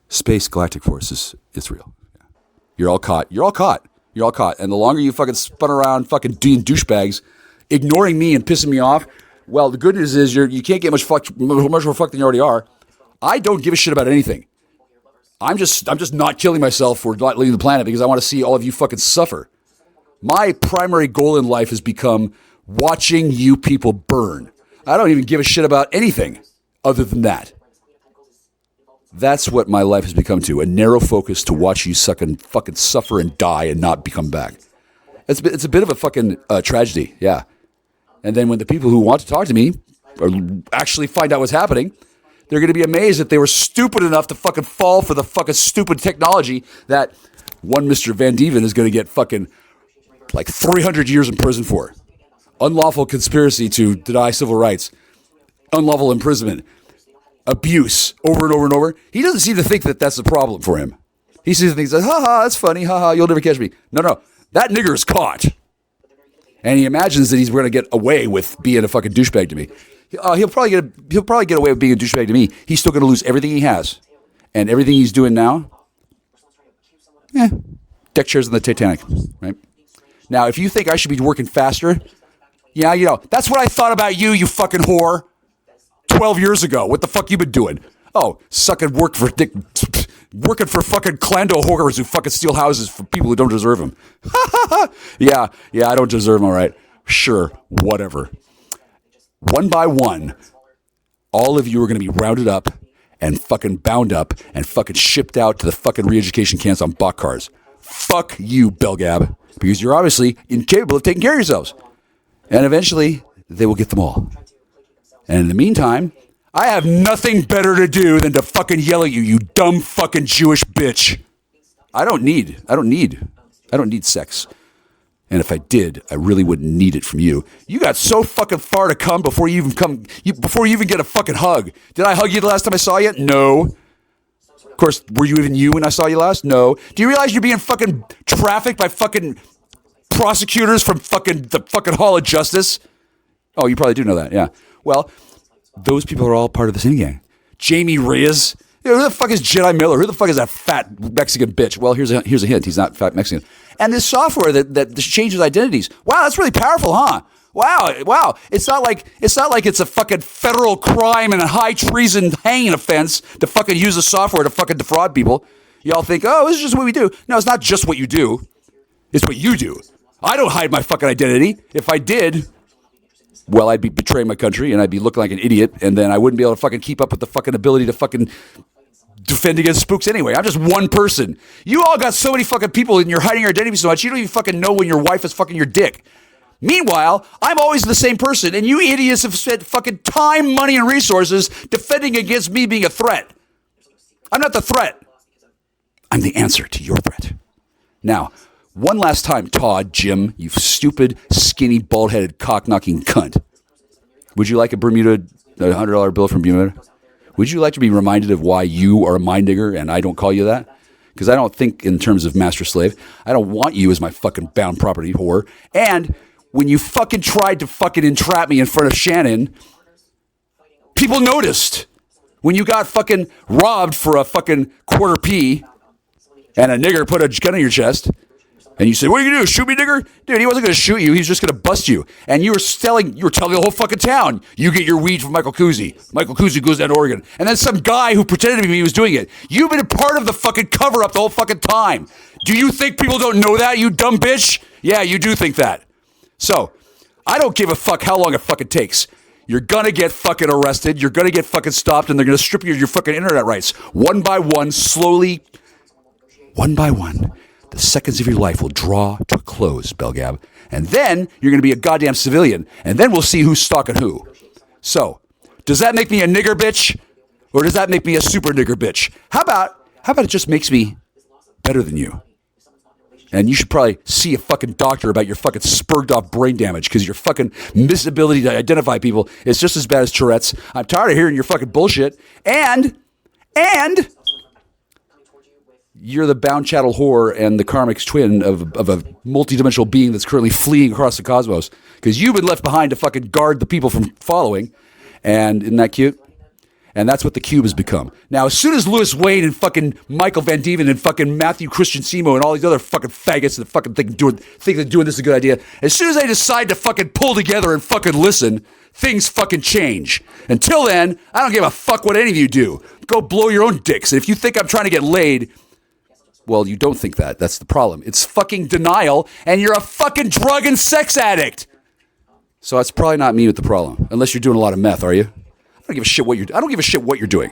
Space Galactic Force is real. You're all caught. You're all caught. You're all caught. And the longer you fucking spun around fucking being douchebags, ignoring me and pissing me off, well, the good news is you can't get much more fucked than you already are. I don't give a shit about anything. I'm just not killing myself or not leaving the planet because I want to see all of you fucking suffer. My primary goal in life has become watching you people burn. I don't even give a shit about anything other than that. That's what my life has become to, a narrow focus to watch you fucking suffer and die and not become back. It's a bit of a fucking tragedy, yeah. And then when the people who want to talk to me actually find out what's happening, they're going to be amazed that they were stupid enough to fucking fall for the fucking stupid technology that one Mr. Van Dieven is going to get fucking like 300 years in prison for. Unlawful conspiracy to deny civil rights, unlawful imprisonment, abuse over and over and over. He doesn't seem to think that that's a problem for him. He sees things like, that's funny, you'll never catch me. No, that nigger is caught. And he imagines that he's going to get away with being a fucking douchebag to me. He'll probably get away with being a douchebag to me. He's still going to lose everything he has. And everything he's doing now, deck chairs on the Titanic, right? Now, if you think I should be working faster, that's what I thought about you, you fucking whore. 12 years ago. What the fuck you been doing? Oh, working for fucking Klando hookers who fucking steal houses from people who don't deserve them. Yeah, I don't deserve them, all right. Sure, whatever. One by one, all of you are going to be rounded up and fucking bound up and fucking shipped out to the fucking re-education camps on bot cars. Fuck you, Belgab, because you're obviously incapable of taking care of yourselves. And eventually, they will get them all. And in the meantime, I have nothing better to do than to fucking yell at you, you dumb fucking Jewish bitch. I don't need sex. And if I did, I really wouldn't need it from you. You got so fucking far to come before you even get a fucking hug. Did I hug you the last time I saw you? No. Of course, were you even you when I saw you last? No. Do you realize you're being fucking trafficked by fucking prosecutors from fucking the fucking Hall of Justice? Oh, you probably do know that, yeah. Well, those people are all part of the same gang. Jamie Reyes. Who the fuck is Jedi Miller? Who the fuck is that fat Mexican bitch? Well, here's a hint. He's not fat Mexican. And this software that changes identities. Wow, that's really powerful, huh? Wow. It's not like it's a fucking federal crime and a high treason hanging offense to fucking use the software to fucking defraud people. Y'all think, oh, this is just what we do. No, it's not just what you do. It's what you do. I don't hide my fucking identity. If I did, well, I'd be betraying my country and I'd be looking like an idiot, and then I wouldn't be able to fucking keep up with the fucking ability to fucking defend against spooks anyway. I'm just one person. You all got so many fucking people and you're hiding your identity so much, you don't even fucking know when your wife is fucking your dick. Meanwhile, I'm always the same person, and you idiots have spent fucking time, money, and resources defending against me being a threat. I'm not the threat. I'm the answer to your threat. Now, one last time, Todd, Jim, you stupid, skinny, bald-headed, cock-knocking cunt. Would you like a $100 bill from Bermuda? Would you like to be reminded of why you are a mind digger and I don't call you that? Because I don't think in terms of master-slave. I don't want you as my fucking bound property whore. And when you fucking tried to fucking entrap me in front of Shannon, people noticed. When you got fucking robbed for a fucking quarter P and a nigger put a gun in your chest, and you said, what are you going to do, shoot me, nigger? Dude, he wasn't going to shoot you. He was just going to bust you. And you were telling the whole fucking town, you get your weed from Michael Kuzi. Michael Kuzi goes down to Oregon. And then some guy who pretended to be me was doing it. You've been a part of the fucking cover-up the whole fucking time. Do you think people don't know that, you dumb bitch? Yeah, you do think that. So, I don't give a fuck how long it fucking takes. You're gonna get fucking arrested. You're gonna get fucking stopped, and they're gonna strip you of your fucking internet rights. One by one, slowly, one by one, the seconds of your life will draw to a close, Belgab. And then you're gonna be a goddamn civilian. And then we'll see who's stalking who. So, does that make me a nigger bitch? Or does that make me a super nigger bitch? How about it just makes me better than you? And you should probably see a fucking doctor about your fucking spurred off brain damage because your fucking misability to identify people is just as bad as Tourette's. I'm tired of hearing your fucking bullshit. And you're the bound chattel whore and the karmic twin of a multidimensional being that's currently fleeing across the cosmos because you've been left behind to fucking guard the people from following. And isn't that cute? And that's what the cube has become. Now, as soon as Louis Wayne and fucking Michael Van Dieven and fucking Matthew Christian Simo and all these other fucking faggots that fucking think that doing this is a good idea, as soon as they decide to fucking pull together and fucking listen, things fucking change. Until then, I don't give a fuck what any of you do. Go blow your own dicks. And if you think I'm trying to get laid, well, you don't think that. That's the problem. It's fucking denial, and you're a fucking drug and sex addict. So that's probably not me with the problem, unless you're doing a lot of meth, are you? I don't give a shit what you're doing.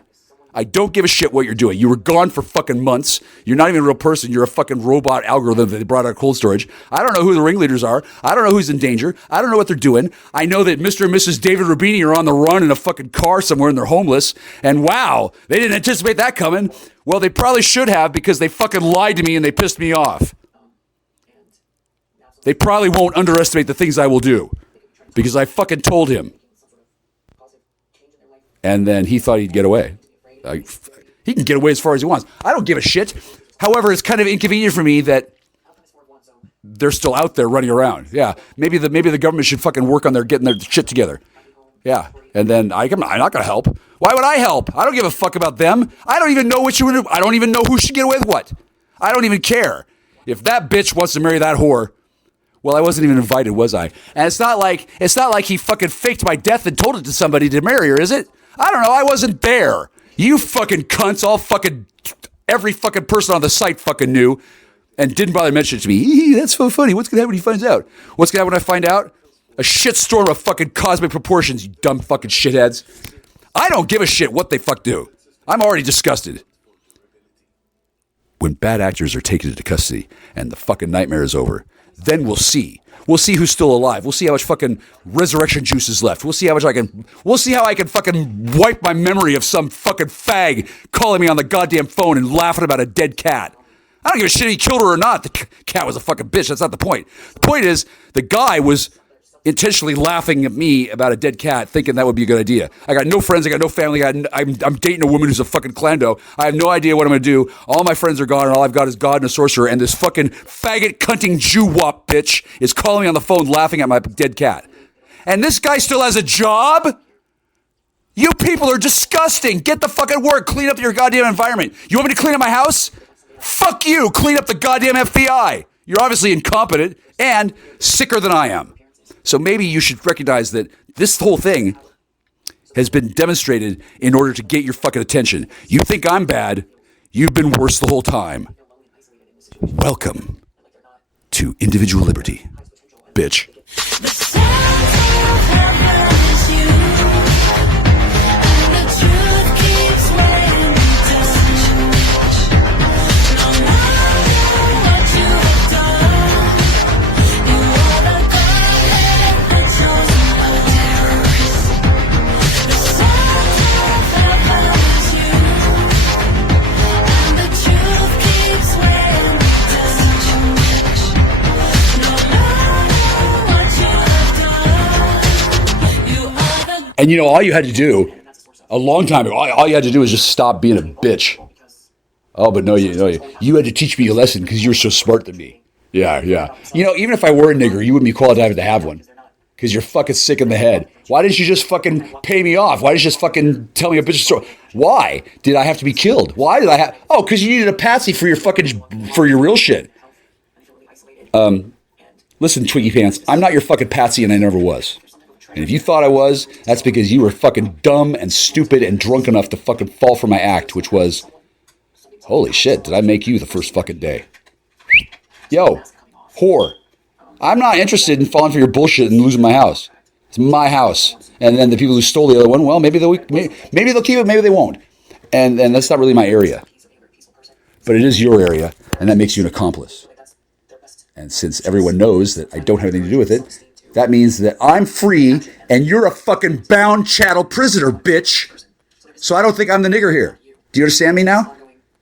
I don't give a shit what you're doing. You were gone for fucking months. You're not even a real person. You're a fucking robot algorithm that they brought out of cold storage. I don't know who the ringleaders are. I don't know who's in danger. I don't know what they're doing. I know that Mr. and Mrs. David Rubini are on the run in a fucking car somewhere and they're homeless. And wow, they didn't anticipate that coming. Well, they probably should have because they fucking lied to me and they pissed me off. They probably won't underestimate the things I will do because I fucking told him. And then he thought he'd get away. He can get away as far as he wants. I don't give a shit. However, it's kind of inconvenient for me that they're still out there running around. Yeah, maybe the government should fucking work on getting their shit together. Yeah, and then I'm not going to help. Why would I help? I don't give a fuck about them. I don't even know I don't even know who should get away with what. I don't even care. If that bitch wants to marry that whore, well, I wasn't even invited, was I? And it's not like he fucking faked my death and told it to somebody to marry her, is it? I don't know. I wasn't there. You fucking cunts, every fucking person on the site fucking knew and didn't bother to mention it to me. That's so funny. What's going to happen when he finds out? What's going to happen when I find out? A shitstorm of fucking cosmic proportions, you dumb fucking shitheads. I don't give a shit what they fuck do. I'm already disgusted. When bad actors are taken into custody and the fucking nightmare is over, then we'll see. We'll see who's still alive. We'll see how much fucking resurrection juice is left. We'll see how I can fucking wipe my memory of some fucking fag calling me on the goddamn phone and laughing about a dead cat. I don't give a shit if he killed her or not. The cat was a fucking bitch. That's not the point. The point is the guy was intentionally laughing at me about a dead cat, thinking that would be a good idea. I got no friends. I got no family. I'm dating a woman who's a fucking clando. I have no idea what I'm going to do. All my friends are gone, and all I've got is God and a sorcerer, and this fucking faggot cunting Jew wop bitch is calling me on the phone laughing at my dead cat. And this guy still has a job? You people are disgusting. Get the fucking work. Clean up your goddamn environment. You want me to clean up my house? Fuck you. Clean up the goddamn FBI. You're obviously incompetent and sicker than I am. So maybe you should recognize that this whole thing has been demonstrated in order to get your fucking attention. You think I'm bad. You've been worse the whole time. Welcome to individual liberty, bitch. And you know, all you had to do, a long time ago, all you had to do was just stop being a bitch. Oh, but no, you had to teach me a lesson because you were so smart than me. Yeah. You know, even if I were a nigger, you wouldn't be qualified to have one because you're fucking sick in the head. Why didn't you just fucking pay me off? Why didn't you just fucking tell me a bitch story? Why did I have to be killed? Why did I have? Oh, because you needed a patsy for your real shit. Listen, Twiggy Pants, I'm not your fucking patsy, and I never was. And if you thought I was, that's because you were fucking dumb and stupid and drunk enough to fucking fall for my act, which was, holy shit, did I make you the first fucking day? Yo, whore, I'm not interested in falling for your bullshit and losing my house. It's my house. And then the people who stole the other one, well, maybe they'll keep it, maybe they won't. And that's not really my area. But it is your area, and that makes you an accomplice. And since everyone knows that I don't have anything to do with it, that means that I'm free and you're a fucking bound chattel prisoner, bitch. So I don't think I'm the nigger here. Do you understand me now?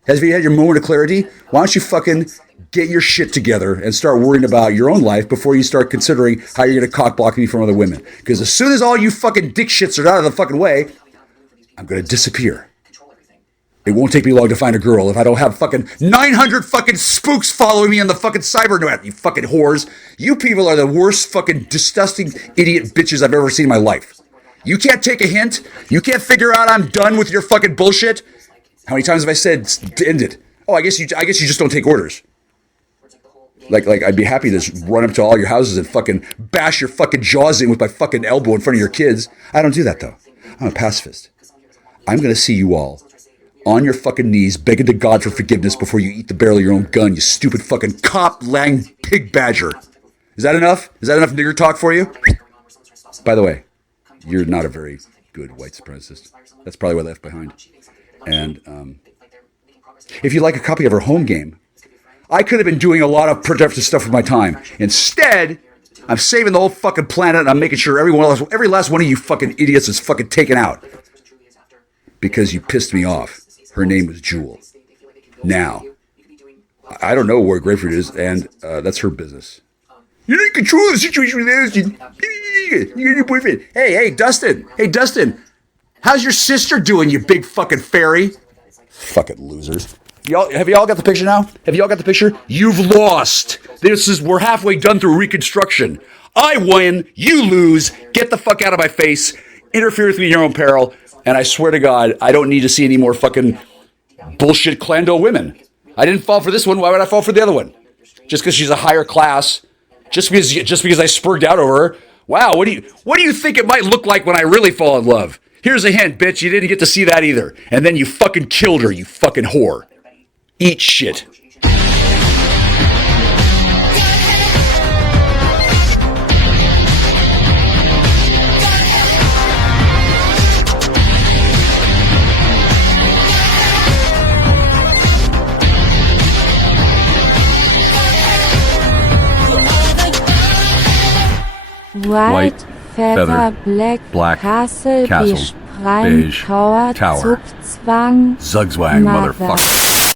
Have you had your moment of clarity? Why don't you fucking get your shit together and start worrying about your own life before you start considering how you're going to cockblock me from other women? Because as soon as all you fucking dick shits are out of the fucking way, I'm going to disappear. It won't take me long to find a girl if I don't have fucking 900 fucking spooks following me on the fucking cybernet, you fucking whores. You people are the worst fucking disgusting idiot bitches I've ever seen in my life. You can't take a hint? You can't figure out I'm done with your fucking bullshit? How many times have I said end it? Oh, I guess you just don't take orders. Like I'd be happy to just run up to all your houses and fucking bash your fucking jaws in with my fucking elbow in front of your kids. I don't do that though. I'm a pacifist. I'm going to see you all on your fucking knees, begging to God for forgiveness before you eat the barrel of your own gun, you stupid fucking cop-lang pig badger. Is that enough? Is that enough nigger talk for you? By the way, you're not a very good white supremacist. That's probably what I left behind. And if you'd like a copy of her home game, I could have been doing a lot of productive stuff with my time. Instead, I'm saving the whole fucking planet and I'm making sure every last one of you fucking idiots is fucking taken out. Because you pissed me off. Her name was Jewel. Now, I don't know where Grapefruit is, and that's her business. You're not in control of the situation with Anderson. You're your boyfriend. Hey, Dustin. Hey, Dustin. How's your sister doing, you big fucking fairy? Fucking losers. Have y'all got the picture now? Have y'all got the picture? You've lost. We're halfway done through Reconstruction. I win. You lose. Get the fuck out of my face. Interfere with me at your own peril. And I swear to God, I don't need to see any more fucking bullshit clando women. I didn't fall for this one. Why would I fall for the other one? Just because she's a higher class. Just because I spurged out over her. Wow, what do you think it might look like when I really fall in love? Here's a hint, bitch. You didn't get to see that either. And then you fucking killed her, you fucking whore. Eat shit. White, feather, black, castle, beige, Tower, Zugzwang, motherfucker.